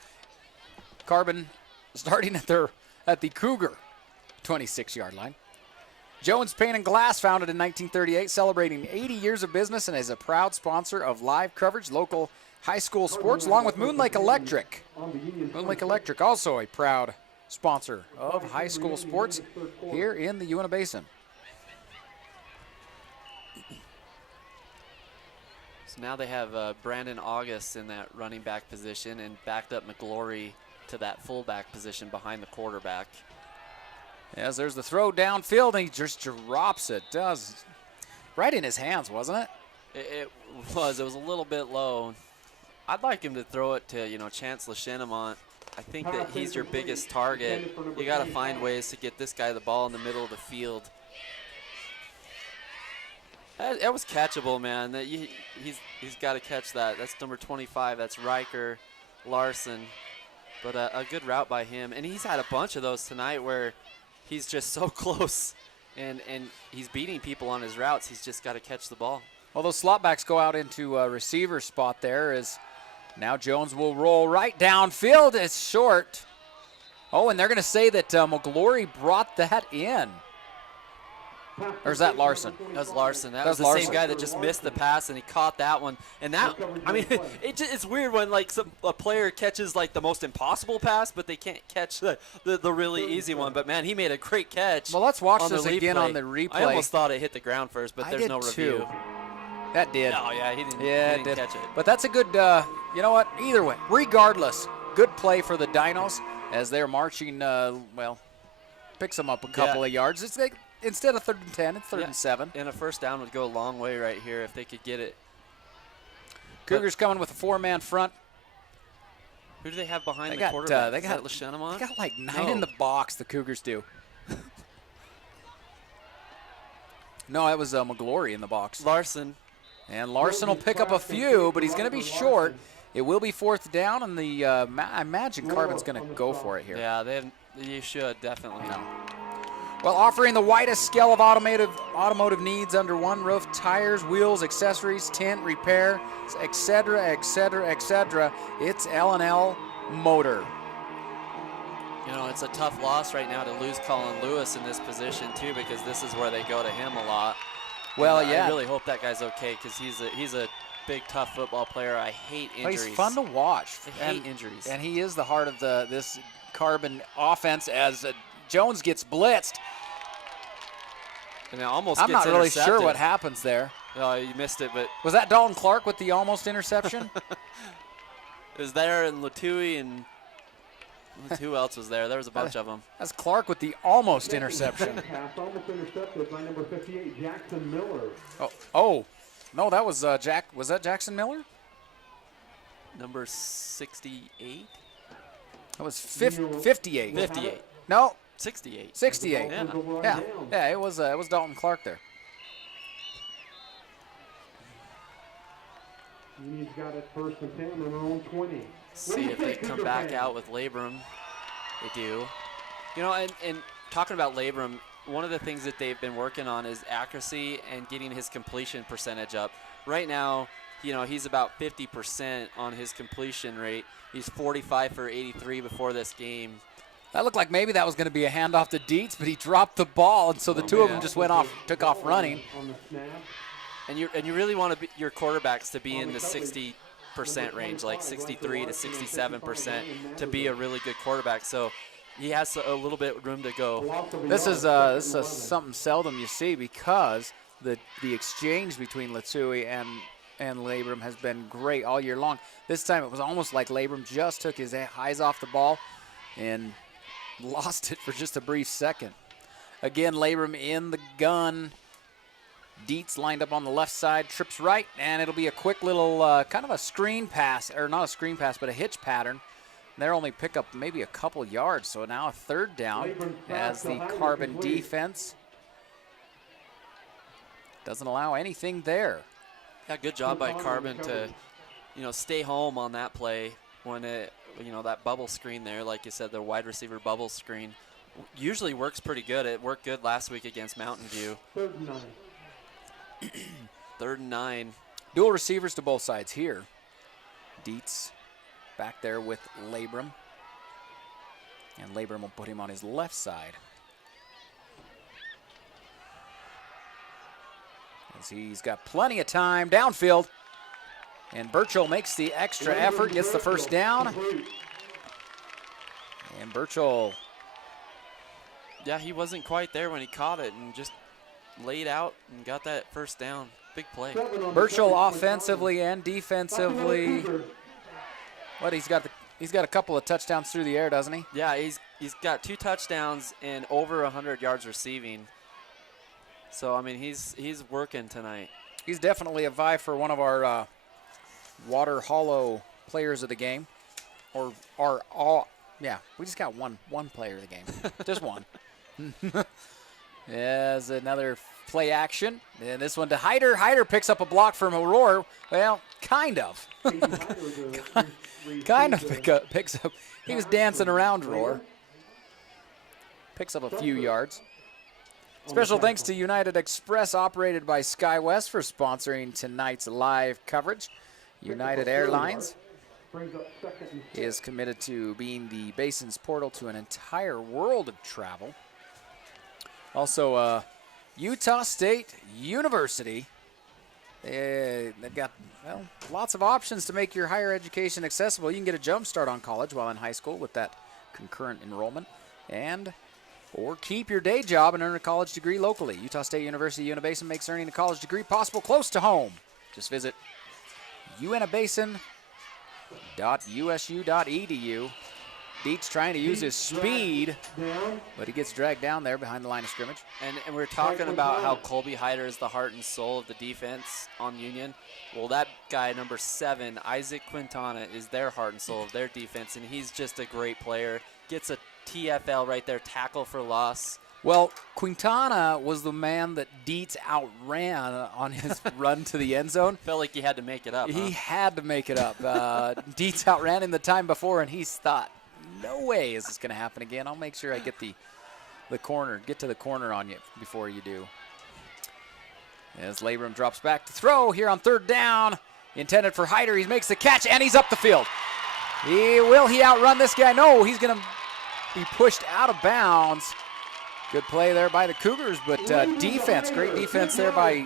Carbon starting at the Cougar 26-yard line. Jones Paint and Glass, founded in 1938, celebrating 80 years of business and is a proud sponsor of live coverage, local high school sports, along with Moon Lake Electric. Moon Lake Electric, also a proud sponsor of high school sports here in the Uinta Basin. So now they have Brandon August in that running back position and backed up McGlory to that fullback position behind the quarterback. Yes, there's the throw downfield, and he just drops it. Does right in his hands, wasn't it? It was. It was a little bit low. I'd like him to throw it to, Chance Lachenamont. I think that he's your biggest target. You got to find ways to get this guy the ball in the middle of the field. That was catchable, man. He's got to catch that. That's number 25. That's Riker Larson. But a good route by him. And he's had a bunch of those tonight where he's just so close, and he's beating people on his routes. He's just got to catch the ball. Well, those slot backs go out into a receiver spot there as now Jones will roll right downfield. It's short. Oh, and they're going to say that McGlory brought that in. Or is that Larson? That was Larson. That was the same guy that just missed the pass, and he caught that one. And that, it's weird when a player catches the most impossible pass, but they can't catch the really easy one. But man, he made a great catch. Well, let's watch this again on the replay. I almost thought it hit the ground first, but there's no review. Too. That did. Oh yeah, he didn't. Yeah, he didn't catch it. But that's a good. You know what? Either way, regardless, good play for the Dinos as they're marching. Picks them up a couple of yards. It's instead of 3rd and 10, it's 3rd and 7. And a first down would go a long way right here if they could get it. Cougars coming with a 4-man front. Who do they have behind the quarterback? They got Lachenamont? They got 9 in the box, the Cougars do. No, that was McGlory in the box. Larson. And Larson will pick up a few, but he's going to be short. It will be 4th down, and I imagine Carbon's going to go for it here. Yeah, you should, definitely. No. Well, offering the widest scale of automotive needs under one roof: tires, wheels, accessories, tint, repair, etc., etc., etc. It's L&L Motor. It's a tough loss right now to lose Colin Lewis in this position too, because this is where they go to him a lot. Well, I really hope that guy's okay, because he's a big, tough football player. I hate injuries. He's fun to watch. I hate injuries. And he is the heart of this Carbon offense as Jones gets blitzed. And it almost I'm gets not really intercepted. sure what happens there. No, you missed it, but was that Dalton Clark with the almost interception? It was there, and Latui, and who else was there? There was a bunch of them. That's Clark with the almost interception. Pass almost intercepted by number 58, Jackson Miller. Oh, no, that was Jack. Was that Jackson Miller? Number 68. That was 58. 58. No. 68. 68. Yeah. It was Dalton Clark there. Union's got it 1st and 10 on their own 20. See if they come back out with Labrum. They do. And talking about Labrum, one of the things that they've been working on is accuracy and getting his completion percentage up. Right now, he's about 50% on his completion rate. He's 45 for 83 before this game. That looked like maybe that was going to be a handoff to Dietz, but he dropped the ball, and so the two of them just took off running. And you really want your quarterbacks to be in the 60% range, like 63 to 67%, to be a really good quarterback. So he has a little bit of room to go. This is something seldom you see, because the exchange between Letsui and Labrum has been great all year long. This time it was almost like Labrum just took his eyes off the ball and lost it for just a brief second. Again, Labrum in the gun. Dietz lined up on the left side, trips right, and it'll be a quick little kind of a screen pass, or not a screen pass, but a hitch pattern. They'll only pick up maybe a couple yards, so now a third down as the Carbon defense doesn't allow anything there. Yeah, good job by Carbon to, stay home on that play when it, that bubble screen there, like you said, the wide receiver bubble screen usually works pretty good. It worked good last week against Mountain View. 3rd and 9. Dual receivers to both sides here. Dietz back there with Labrum. And Labrum will put him on his left side. As he's got plenty of time downfield. And Burchell makes the extra effort, gets the first down. And Burchell. Yeah, he wasn't quite there when he caught it and just laid out and got that first down. Big play. Burchell offensively and defensively. What, he's got a couple of touchdowns through the air, doesn't he? Yeah, he's got 2 touchdowns and over 100 yards receiving. So I mean, he's working tonight. He's definitely a vie for one of our Water Hollow players of the game, yeah, we just got one player of the game, just one. There's another play action, and this one to Hyder. Hyder picks up a block from Aurora. Well, kind of. kind of picks up. He was dancing around Roar. Picks up a few yards. Special thanks to United Express, operated by SkyWest, for sponsoring tonight's live coverage. United Airlines is committed to being the Basin's portal to an entire world of travel. Also, Utah State University. They've got, well, lots of options to make your higher education accessible. You can get a jump start on college while in high school with that concurrent enrollment, or keep your day job and earn a college degree locally. Utah State University Unibasin makes earning a college degree possible close to home. Just visit unibasin.usu.edu. Dietz trying to use his speed, but he gets dragged down there behind the line of scrimmage. And we're talking about how Colby Hyder is the heart and soul of the defense on Union. Well, that guy, number 7, Isaac Quintana, is their heart and soul of their defense, and he's just a great player. Gets a TFL right there, tackle for loss. Well, Quintana was the man that Dietz outran on his run to the end zone. Felt like he had to make it up. He had to make it up. Dietz outran him the time before, and he's thought, no way is this going to happen again. I'll make sure I get the corner, get to the corner on you before you do. As Labrum drops back to throw here on 3rd down. Intended for Hyder. He makes the catch, and he's up the field. Will he outrun this guy? No, he's going to be pushed out of bounds. Good play there by the Cougars, but defense, great defense there by,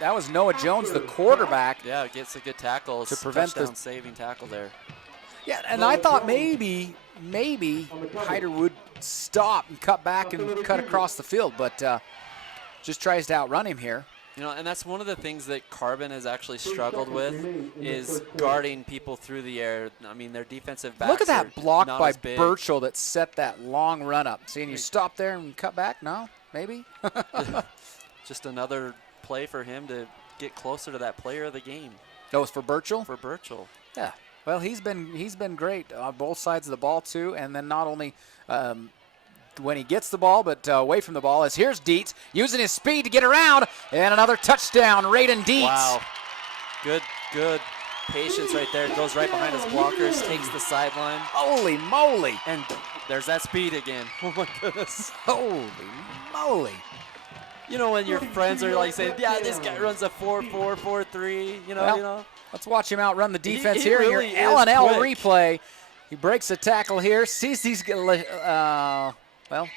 that was Noah Jones, the quarterback. Yeah, gets a good tackle. To prevent the saving tackle there. Yeah, and I thought maybe Hyder would stop and cut back and cut across the field, but just tries to outrun him here. You know, and that's one of the things that Carbon has actually struggled with, is guarding people through the air. I mean, their defensive backs. Look at that block by big. Burchell that set that long run up. See, and you stop there and cut back? No? Maybe? Just another play for him to get closer to that player of the game. That was for Burchell? For Burchell. Yeah. Well, he's been great on both sides of the ball, too, and then not only when he gets the ball, but away from the ball, as here's Dietz using his speed to get around, and another touchdown, Raiden Dietz. Wow. Good patience right there. Goes right behind his blockers, takes the sideline. Holy moly. And there's that speed again. Oh, my goodness. Holy moly. you know, when your friends are like saying, yeah, this guy runs a 4.4, 4.3, you know. Let's watch him outrun the defense He here. really Your L&L is quick. replay. He breaks the tackle here. Sees these, well, that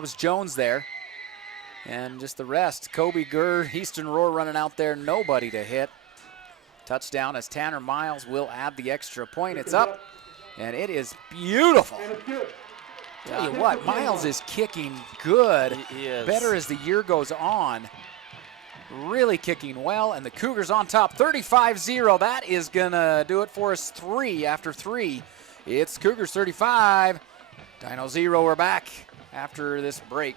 was Jones there. And just the rest. Kobe Gurr, Eastern Roar running out there. Nobody to hit. Touchdown as Tanner Miles will add the extra point. It's up, and it is beautiful. Tell you what, Miles is kicking good. He is. Better as the year goes on. Really kicking well, and the Cougars on top, 35-0. That is gonna do it for us 3 after 3. It's Cougars 35, Dino 0. We're back after this break.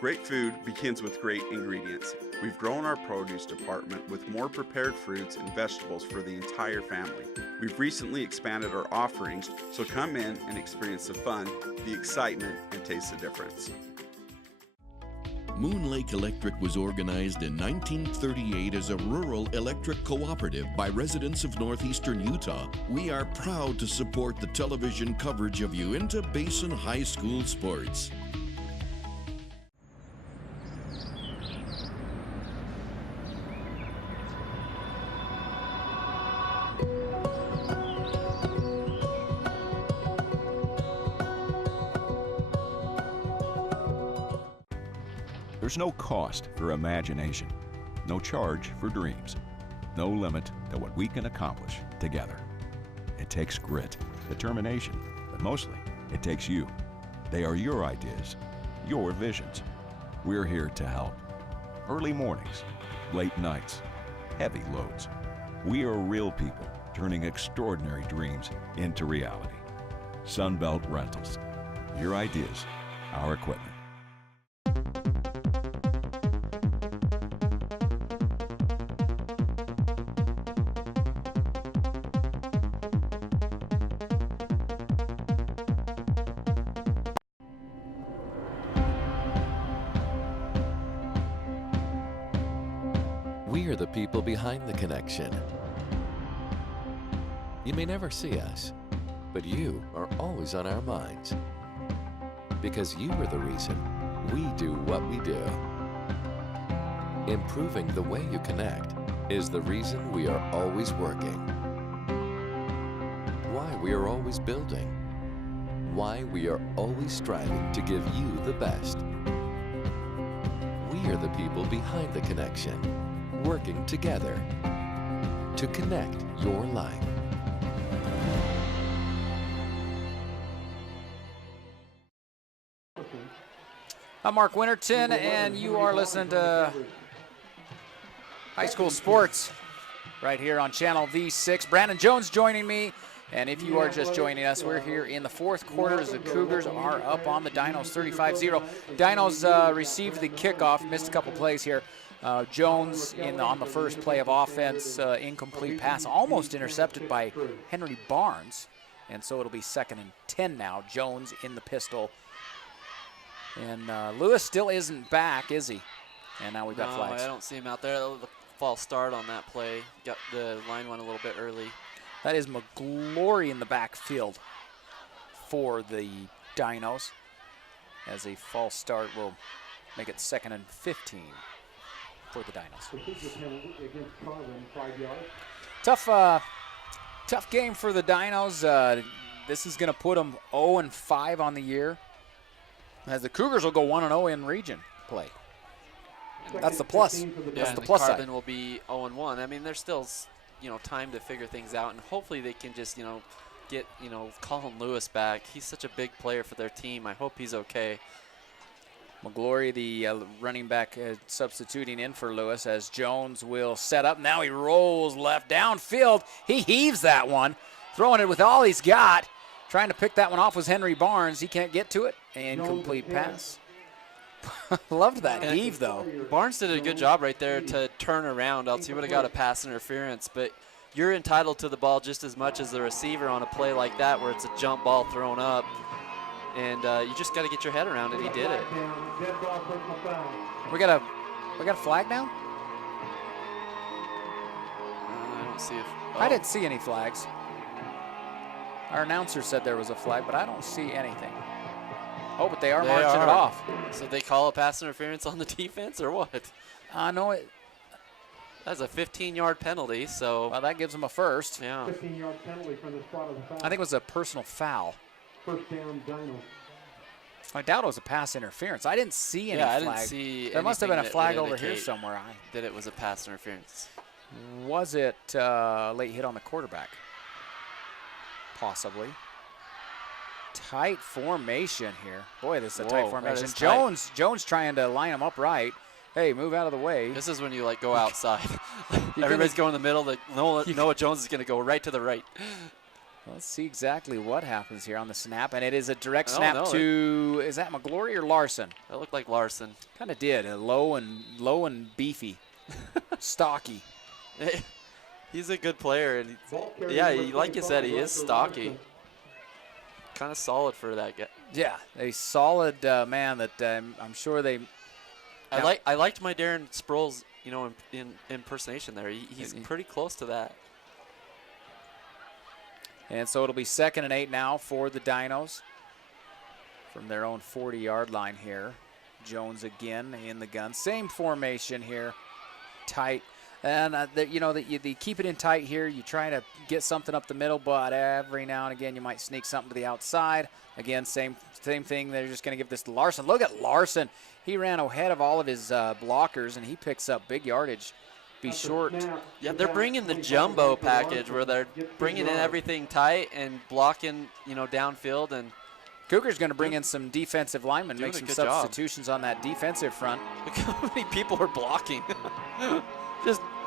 Great food begins with great ingredients. We've grown our produce department with more prepared fruits and vegetables for the entire family. We've recently expanded our offerings, so come in and experience the fun, the excitement, and taste the difference. Moon Lake Electric was organized in 1938 as a rural electric cooperative by residents of northeastern Utah. We are proud to support the television coverage of Uinta Basin High School sports. There's no cost for imagination, no charge for dreams, no limit to what we can accomplish together. It takes grit, determination, but mostly it takes you. They are your ideas, your visions. We're here to help. Early mornings, late nights, heavy loads. We are real people turning extraordinary dreams into reality. Sunbelt Rentals. Your ideas, our equipment. We are the people behind the connection. You may never see us, but you are always on our minds. Because you are the reason we do what we do. Improving the way you connect is the reason we are always working. Why we are always building. Why we are always striving to give you the best. We are the people behind the connection, working together to connect your life. I'm Mark Winterton, and you are listening to High School Sports right here on Channel V6. Brandon Jones joining me, and if you are just joining us, we're here in the fourth quarter as the Cougars are up on the Dinos 35-0. Dinos received the kickoff, missed a couple plays here. Jones on the first play of offense, incomplete pass, almost intercepted by Henry Barnes, and so it'll be 2nd and 10 now. Jones in the pistol. And Lewis still isn't back, is he? And now we've got flags. I don't see him out there. The false start on that play. The line went a little bit early. That is McGlory in the backfield for the Dinos, as a false start will make it 2nd and 15 for the Dinos. Tough game for the Dinos. This is going to put them 0-5 on the year, as the Cougars will go 1-0 in region play. That's the plus. That's the plus side. Carbon will be 0-1. I mean, there's still, time to figure things out, and hopefully they can just, get, Colin Lewis back. He's such a big player for their team. I hope he's okay. McGlory, the running back, substituting in for Lewis, as Jones will set up. Now he rolls left downfield. He heaves that one, throwing it with all he's got. Trying to pick that one off was Henry Barnes. He can't get to it. Incomplete pass. Loved that heave, though. Barnes did a good job right there to turn around, else he would have got a pass interference. But you're entitled to the ball just as much as the receiver on a play like that, where it's a jump ball thrown up. and you just got to get your head around it. He did it. We got a flag now? I don't see it. I didn't see any flags. Our announcer said there was a flag, but I don't see anything. Oh, but they are marching it off. So they call a pass interference on the defense or what? No, it. That's a 15-yard penalty, so. Well, that gives them a first. Yeah. 15-yard penalty for the spot of the foul. I think it was a personal foul. First down, Dino. I doubt it was a pass interference. I didn't see any I flag. didn't see There must have been a anything flag that would over here indicate somewhere. That it was a pass interference. Was it late hit on the quarterback? Possibly. Tight formation here. Boy, this is a tight Whoa, formation. that is tight. Jones trying to line him up right. Hey, move out of the way. This is when you like go outside. Everybody's going in the middle. Noah Jones is going to go right to the right. Let's see exactly what happens here on the snap, and it is a direct snap to. Is that McGlory or Larson? That looked like Larson. Kind of did. Low and beefy, stocky. He's a good player, and like you said, he is stocky. Kind of solid for that guy. Yeah, a solid man that I'm sure they. I liked my Darren Sproles, in impersonation there. He's pretty close to that. And so it'll be 2nd and 8 now for the Dinos from their own 40-yard line here. Jones again in the gun. Same formation here, tight. And, they keep it in tight here. You try to get something up the middle, but every now and again you might sneak something to the outside. Again, same thing. They're just going to give this to Larson. Look at Larson. He ran ahead of all of his blockers, and he picks up big yardage. Be short. Yeah, they're bringing the jumbo package where they're bringing in everything tight and blocking, downfield. And Cougars going to bring in some defensive linemen, make some substitutions on that defensive front. Look how many people are blocking.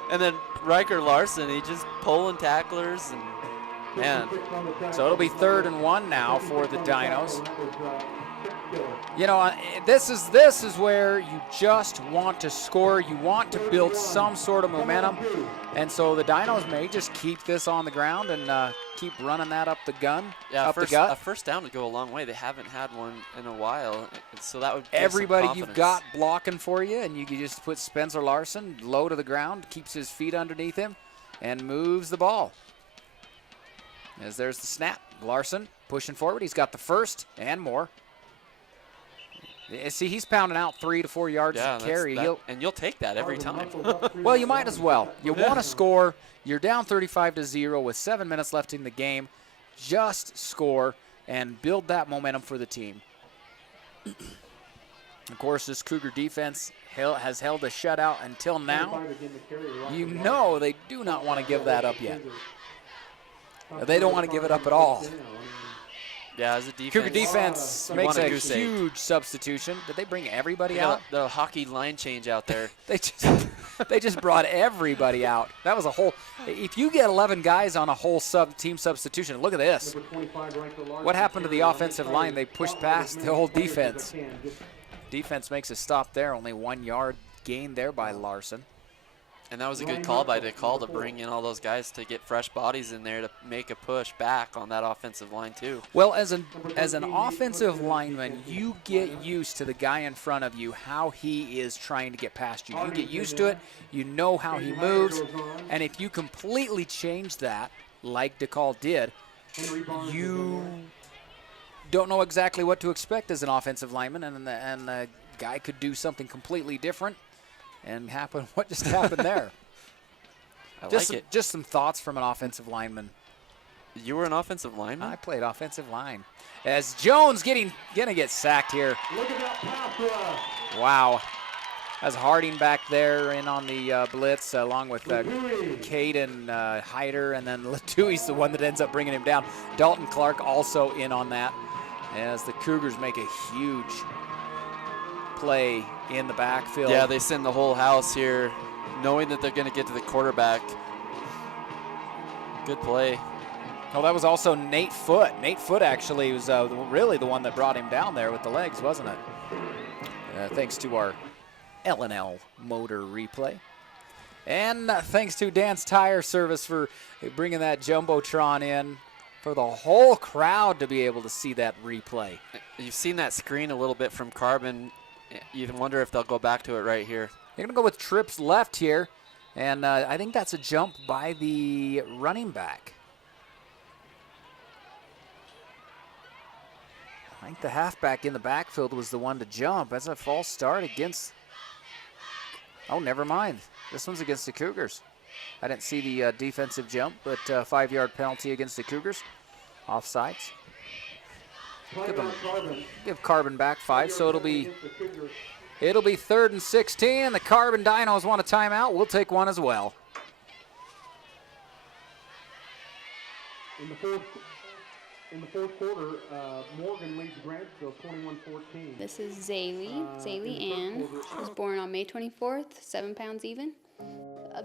And then Riker Larson, he just pulling tacklers and man. So it'll be 3rd and 1 now for the Dinos. This is where you just want to score. You want to build some sort of momentum. And so the Dinos may just keep this on the ground and keep running that up the gun, up the gut. A first down would go a long way. They haven't had one in a while. So that would give everybody some you've got blocking for you, and you can just put Spencer Larson low to the ground, keeps his feet underneath him, and moves the ball. As there's the snap. Larson pushing forward. He's got the first and more. See, he's pounding out 3 to 4 yards to carry. And you'll take that every time. Well, you might as well. You want to score. You're down 35-0 with 7 minutes left in the game. Just score and build that momentum for the team. Of course, this Cougar defense has held a shutout until now. They do not want to give that up yet. They don't want to give it up at all. Yeah, as a defense. Cougar defense makes a huge substitution. Did they bring everybody out? The hockey line change out there. They just brought everybody out. That was a whole. If you get 11 guys on a whole team substitution, look at this. What happened to the offensive line? They pushed past the whole defense. Defense makes a stop there. Only 1 yard gain there by Larson. And that was a good call by DeCall to bring in all those guys to get fresh bodies in there to make a push back on that offensive line too. Well, as an offensive lineman, you get used to the guy in front of you, how he is trying to get past you. You get used to it. You know how he moves. And if you completely change that, like DeCall did, you don't know exactly what to expect as an offensive lineman, and the guy could do something completely different. And what just happened there? Just some thoughts from an offensive lineman. You were an offensive lineman? I played offensive line. As Jones gonna get sacked here. Look at that pass rush. Wow. As Harding back there in on the blitz, along with Caden Hyder, and then Latui's the one that ends up bringing him down. Dalton Clark also in on that, as the Cougars make a huge play in the backfield. Yeah, they send the whole house here, knowing that they're going to get to the quarterback. Good play. Oh, that was also Nate Foote. Nate Foote actually was really the one that brought him down there with the legs, wasn't it? Thanks to our L&L Motor replay. And thanks to Dan's Tire Service for bringing that Jumbotron in. for the whole crowd to be able to see that replay. You've seen that screen a little bit from Carbon. You can wonder if they'll go back to it right here. They're going to go with trips left here, and I think that's a jump by the running back. I think the halfback in the backfield was the one to jump. That's a false start against... Oh, never mind. This one's against the Cougars. I didn't see the defensive jump, but 5-yard penalty against the Cougars. Offsides. Give Carbon back 5, so it'll be 3rd and 16. The Carbon Dinos want a timeout. We'll take one as well. In the fourth quarter, Morgan leads Grantsville 21-14. This is Zaylee Ann. She was born on May 24th, 7 pounds even.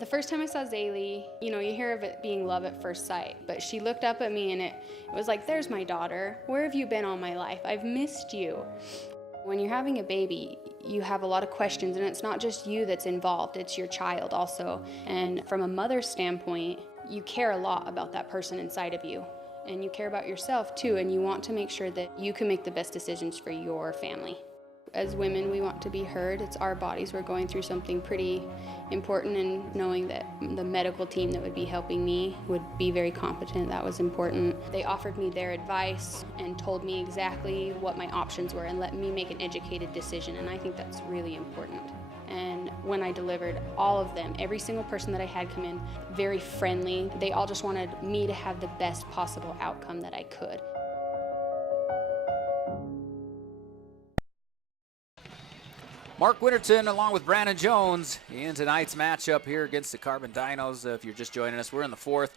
The first time I saw Zaylee, you know, you hear of it being love at first sight, but she looked up at me and it was like, there's my daughter. Where have you been all my life? I've missed you. When you're having a baby, you have a lot of questions, and it's not just you that's involved, it's your child also. And from a mother's standpoint, you care a lot about that person inside of you. And you care about yourself too, and you want to make sure that you can make the best decisions for your family. As women, we want to be heard. It's our bodies. We're going through something pretty important, and knowing that the medical team that would be helping me would be very competent, that was important. They offered me their advice and told me exactly what my options were and let me make an educated decision, and I think that's really important. And when I delivered, all of them, every single person that I had come in, very friendly. They all just wanted me to have the best possible outcome that I could. Mark Winterton along with Brandon Jones in tonight's matchup here against the Carbon Dinos. If you're just joining us, we're in the 4th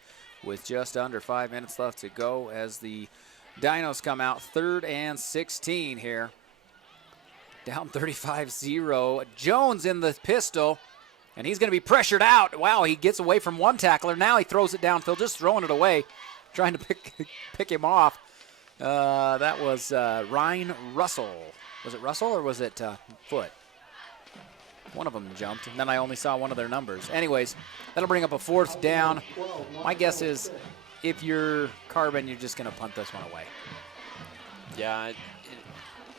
with just under 5 minutes left to go as the Dinos come out 3rd and 16 here. Down 35-0. Jones in the pistol, and he's going to be pressured out. Wow, he gets away from one tackler. Now he throws it downfield, just throwing it away, trying to pick him off. That was Ryan Russell. Was it Russell or was it Foot? One of them jumped, and then I only saw one of their numbers. Anyways, that'll bring up a 4th down. My guess is if you're Carbon, you're just going to punt this one away. Yeah,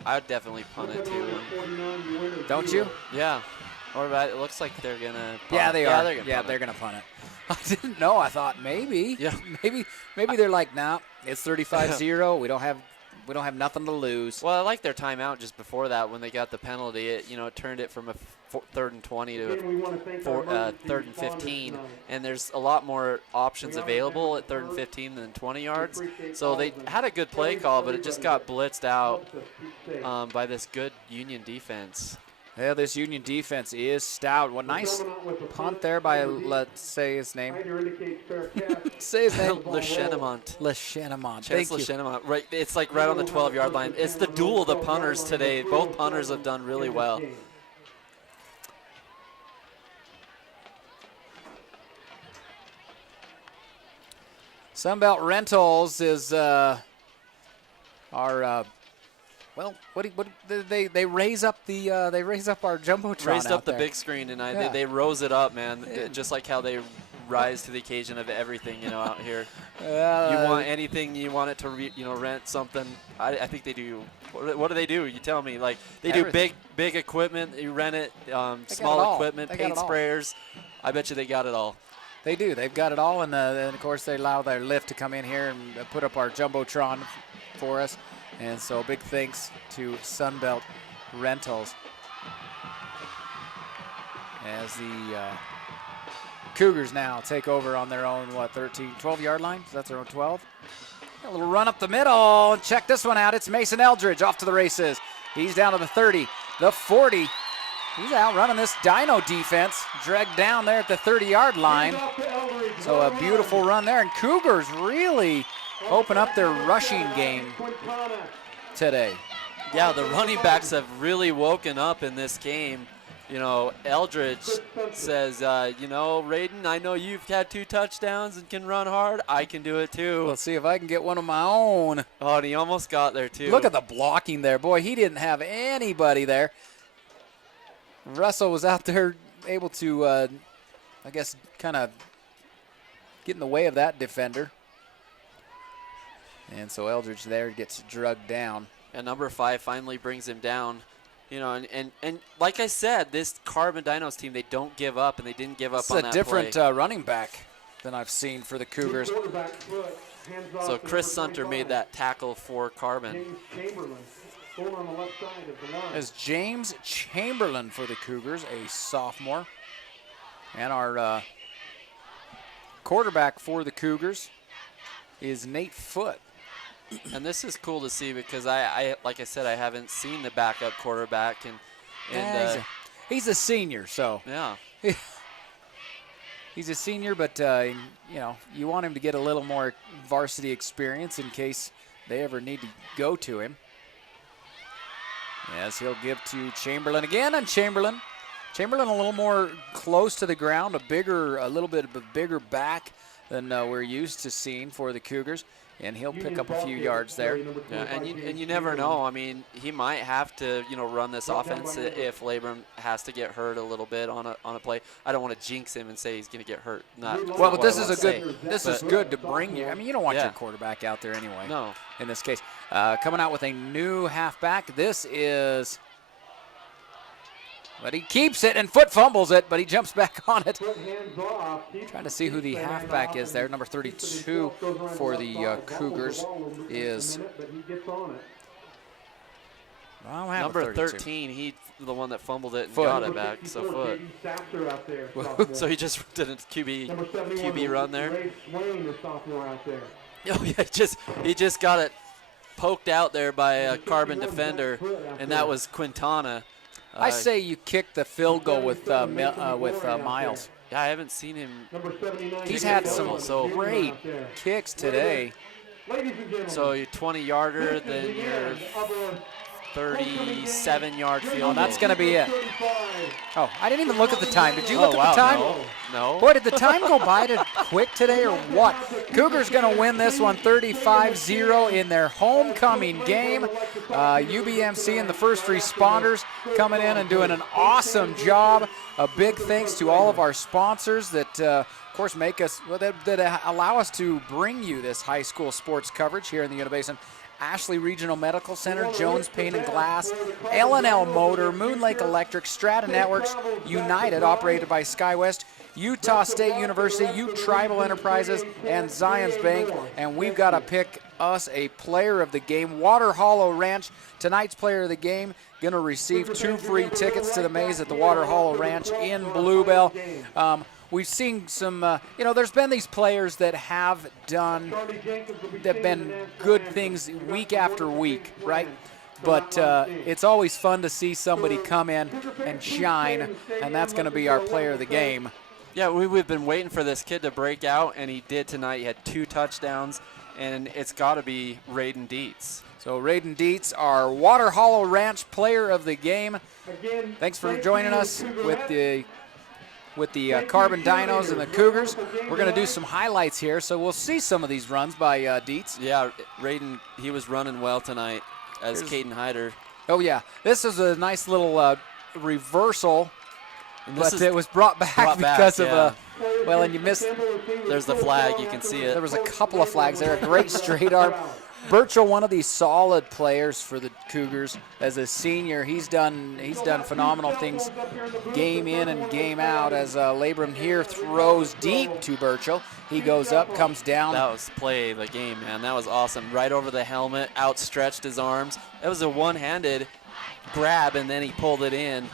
I'd definitely punt it too. Don't you? Yeah. Or it looks like they're going to punt. Yeah, they are. They're going to punt it. I didn't know. I thought maybe. Yeah. Maybe they're like, nah, it's 35-0. We don't have nothing to lose. Well, I like their timeout just before that when they got the penalty. It turned it from a 3rd and 20 to a 3rd and 15, and there's a lot more options available at 3rd and 15 than 20 yards. So they had a good play call, but it just got blitzed out by this good Union defense. Yeah, this Union defense is stout. What nice punt there by, let's say his name. Say his name. Lechenemont. Lechenemont. Chance Lechenemont. Right, it's like right on the 12-yard line. It's the duel of the punters today. Both punters have done really well. Sunbelt Rentals is our well, they raise up our jumbotron. Raised up out the there. big screen tonight. Yeah. They rose it up, man. Just like how they rise to the occasion of everything, out here. You want anything, you want it to rent something. I think they do. What do they do? You tell me. Like they Everything. do big equipment. You rent it. it Small all. equipment, They got paint it all. sprayers. I bet you they got it all. They do. They've got it all, and of course they allow their lift to come in here and put up our jumbotron for us. And so big thanks to Sunbelt Rentals as the Cougars now take over on their own 12-yard line. So that's their own 12. A little run up the middle. Check this one out. It's Mason Eldridge off to the races. He's down to the 30, the 40. He's outrunning this Dino defense, dragged down there at the 30-yard line. So a beautiful run there, and Cougars really open up their rushing game today. Yeah, the running backs have really woken up in this game. Eldridge says, Raiden, I know you've had 2 touchdowns and can run hard. I can do it too. Let's see if I can get one of my own. Oh, and he almost got there too. Look at the blocking there. Boy, he didn't have anybody there. Russell was out there able to, I guess, kind of get in the way of that defender. And so Eldridge there gets drugged down. And number 5 finally brings him down. You know, and like I said, this Carbon Dinos team, they don't give up, and they didn't give up on that It's a different play. running back than I've seen for the Cougars. So Chris Sunter made that tackle for Carbon. As James Chamberlain for the Cougars, a sophomore. And our quarterback for the Cougars is Nate Foote. And this is cool to see because I like I said, I haven't seen the backup quarterback, and he's a senior, so yeah, he's a senior, but you know, you want him to get a little more varsity experience in case they ever need to go to him. Yes, he'll give to Chamberlain again, and Chamberlain a little more close to the ground, a little bit of a bigger back than we're used to seeing for the Cougars. And he'll pick up a few yards there. Yeah, and you never know. I mean, he might have to, you know, run this offense if Labrum has to get hurt a little bit on a play. I don't want to jinx him and say he's going to get hurt. Well, but this is good to bring you. I mean, you don't want your quarterback out there anyway. No. In this case, coming out with a new halfback. This is. But he keeps it, and Foote fumbles it, but he jumps back on it. Trying to see who the halfback is there. Number 32 for the Cougars is number 13. He's the one that fumbled it and got it back. So Foote. So he just did a QB run there. Oh yeah, he just got it poked out there by a Carbon defender, and that was Quintana. I say you kick the field goal with Miles. Yeah, I haven't seen him. He's had some great kicks today. So your 20-yarder, then your 37-yard field goal. That's going to be it. Oh, I didn't even look at the time. Did you look at the time? No. Boy, did the time go by quick today or what? Cougars going to win this one 35-0 in their homecoming game. UBMC and the first responders coming in and doing an awesome job. A big thanks to all of our sponsors that, of course, make us that allow us to bring you this high school sports coverage here in the Unibasin. Ashley Regional Medical Center, Jones Paint and Glass, L&L Motor, Moon Lake Electric, Strata Networks, United, operated by SkyWest, Utah State University, U Tribal Enterprises, and Zions Bank. And we've got to pick us a player of the game. Water Hollow Ranch, tonight's player of the game, going to receive 2 free tickets to the maze at the Water Hollow Ranch in Bluebell. We've seen some, there's been these players that have been good things week after week, right? But it's always fun to see somebody come in and shine, and that's going to be our player of the game. Yeah, we've been waiting for this kid to break out, and he did tonight. He had 2 touchdowns, and it's got to be Raiden Dietz. So Raiden Dietz, our Water Hollow Ranch player of the game. Thanks for joining us with the Carbon Dinos and the Cougars. We're going to do some highlights here, so we'll see some of these runs by Dietz. Yeah, Raiden, he was running well tonight as Caden Hyder. Oh, yeah. This is a nice little reversal, but it was brought back because of and you missed. There's the flag. You can see it. There was a couple of flags there. A great straight arm. Burchell, one of these solid players for the Cougars as a senior. He's done phenomenal things game in and game out as Labrum here throws deep to Burchell. He goes up, comes down. That was play of the game, man. That was awesome. Right over the helmet, outstretched his arms. That was a one-handed grab, and then he pulled it in.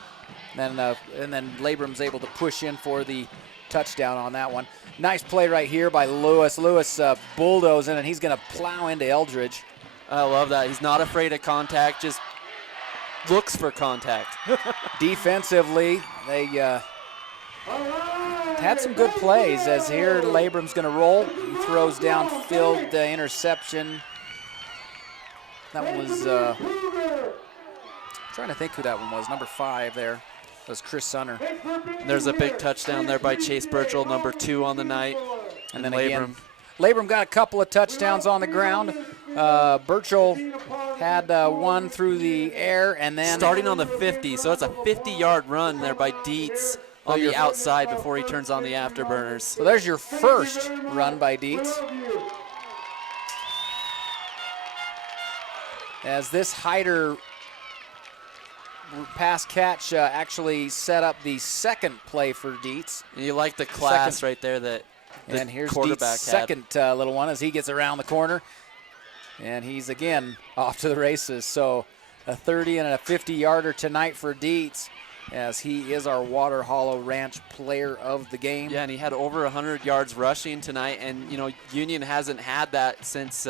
And then Labrum's able to push in for the touchdown on that one. Nice play right here by Lewis. Lewis bulldozing, and he's going to plow into Eldridge. I love that. He's not afraid of contact, just looks for contact. Defensively, they had some good plays as here Labrum's going to roll. He throws downfield the interception. That was, trying to think who that one was, number 5 there. That was Chris Sunner. There's a big touchdown there by Chase Burchell, number 2 on the night. And then again, Labrum got a couple of touchdowns on the ground. Burchell had one through the air, and then starting on the 50, so it's a 50-yard run there by Dietz on the outside before he turns on the afterburners. So there's your first run by Dietz. as this Hyder pass catch actually set up the second play for Dietz. And you like the class right there that the and here's quarterback Dietz's had. second little one as he gets around the corner. And he's again off to the races. So a 30 and a 50-yarder tonight for Dietz, as he is our Water Hollow Ranch player of the game. Yeah, and he had over 100 yards rushing tonight. And, you know, Union hasn't had that since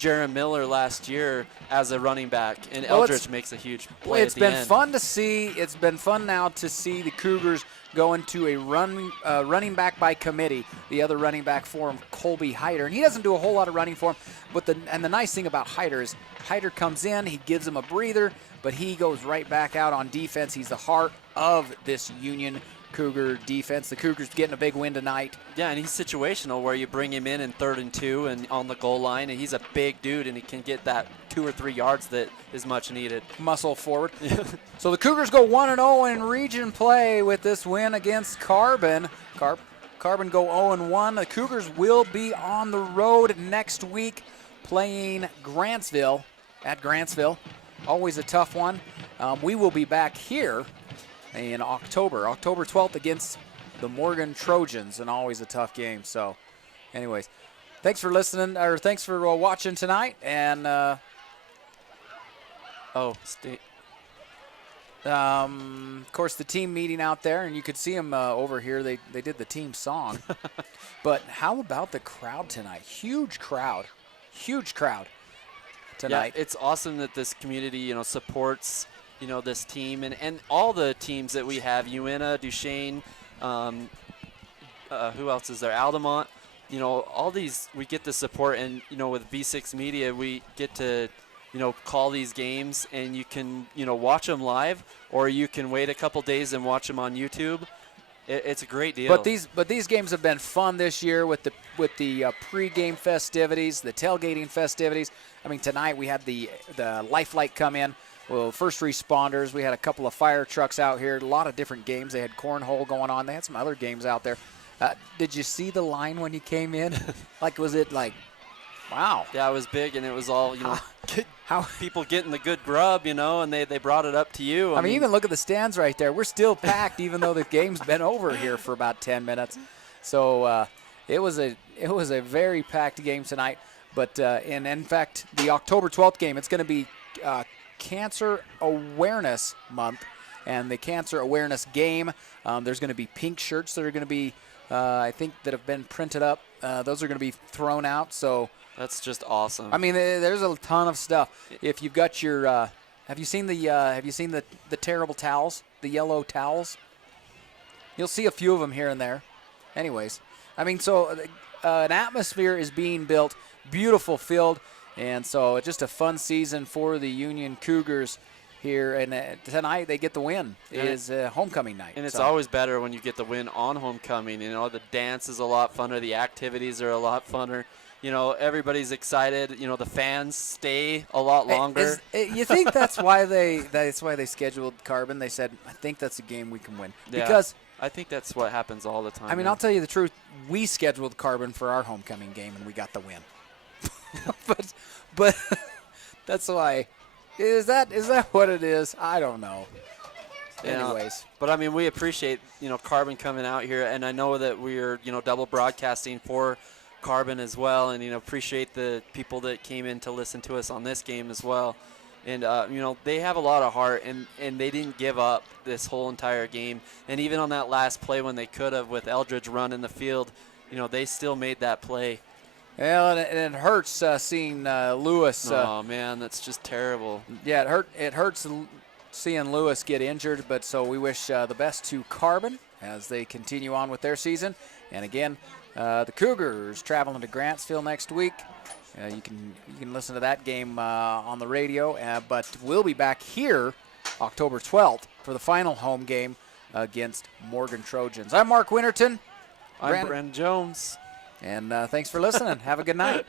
Jaron Miller last year as a running back. And Eldridge makes a huge play It's at the been end. fun to see. It's been fun now to see the Cougars go into a running back by committee. The other running back for him, Colby Hyder. And he doesn't do a whole lot of running for him. But the nice thing about Hyder is Hyder comes in, he gives him a breather, but he goes right back out on defense. He's the heart of this Union Cougar defense. The Cougars getting a big win tonight. Yeah, and he's situational where you bring him in 3rd and 2 and on the goal line, and he's a big dude, and he can get that 2 or 3 yards that is much needed. Muscle forward. So the Cougars go 1-0 in region play with this win against Carbon. Carbon go 0-1. The Cougars will be on the road next week playing Grantsville at Grantsville. Always a tough one. We will be back here in October 12th against the Morgan Trojans, and always a tough game. So anyways, thanks for listening, or thanks for watching tonight. And of course, the team meeting out there, and you could see them over here. They did the team song. But how about the crowd tonight? Huge crowd tonight. Yeah, it's awesome that this community, you know, supports, you know, this team and all the teams that we have. Uinta, Duchesne, who else is there? Aldemont. You know, all these, we get the support, and, you know, with V6 Media, we get to, you know, call these games, and you can, you know, watch them live, or you can wait a couple days and watch them on YouTube. It's a great deal. But these games have been fun this year with the pregame festivities, the tailgating festivities. I mean, tonight we had the Lifelight come in. Well, first responders. We had a couple of fire trucks out here. A lot of different games. They had cornhole going on. They had some other games out there. Did you see the line when you came in? Was it like, wow? Yeah, it was big, and it was all, you know, how people getting the good grub, you know, and they brought it up to you. I mean, even look at the stands right there. We're still packed, even though the game's been over here for about 10 minutes. So it was a very packed game tonight. But and in fact, the October 12th game, it's going to be Cancer Awareness Month, and the Cancer Awareness game. There's going to be pink shirts that are going to be, I think, that have been printed up. Those are going to be thrown out. So that's just awesome. I mean, there's a ton of stuff. If you've got your, have you seen the terrible towels, the yellow towels? You'll see a few of them here and there. Anyways, I mean, so an atmosphere is being built. Beautiful field, and so just a fun season for the Union Cougars here. And tonight they get the win. It is homecoming night. And it's always better when you get the win on homecoming. You know, the dance is a lot funner. The activities are a lot funner. You know, everybody's excited. You know, the fans stay a lot longer. You think that's why they scheduled Carbon? They said, I think that's a game we can win. Yeah, because I think that's what happens all the time. I mean, I'll tell you the truth. We scheduled Carbon for our homecoming game, and we got the win. but that's why. Is that what it is? I don't know. Anyways, but I mean, we appreciate, you know, Carbon coming out here, and I know that we're, you know, double broadcasting for Carbon as well, and, you know, appreciate the people that came in to listen to us on this game as well. And you know, they have a lot of heart, and they didn't give up this whole entire game. And even on that last play when they could have, with Eldridge running the field, you know, they still made that play. Well, and it hurts seeing Lewis. Oh man, that's just terrible. Yeah, it hurts seeing Lewis get injured. But so we wish the best to Carbon as they continue on with their season. And again, the Cougars traveling to Grantsville next week. You can listen to that game on the radio. But we'll be back here October 12th for the final home game against Morgan Trojans. I'm Mark Winterton. I'm Brandon Jones. And thanks for listening. Have a good night.